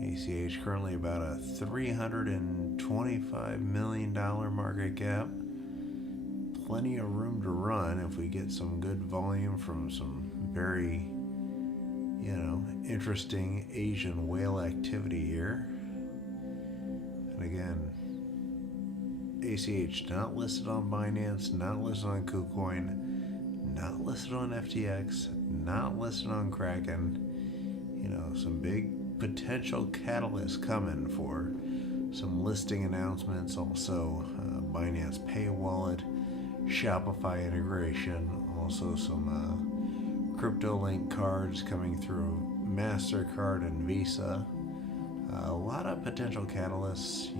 ACH currently about a $325 million market cap. Plenty of room to run if we get some good volume from some very, interesting Asian whale activity here. And again, ACH not listed on Binance, not listed on KuCoin, not listed on FTX, not listed on Kraken. Some big potential catalysts coming for some listing announcements. Also, Binance Pay Wallet, Shopify integration, also some crypto link cards coming through MasterCard and Visa. A lot of potential catalysts.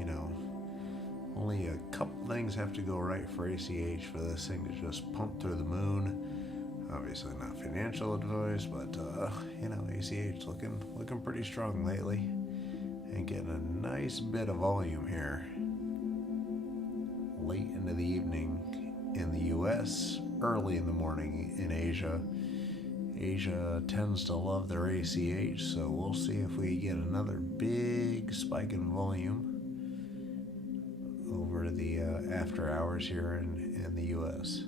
Only a couple things have to go right for ACH for this thing to just pump through the moon. Obviously not financial advice, but ACH looking pretty strong lately, and getting a nice bit of volume here. Late into the evening in the US, early in the morning in Asia. Asia tends to love their ACH, so we'll see if we get another big spike in volume over the after hours here in the US.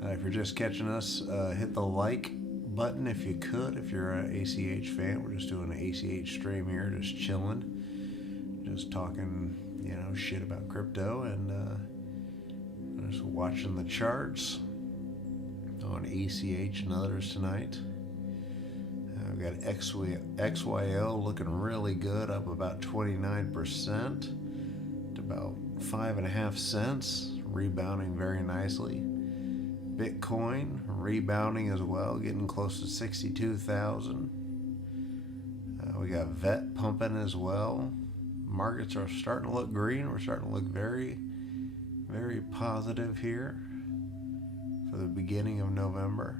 If you're just catching us, hit the like button if you could. If you're an ACH fan, we're just doing an ACH stream here, just chilling, just talking, shit about crypto, and just watching the charts on ACH and others tonight. We've got XYO looking really good, up about 29% to about 5.5 cents, rebounding very nicely. Bitcoin rebounding as well, getting close to 62,000. We got VET pumping as well. Markets are starting to look green. We're starting to look very, very positive here for the beginning of November.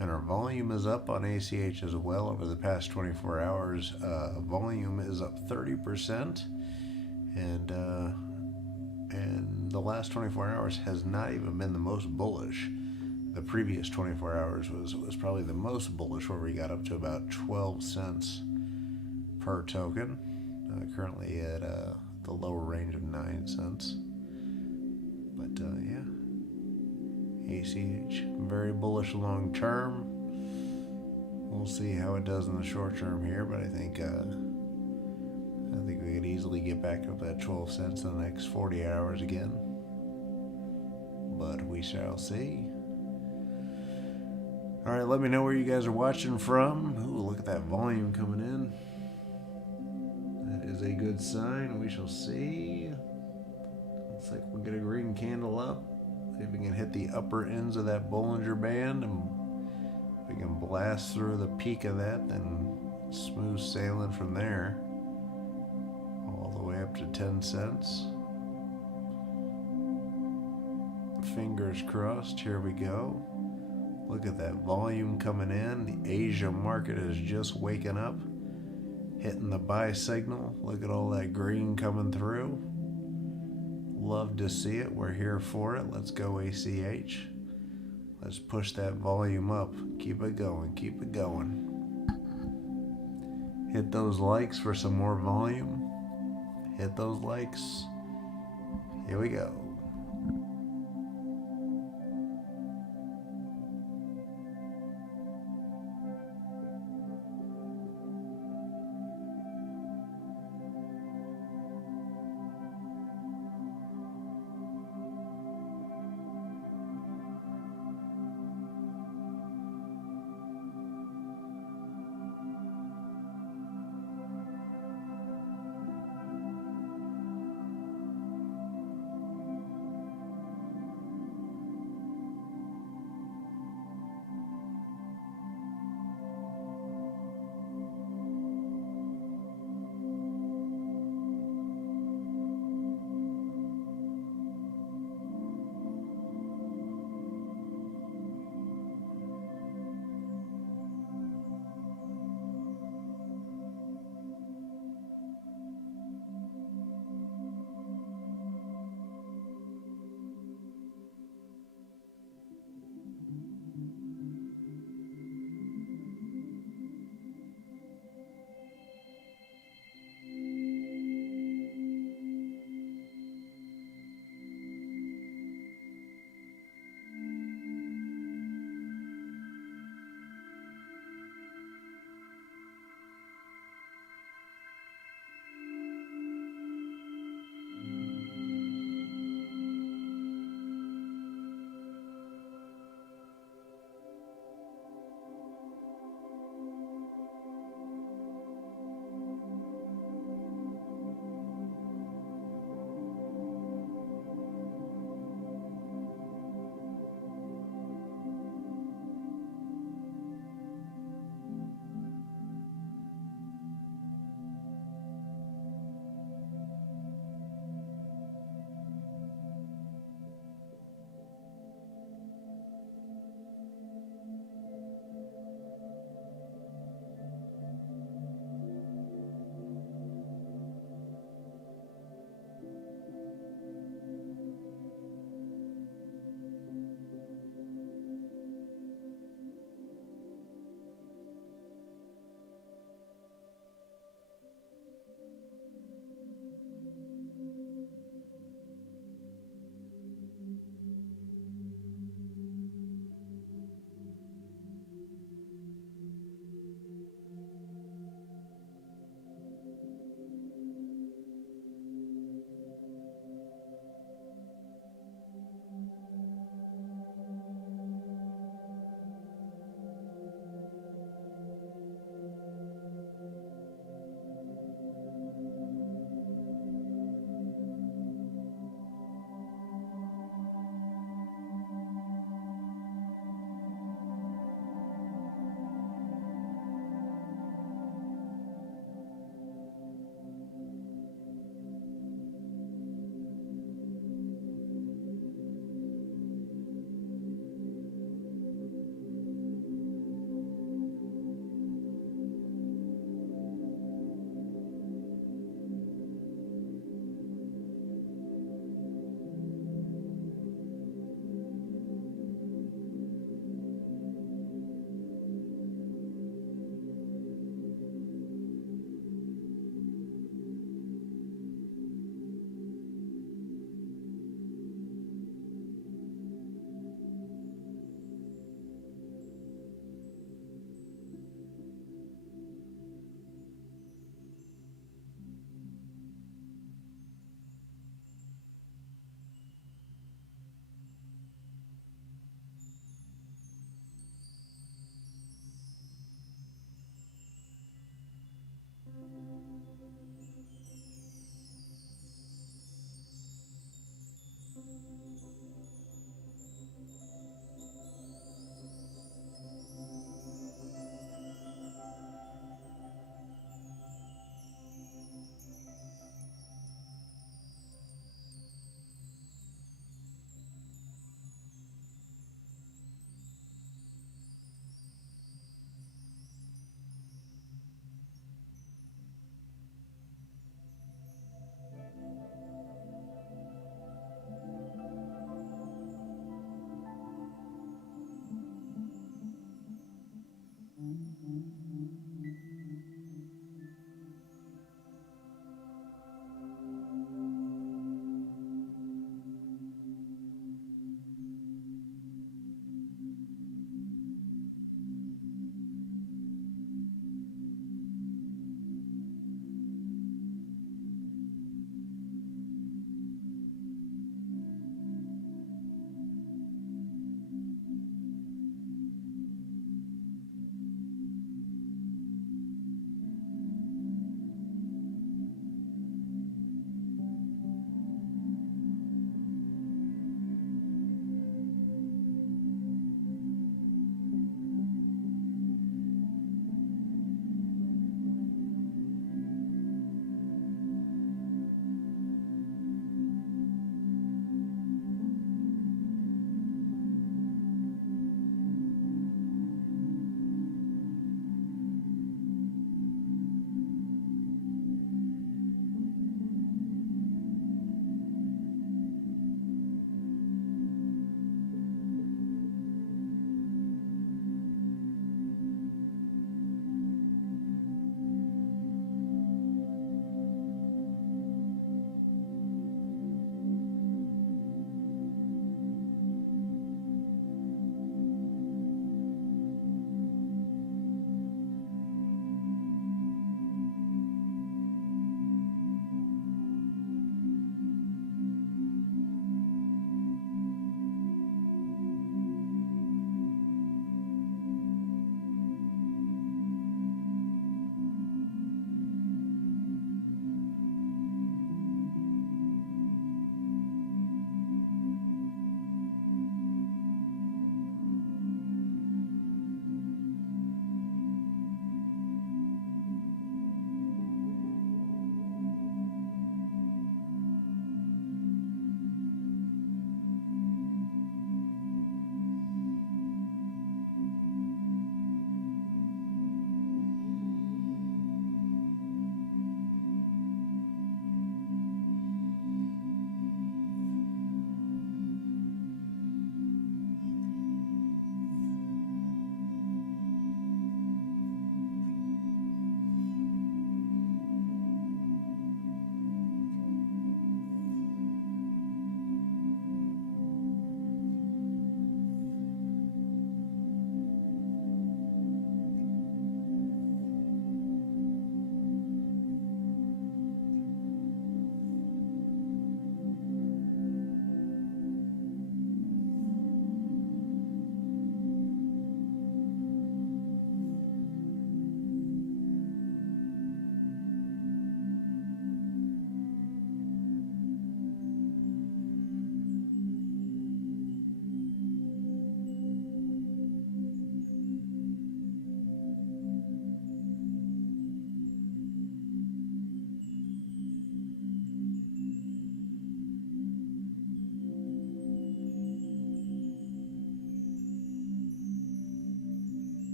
And our volume is up on ACH as well over the past 24 hours. Volume is up 30%, and the last 24 hours has not even been the most bullish. The previous 24 hours was probably the most bullish, where we got up to about 12 cents per token. Currently at the lower range of 9 cents. But ACH very bullish long term. We'll see how it does in the short term here, but I think we could easily get back up at 12 cents in the next 40 hours again. But we shall see. All right, let me know where you guys are watching from. Ooh, look at that volume coming in. That is a good sign. We shall see. Looks like we'll get a green candle up. See if we can hit the upper ends of that Bollinger Band, and if we can blast through the peak of that, then smooth sailing from there all the way up to 10 cents. Fingers crossed. Here we go. Look at that volume coming in. The Asia market is just waking up, hitting the buy signal. Look at all that green coming through. Love to see it. We're here for it. Let's go ACH. Let's push that volume up. Keep it going. Keep it going. Hit those likes for some more volume. Hit those likes. Here we go.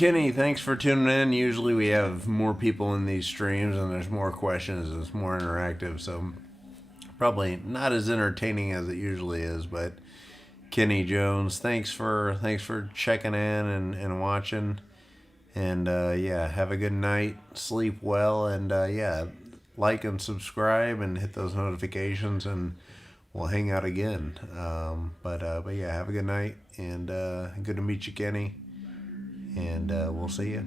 Kenny, thanks for tuning in. Usually we have more people in these streams and there's more questions and it's more interactive, so probably not as entertaining as it usually is. But Kenny Jones, thanks for checking in and watching. And yeah, have a good night, sleep well, and yeah, like and subscribe and hit those notifications, and we'll hang out again. But yeah, have a good night, and good to meet you, Kenny, and we'll see you.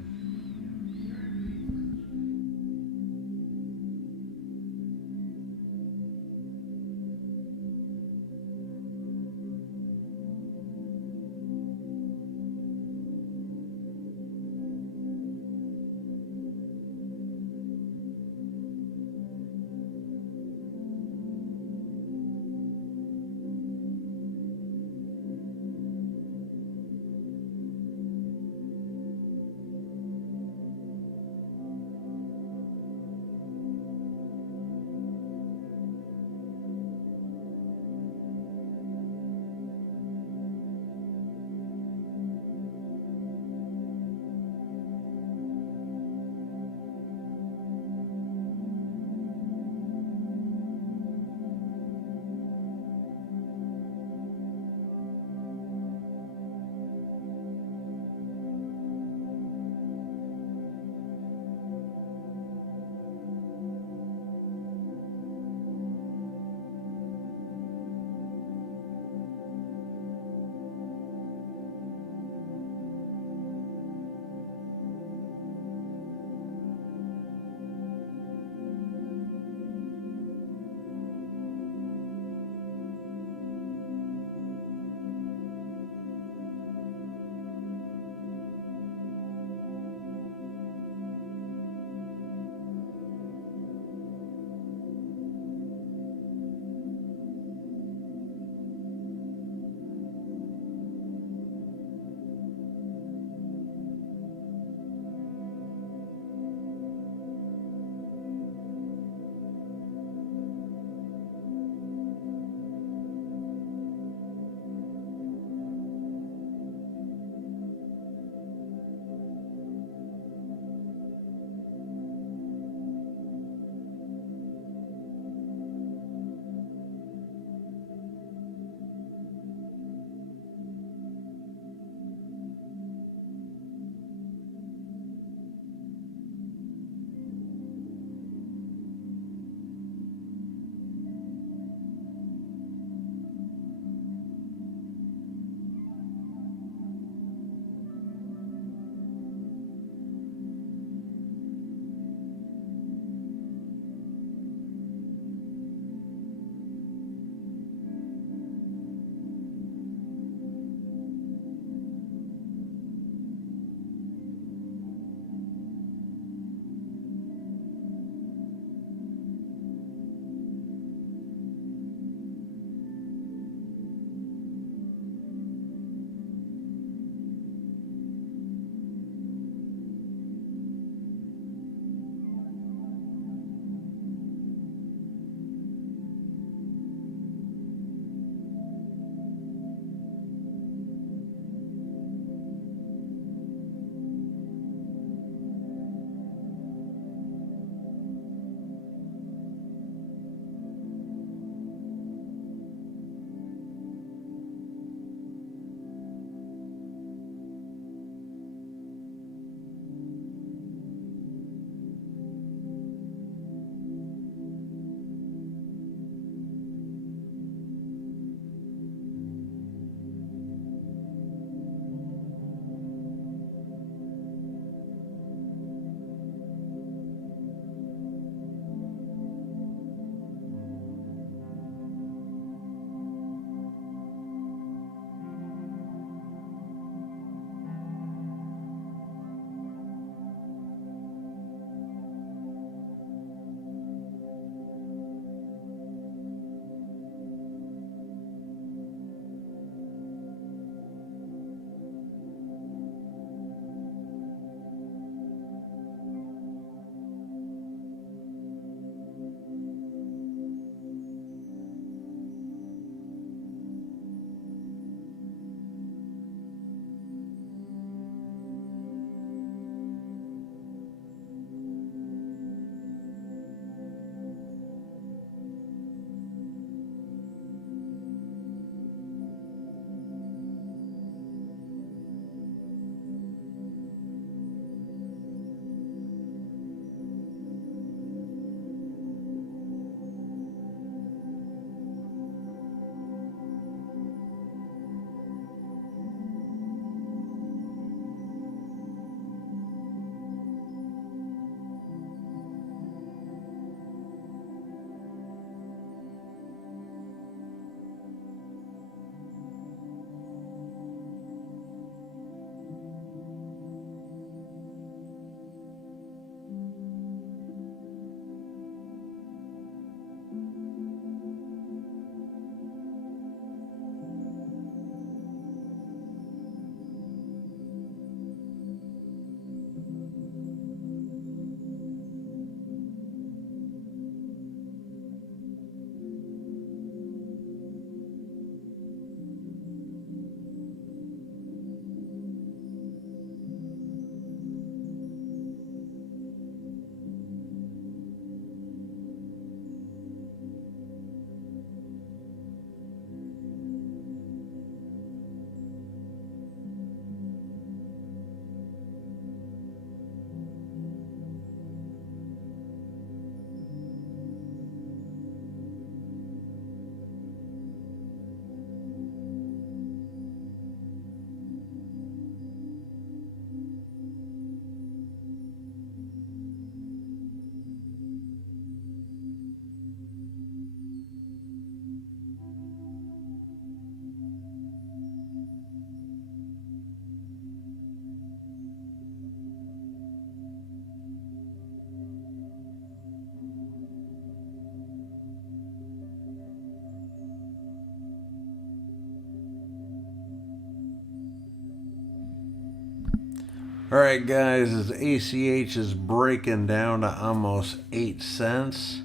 Alright guys, as ACH is breaking down to almost 8 cents,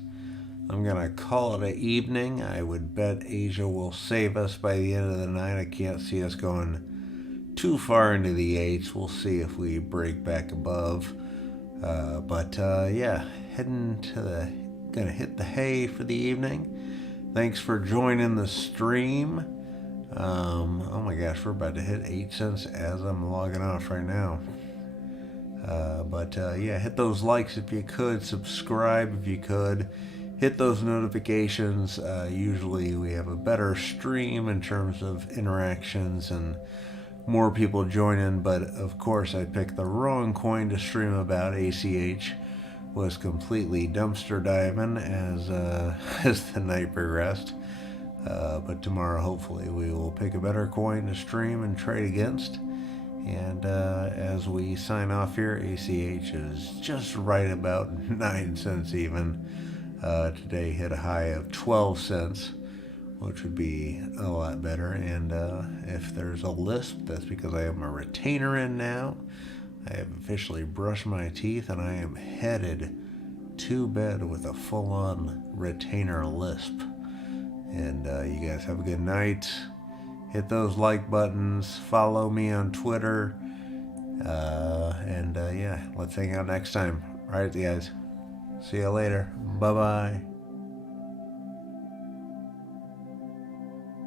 I'm going to call it an evening. I would bet Asia will save us by the end of the night. I can't see us going too far into the 8s. We'll see if we break back above. Yeah, heading to gonna hit the hay for the evening. Thanks for joining the stream. Oh my gosh, we're about to hit 8 cents as I'm logging off right now. Yeah, hit those likes if you could, subscribe if you could, hit those notifications. Usually we have a better stream in terms of interactions and more people joining, but of course I picked the wrong coin to stream about. ACH was completely dumpster diving as as the night progressed. But tomorrow hopefully we will pick a better coin to stream and trade against. And as we sign off here, ACH is just right about 9 cents even. Today hit a high of 12 cents, which would be a lot better. And if there's a lisp, that's because I have my retainer in now. I have officially brushed my teeth and I am headed to bed with a full-on retainer lisp. And you guys have a good night. Hit those like buttons, follow me on Twitter, yeah, let's hang out next time. All right, guys, see you later. Bye-bye.